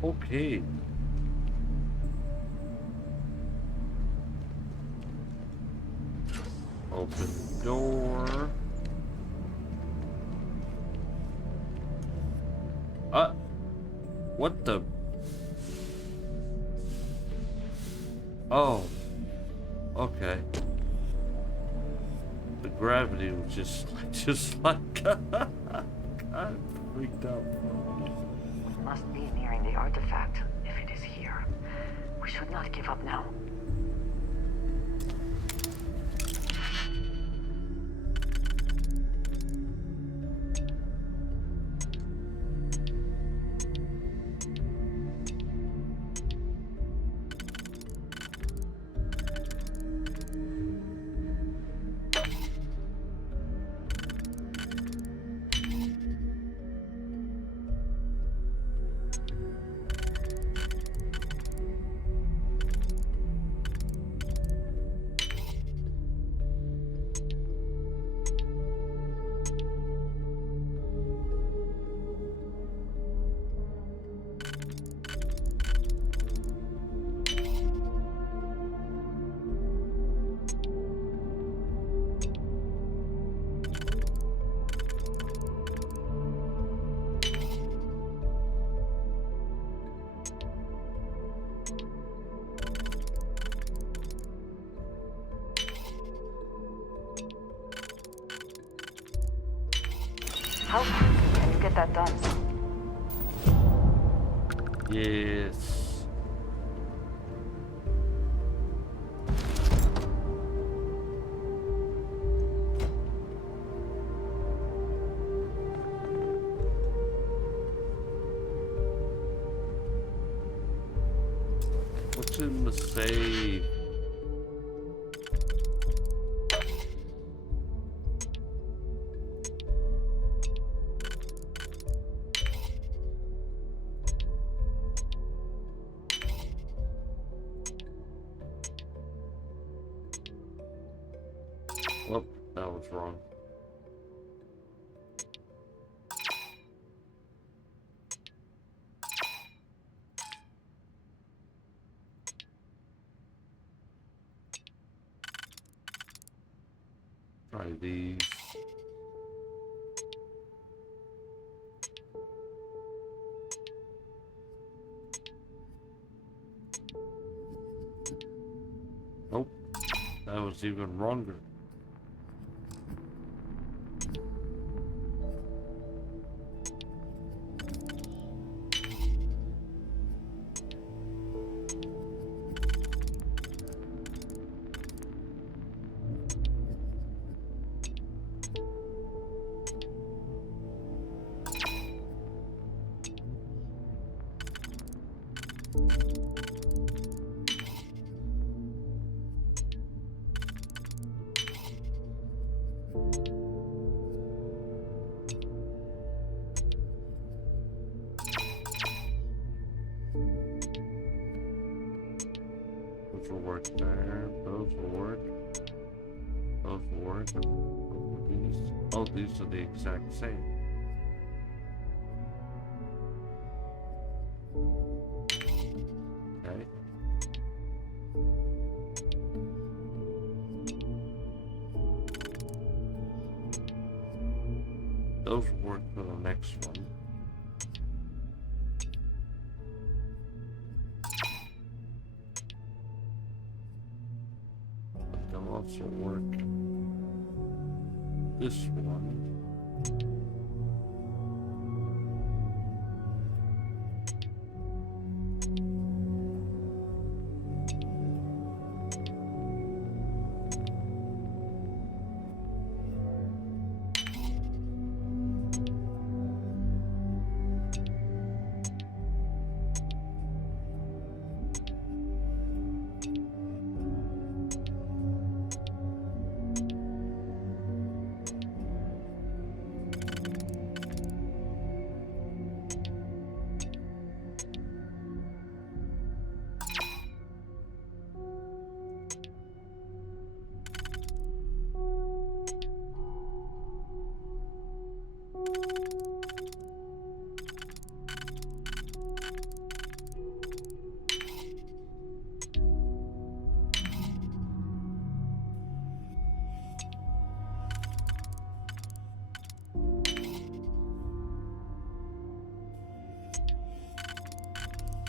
Okay. Open the door. What the? Oh. Okay. The gravity was just like I freaked out. We must be nearing the artifact, if it is here. We should not give up now. How can you get that done? Yes. What's in the save? Well, that was wrong. Try these. Nope, that was even wronger. Those will work there. Those will work. Those will work. Oh, these are the exact same. Okay. Those will work for the next one. But they'll also work this one.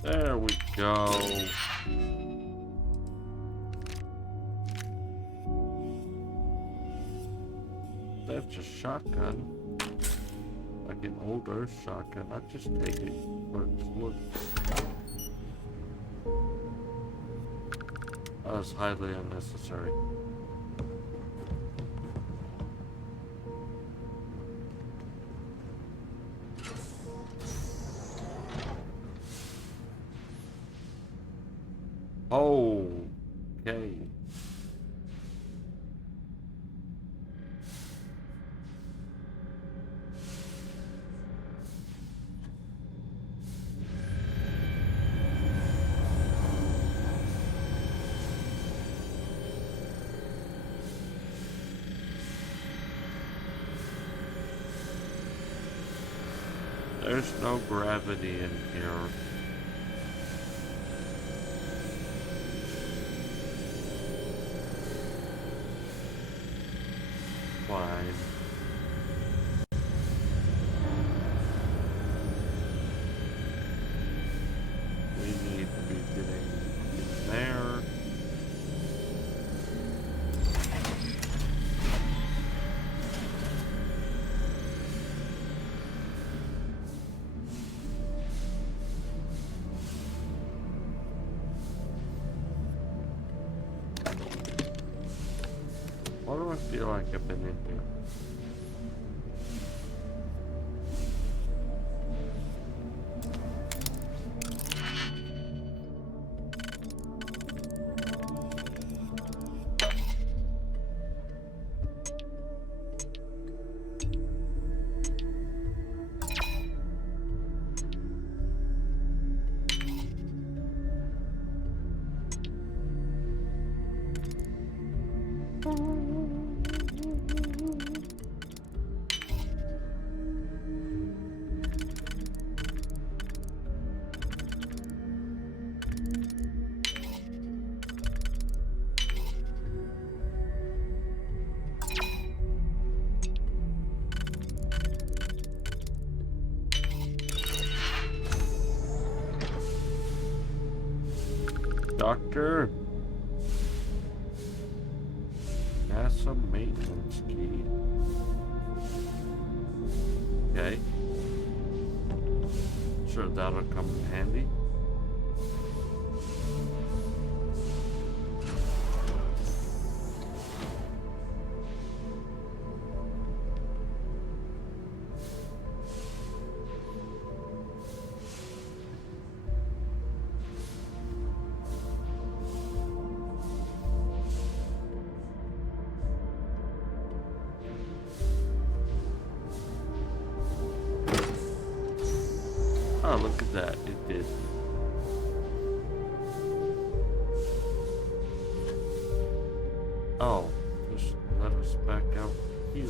There we go. That's a shotgun. Like an older shotgun. I just take it for its looks. That was highly unnecessary. Oh, okay. There's no gravity in here. Fine. We need to be getting in there. Why do I feel like I've been in here? Doctor? NASA maintenance key. Okay. Sure, that'll come in handy. Oh, look at that. It did. Oh, just let us back out here.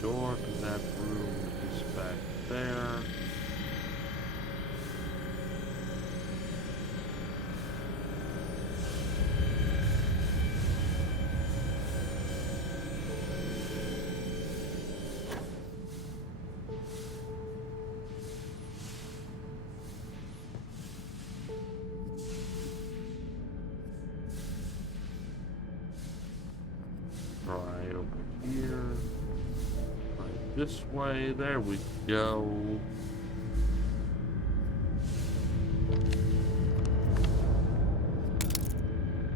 Door to that room is back there. Right over here. Right this way. There we go.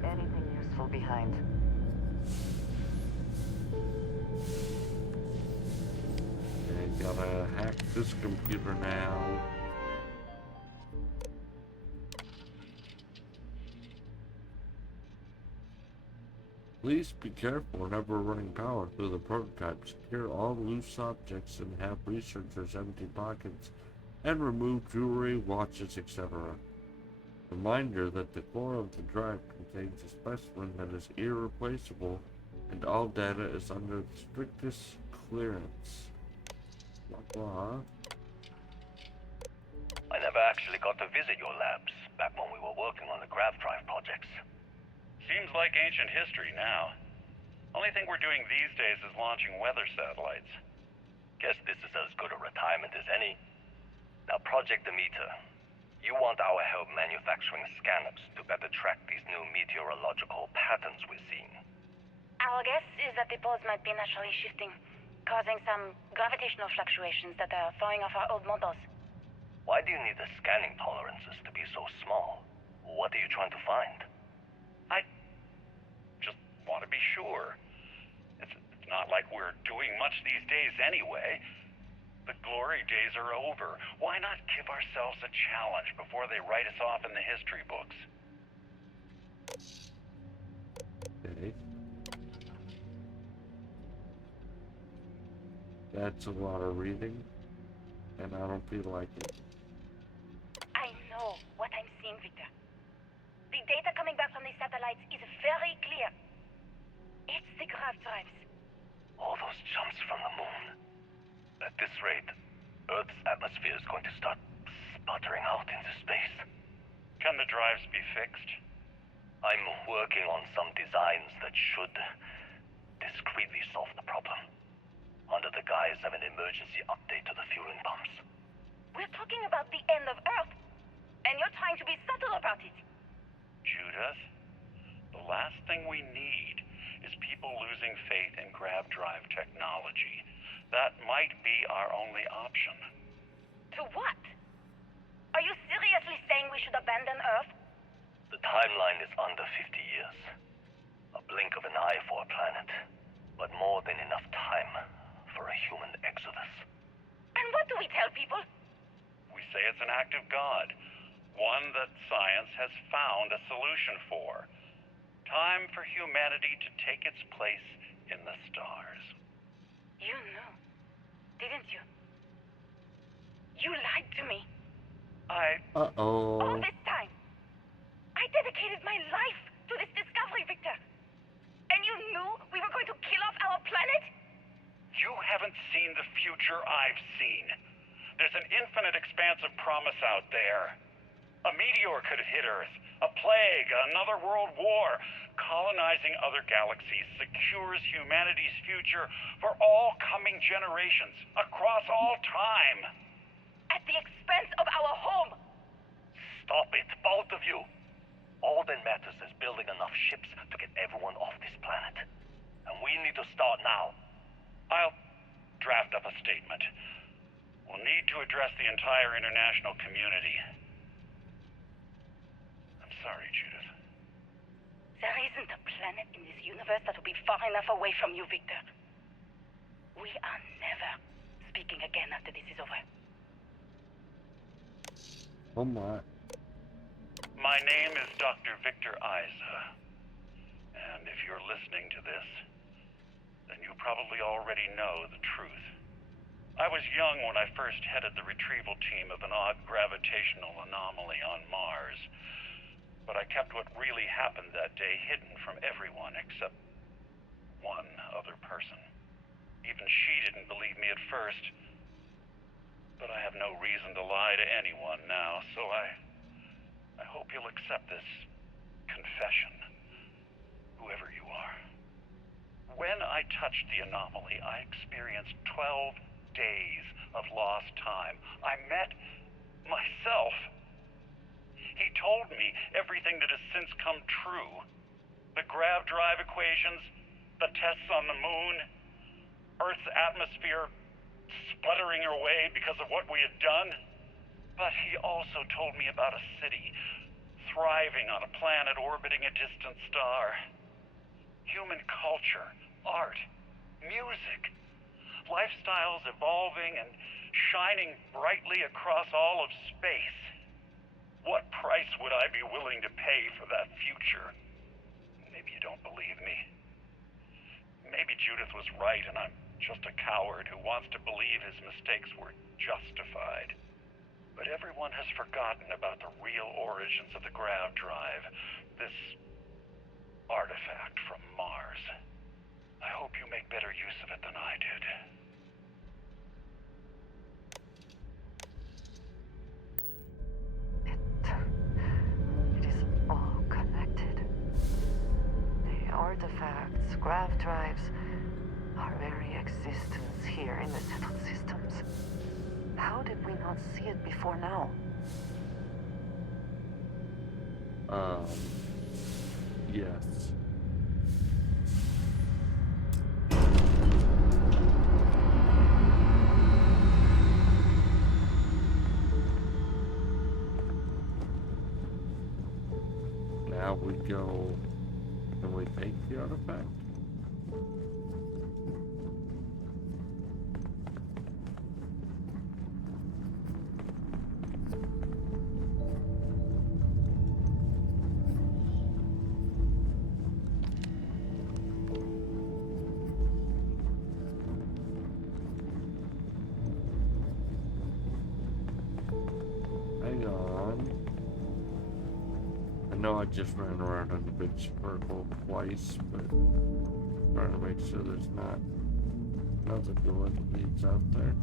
Anything useful behind? Okay, gotta hack this computer now. Please be careful whenever running power through the prototype. Secure all loose objects and have researchers empty pockets and remove jewelry, watches, etc. Reminder that the core of the drive contains a specimen that is irreplaceable and all data is under the strictest clearance. Blah blah. I never actually got to visit your labs back when we were working on the grav drive projects. Seems like ancient history now. Only thing we're doing these days is launching weather satellites. Guess this is as good a retirement as any. Now, Project Demeter. You want our help manufacturing scanners to better track these new meteorological patterns we're seeing. Our guess is that the poles might be naturally shifting, causing some gravitational fluctuations that are throwing off our old models. Why do you need the scanning tolerances to be so small? What are you trying to find? I just want to be sure. It's not like we're doing much these days anyway. The glory days are over. Why not give ourselves a challenge before they write us off in the history books? Okay. That's a lot of reading, and I don't feel like it. I know what I'm seeing, Victor. The data coming back from the satellites is very clear. It's the grav drives. All those jumps from the moon. At this rate, Earth's atmosphere is going to start sputtering out into space. Can the drives be fixed? I'm working on some designs that should discreetly solve the problem, under the guise of an emergency update to the fueling pumps. We're talking about the end of Earth, and you're trying to be subtle about it. Judith, the last thing we need is people losing faith in grav drive technology. That might be our only option. To what? Are you seriously saying we should abandon Earth? The timeline is under 50 years. A blink of an eye for a planet, but more than enough time for a human exodus. And what do we tell people? We say it's an act of God, one that science has found a solution for. Time for humanity to take its place in the stars. You knew, didn't you? You lied to me. Uh-oh. All this time. I dedicated my life to this discovery, Victor. And you knew we were going to kill off our planet? You haven't seen the future I've seen. There's an infinite expanse of promise out there. A meteor could hit Earth, a plague, another world war. Colonizing other galaxies secures humanity's future for all coming generations, across all time. At the expense of our home. Stop it, both of you. All that matters is building enough ships to get everyone off this planet. And we need to start now. I'll draft up a statement. We'll need to address the entire international community. I'm sorry, Judith. There isn't a planet in this universe that will be far enough away from you, Victor. We are never speaking again after this is over. Oh my. My name is Dr. Victor Isa. And if you're listening to this, then you probably already know the truth. I was young when I first headed the retrieval team of an odd gravitational anomaly on Mars. But I kept what really happened that day hidden from everyone except one other person. Even she didn't believe me at first. But I have no reason to lie to anyone now, so I hope you'll accept this confession, whoever you are. When I touched the anomaly, I experienced 12 days of lost time. I met myself. He told me everything that has since come true. The grav drive equations, the tests on the moon, Earth's atmosphere sputtering away because of what we had done. But he also told me about a city thriving on a planet orbiting a distant star. Human culture, art, music, lifestyles evolving and shining brightly across all of space. What price would I be willing to pay for that future? Maybe you don't believe me. Maybe Judith was right and I'm just a coward who wants to believe his mistakes were justified. But everyone has forgotten about the real origins of the grav drive, this artifact from Mars. make better use of it than I did. It is all connected. The artifacts, grav drives, our very existence here in the settled systems. How did we not see it before now? Yes. Now we go, and we take the artifact. Hang on. I know I just ran around in a big circle twice, but trying to make sure there's not another door that leads out there.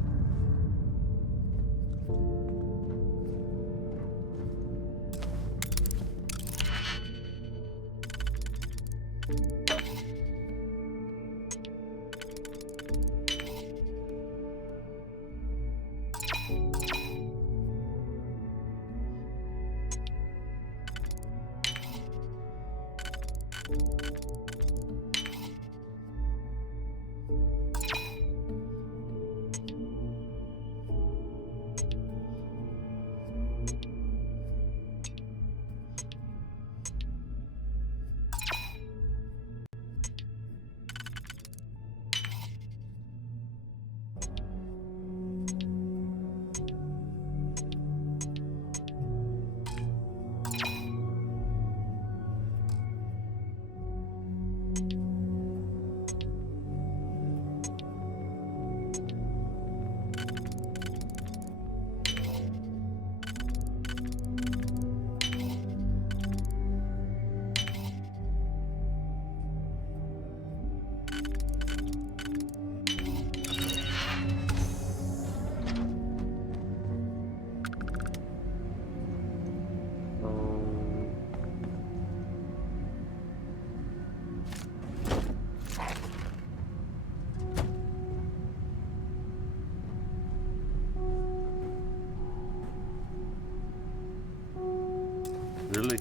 Really?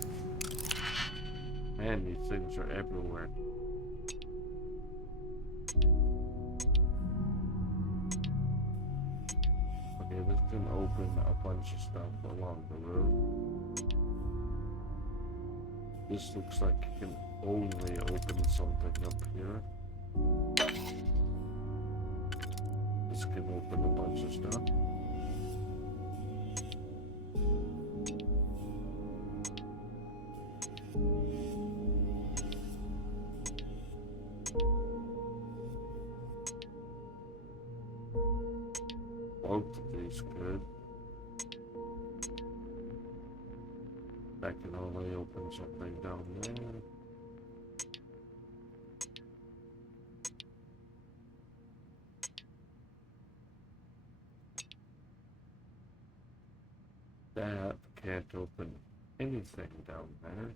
Man, these things are everywhere. Okay, this can open a bunch of stuff along the road. This looks like it can only open something up here. This can open a bunch of stuff. Both of these could. That can only open something down there. That can't open anything down there.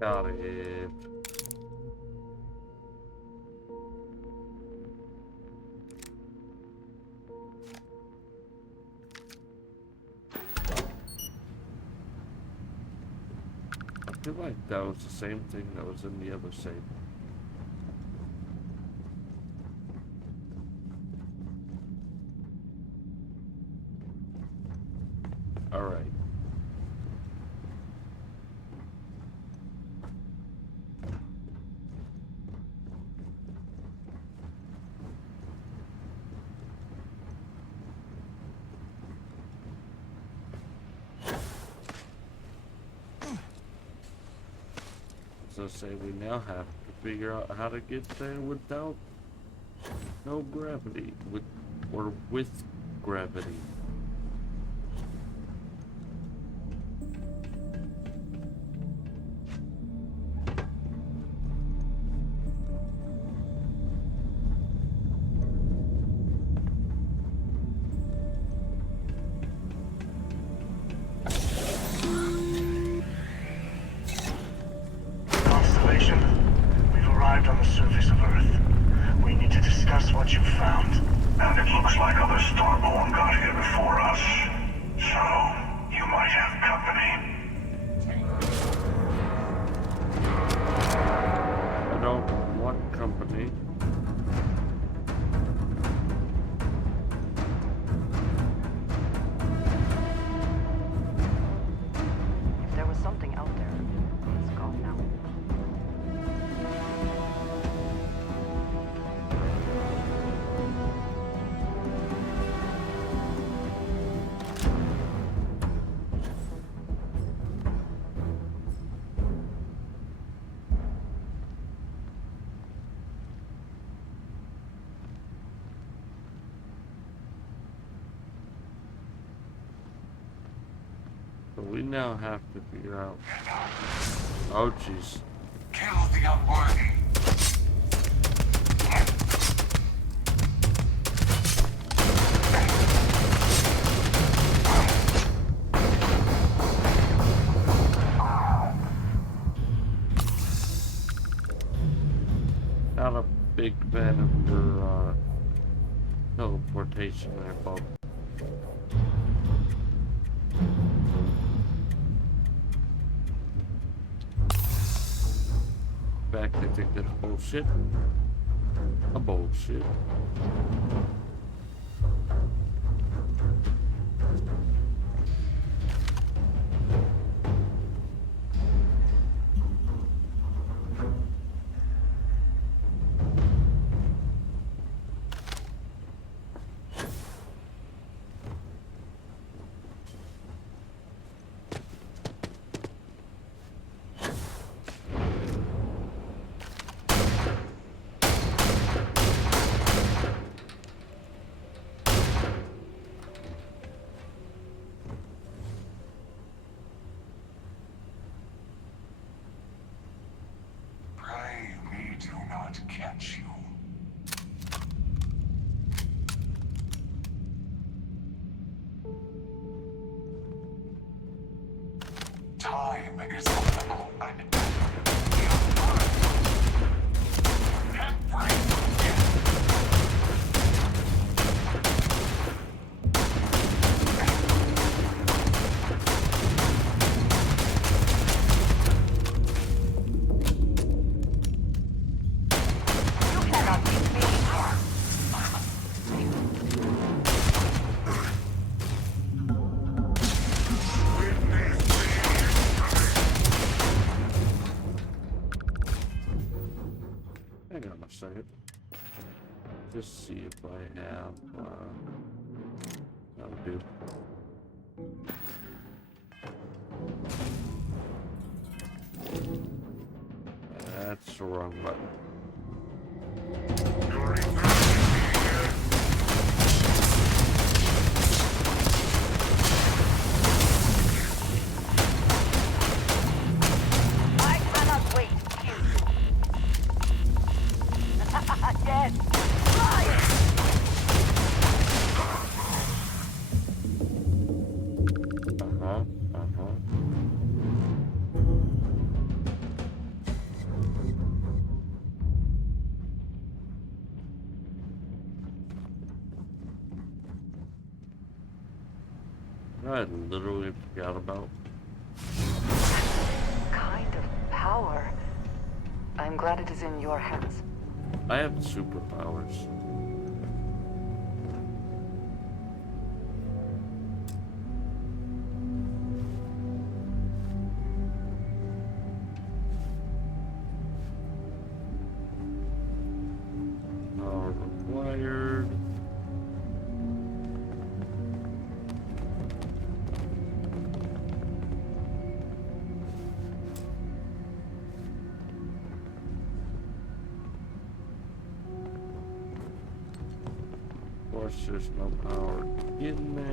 Got it. I feel like that was the same thing that was in the other save. Alright. So say we now have to figure out how to get there without no gravity, or with gravity. We've arrived on the surface of Earth. We need to discuss what you found. And it looks like other Starborn got here before us. So, you might have company. I don't want company. If there was something out there, it's gone now. So we now have to figure out. Oh jeez. Kill the unworthy. Not a big fan of your teleportation there, Bob. In fact, I think that's bullshit. A bullshit. wants you. Time is fickle and Hang on a second. Just see if I have, that'll do. That's the wrong button. I cannot wait. Yes. Fire! I literally forgot about. Kind of power. I'm glad it is in your hands. I have superpowers. Power required. Of course, there's no power in there.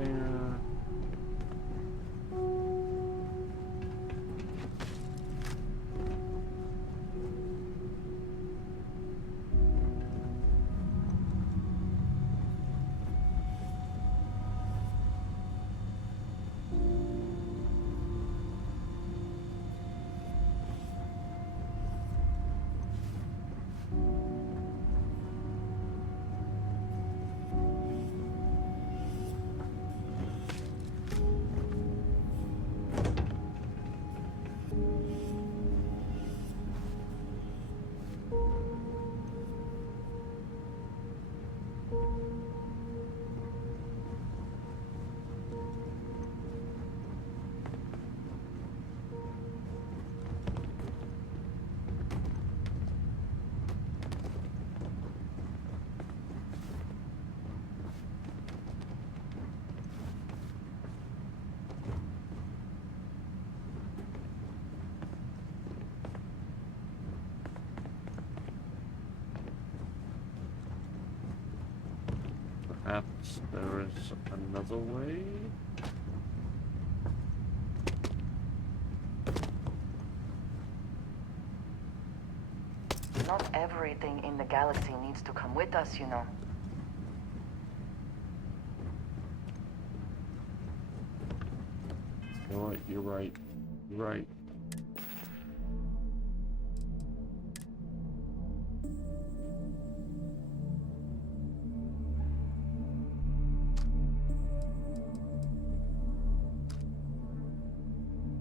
Perhaps there is another way? Not everything in the galaxy needs to come with us, you know. You know what? You're right. You're right.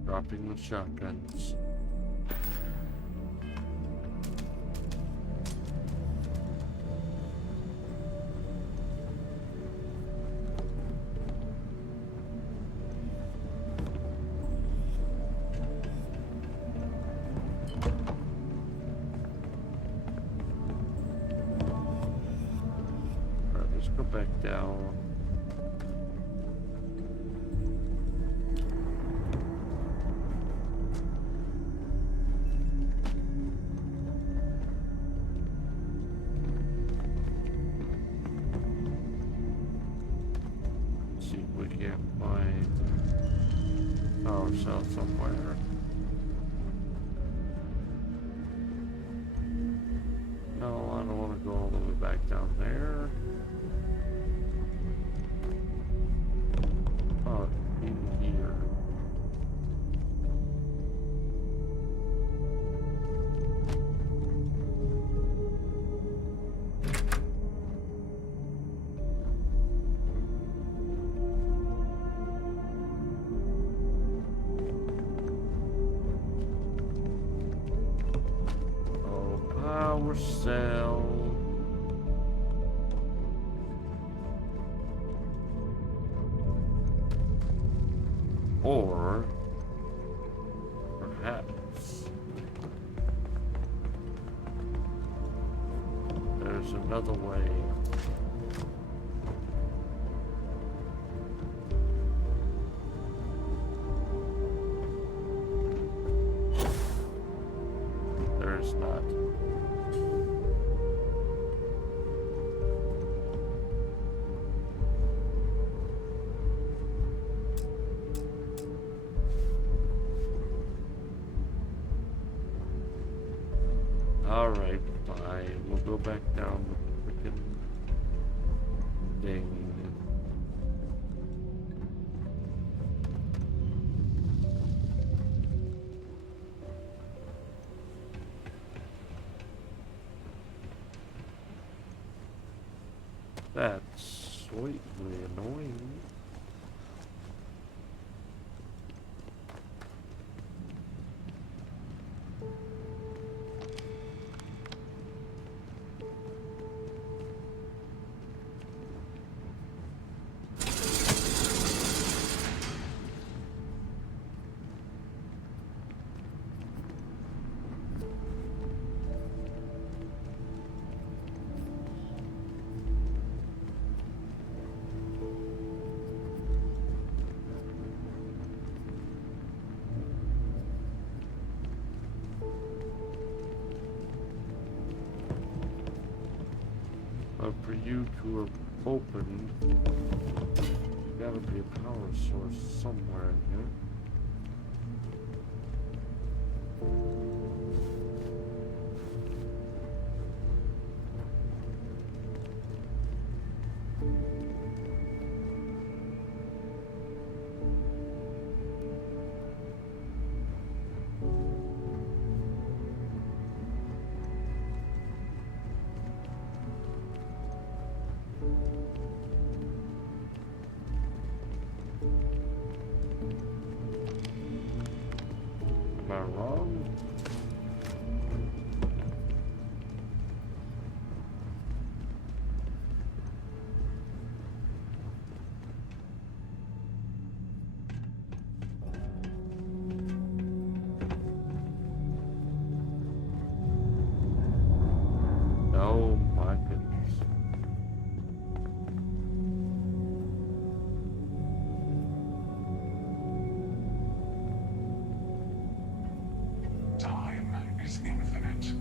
Dropping the shotguns. Alright, let's go back down. See if we can find power cell somewhere. No, I don't for sale. Or perhaps there's another way. There's not. Alright, fine. We'll go back down the freaking thing. That's slightly annoying. For you to have opened, gotta be a power source somewhere in here. Am I wrong? Oh my goodness. Time is infinite.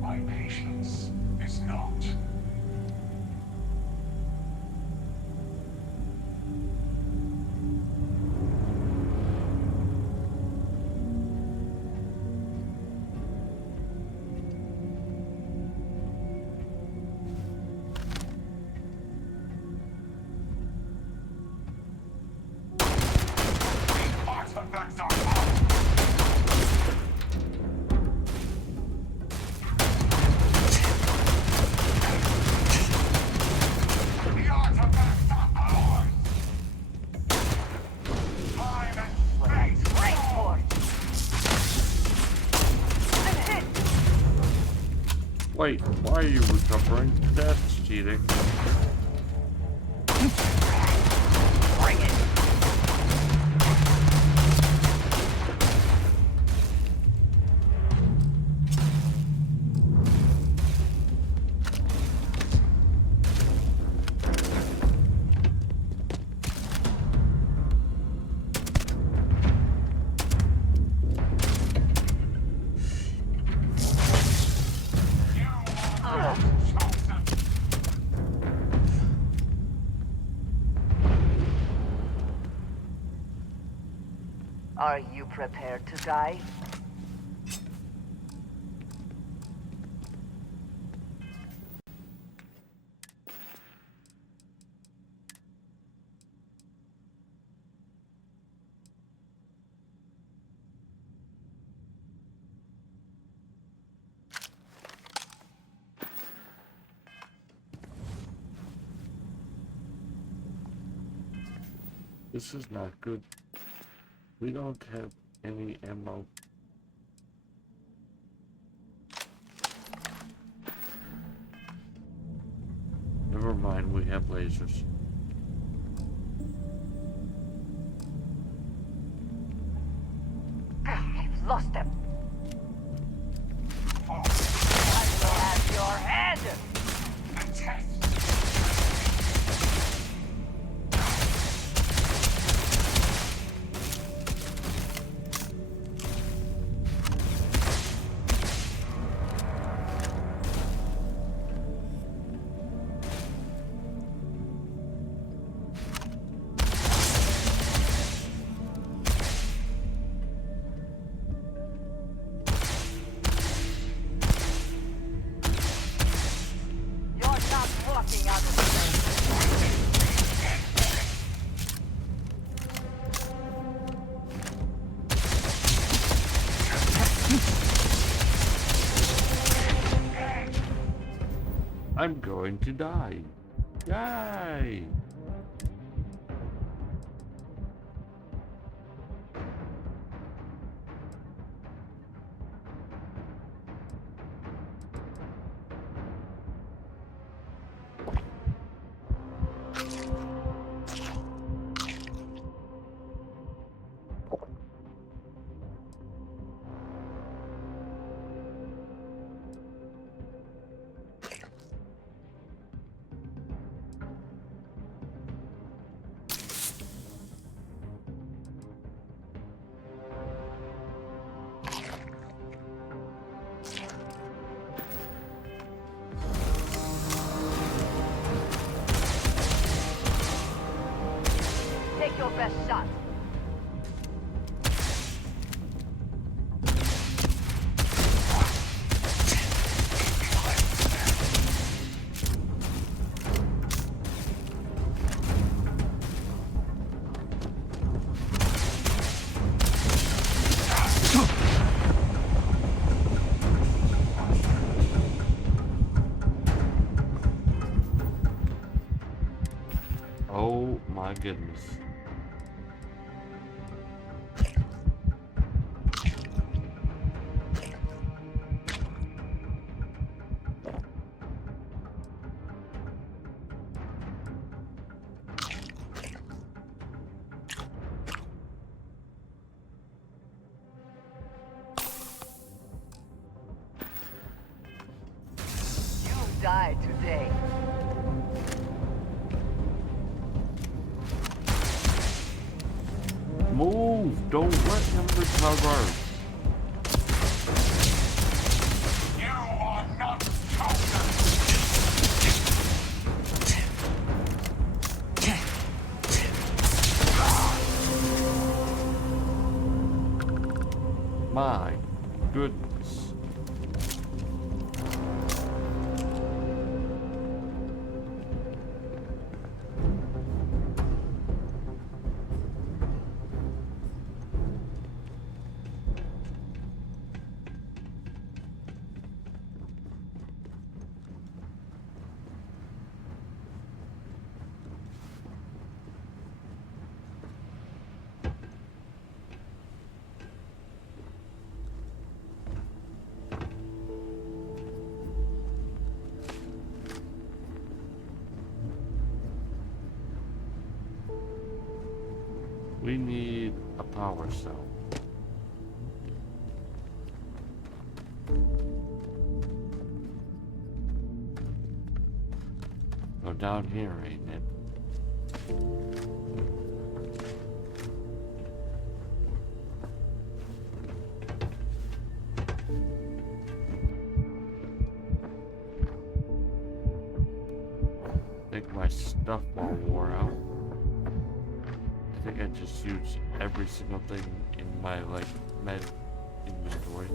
My patience is not. Artifacts are out! The artifacts are ours! Time and space! Wait, why are you recovering? That's cheating. Bring it! Are you prepared to die? This is not good. We don't have any ammo. have lasers. I've lost him. I will have your head! I'm going to die. Yay! Take your best shot. Oh my goodness. You die today. Move! Don't let him recover! You are not chosen! My goodness. We need a power cell. Go down here, ain't it? I think my stuff all wore out. I think I just used every single thing in my med inventory.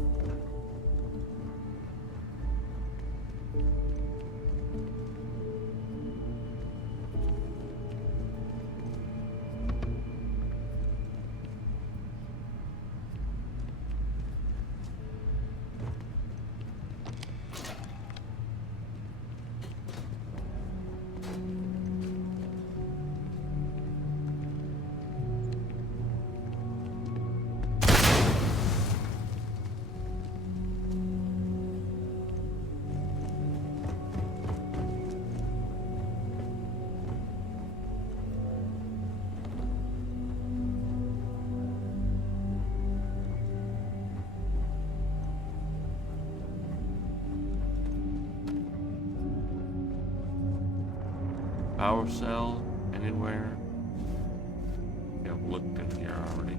Power cell anywhere? Yeah, I've looked in here already.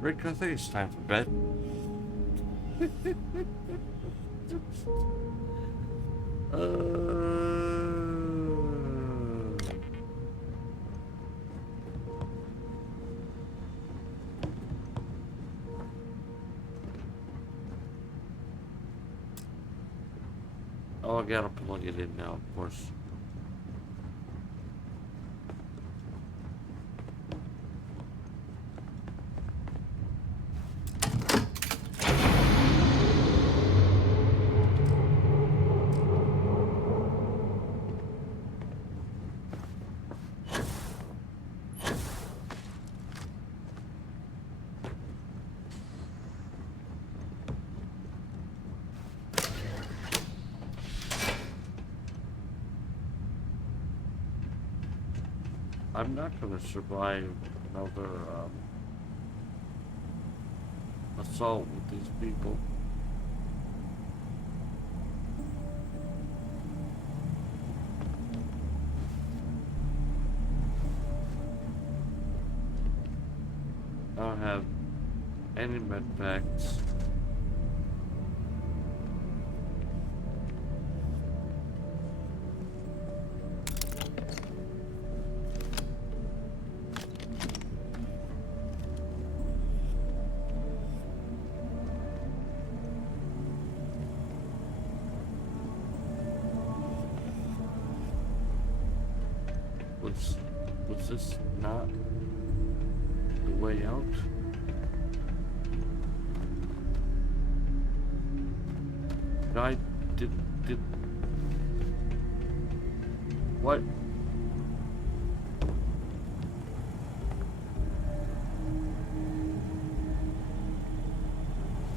Rick, I think it's time for bed. Oh, I gotta plug it in now, of course. I'm not gonna survive another assault with these people. I don't have any med packs. Was this not the way out? No, I did what?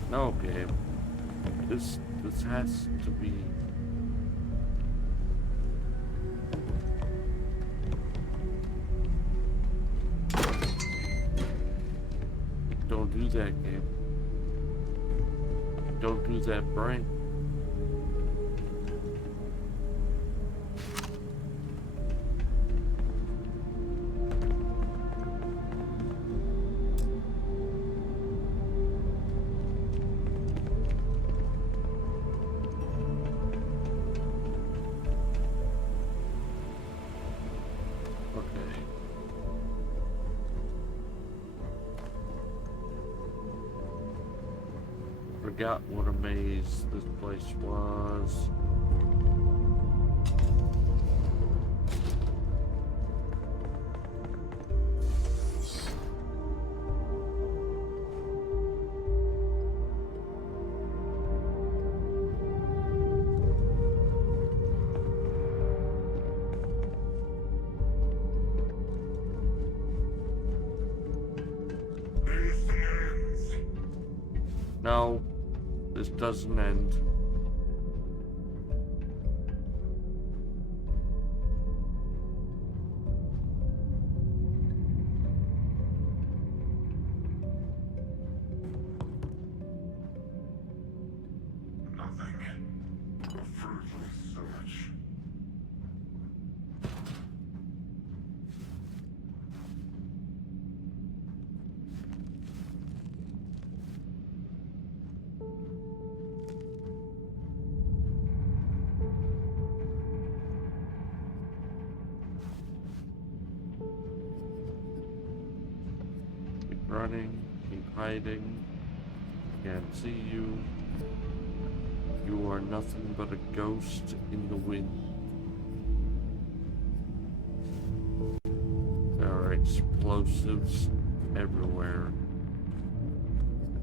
No, game. This has to be. Don't do that, game. Don't do that, brain. Forgot what a maze this place was. No, this doesn't end. Running, keep hiding, can't see you. You are nothing but a ghost in the wind. explosives everywhere.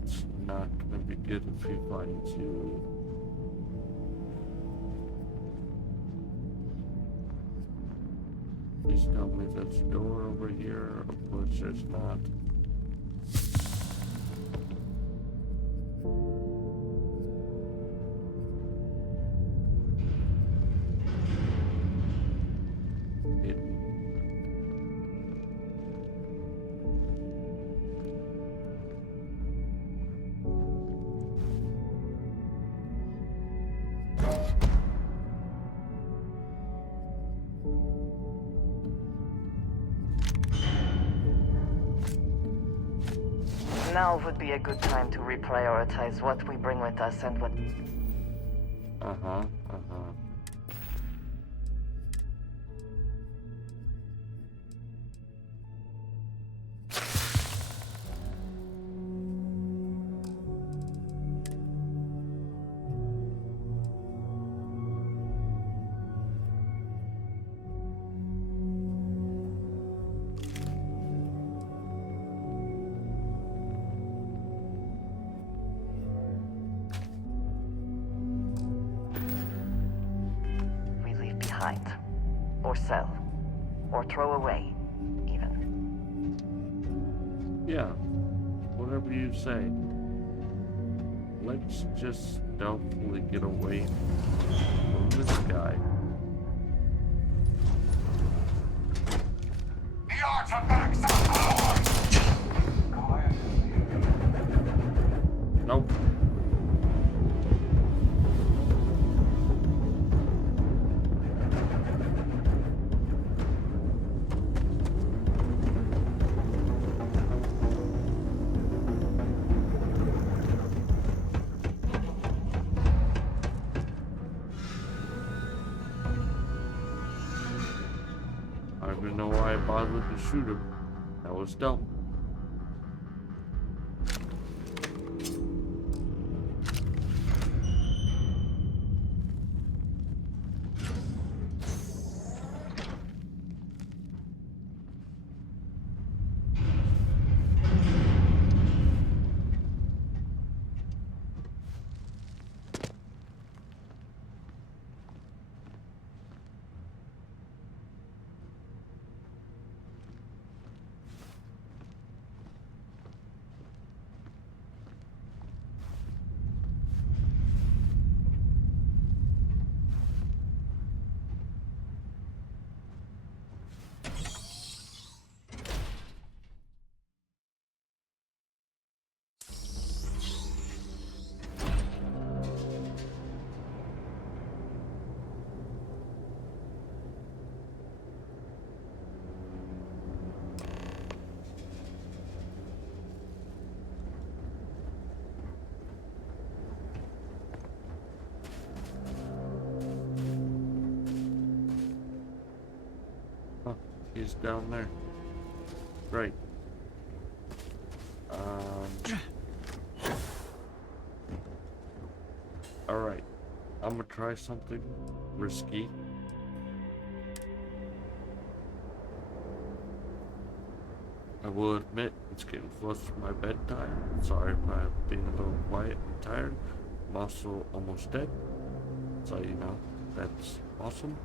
It's not gonna be good if he finds you. Please tell me there's a door over here. Of course there's not. Now would be a good time to reprioritize what we bring with us and what... Uh-huh. we leave behind. Or sell. Or throw away, even. Yeah, whatever you say. Let's just stealthily get away from this guy. The artifacts are ours! Nope. I don't even know why I bothered to shoot him. That was dumb. Huh, he's down there. Great. Alright. I'm gonna try something risky. I will admit it's getting close to my bedtime. Sorry if I've been a little quiet and tired. I'm also almost dead. So you know, that's awesome.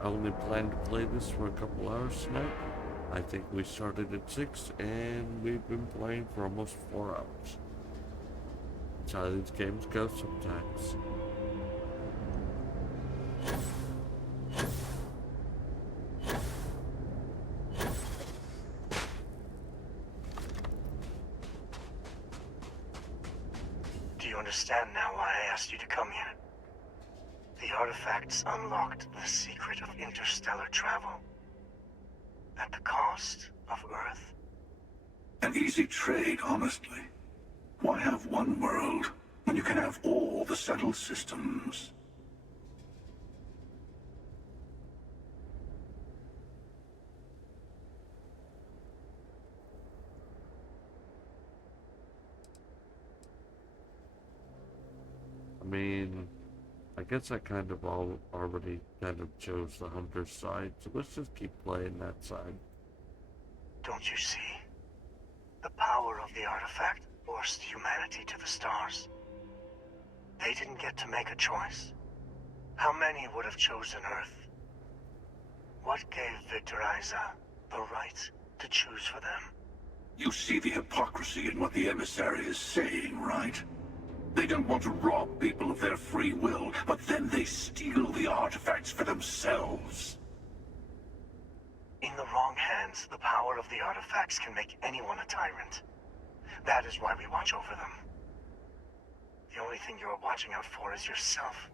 I only plan to play this for a couple hours tonight. I think we started at 6 and we've been playing for almost 4 hours. That's how these games go sometimes. Do you understand now why I asked you to come here? The artifacts unlocked the secret of interstellar travel. At the cost of Earth. An easy trade, honestly. Why have one world when you can have all the settled systems? I mean, I guess I kind of already kind of chose the hunter side, so let's just keep playing that side. Don't you see? The power of the artifact forced humanity to the stars. They didn't get to make a choice. How many would have chosen Earth? What gave Victor Isa the right to choose for them? You see the hypocrisy in what the emissary is saying, right? They don't want to rob people of their free will, but then they steal the artifacts for themselves. In the wrong hands, the power of the artifacts can make anyone a tyrant. That is why we watch over them. The only thing you are watching out for is yourself.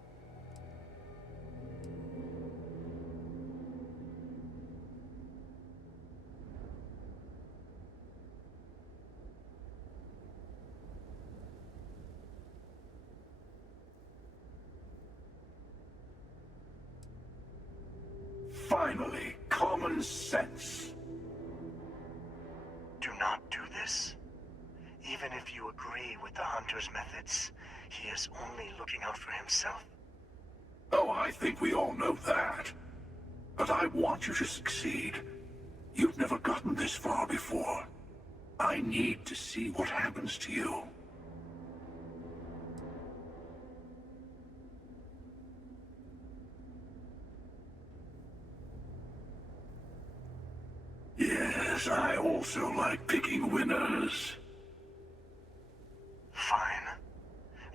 Finally, common sense. Do not do this. Even if you agree with the Hunter's methods, he is only looking out for himself. Oh, I think we all know that. But I want you to succeed. You've never gotten this far before. I need to see what happens to you. Yes, I also like picking winners. Fine.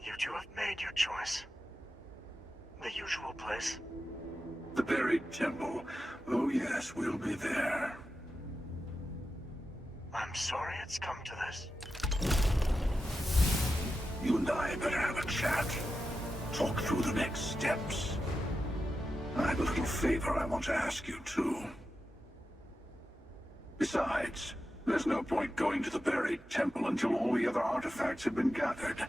You two have made your choice. The usual place? The buried temple. Oh yes, we'll be there. I'm sorry it's come to this. You and I better have a chat. Talk through the next steps. I have a little favor I want to ask you, too. Besides, there's no point going to the buried temple until all the other artifacts have been gathered.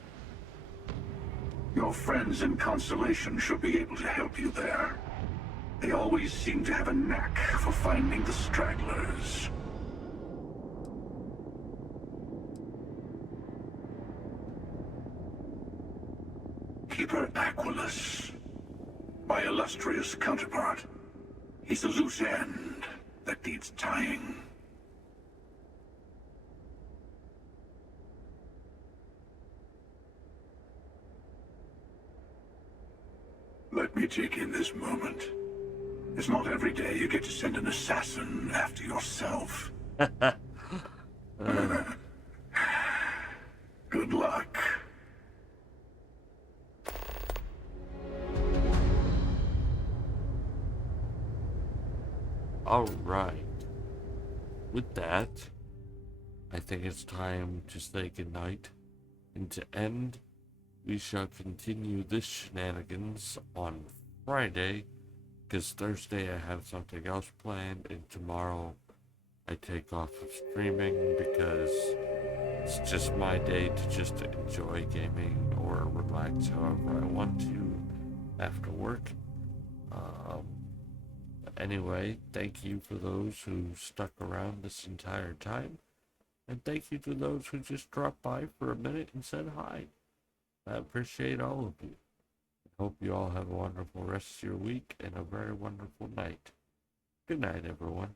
Your friends in Constellation should be able to help you there. They always seem to have a knack for finding the stragglers. Keeper Aquilus, my illustrious counterpart. He's a loose end that needs tying. Let me take in this moment. It's not every day you get to send an assassin after yourself. Good luck. Alright. With that, I think it's time to say goodnight. And to end, we shall continue this shenanigans on Friday, because Thursday I have something else planned, and tomorrow I take off of streaming because it's just my day to just enjoy gaming or relax however I want to after work. Anyway, thank you for those who stuck around this entire time, and thank you to those who just dropped by for a minute and said hi. I appreciate all of you. I hope you all have a wonderful rest of your week and a very wonderful night. Good night, everyone.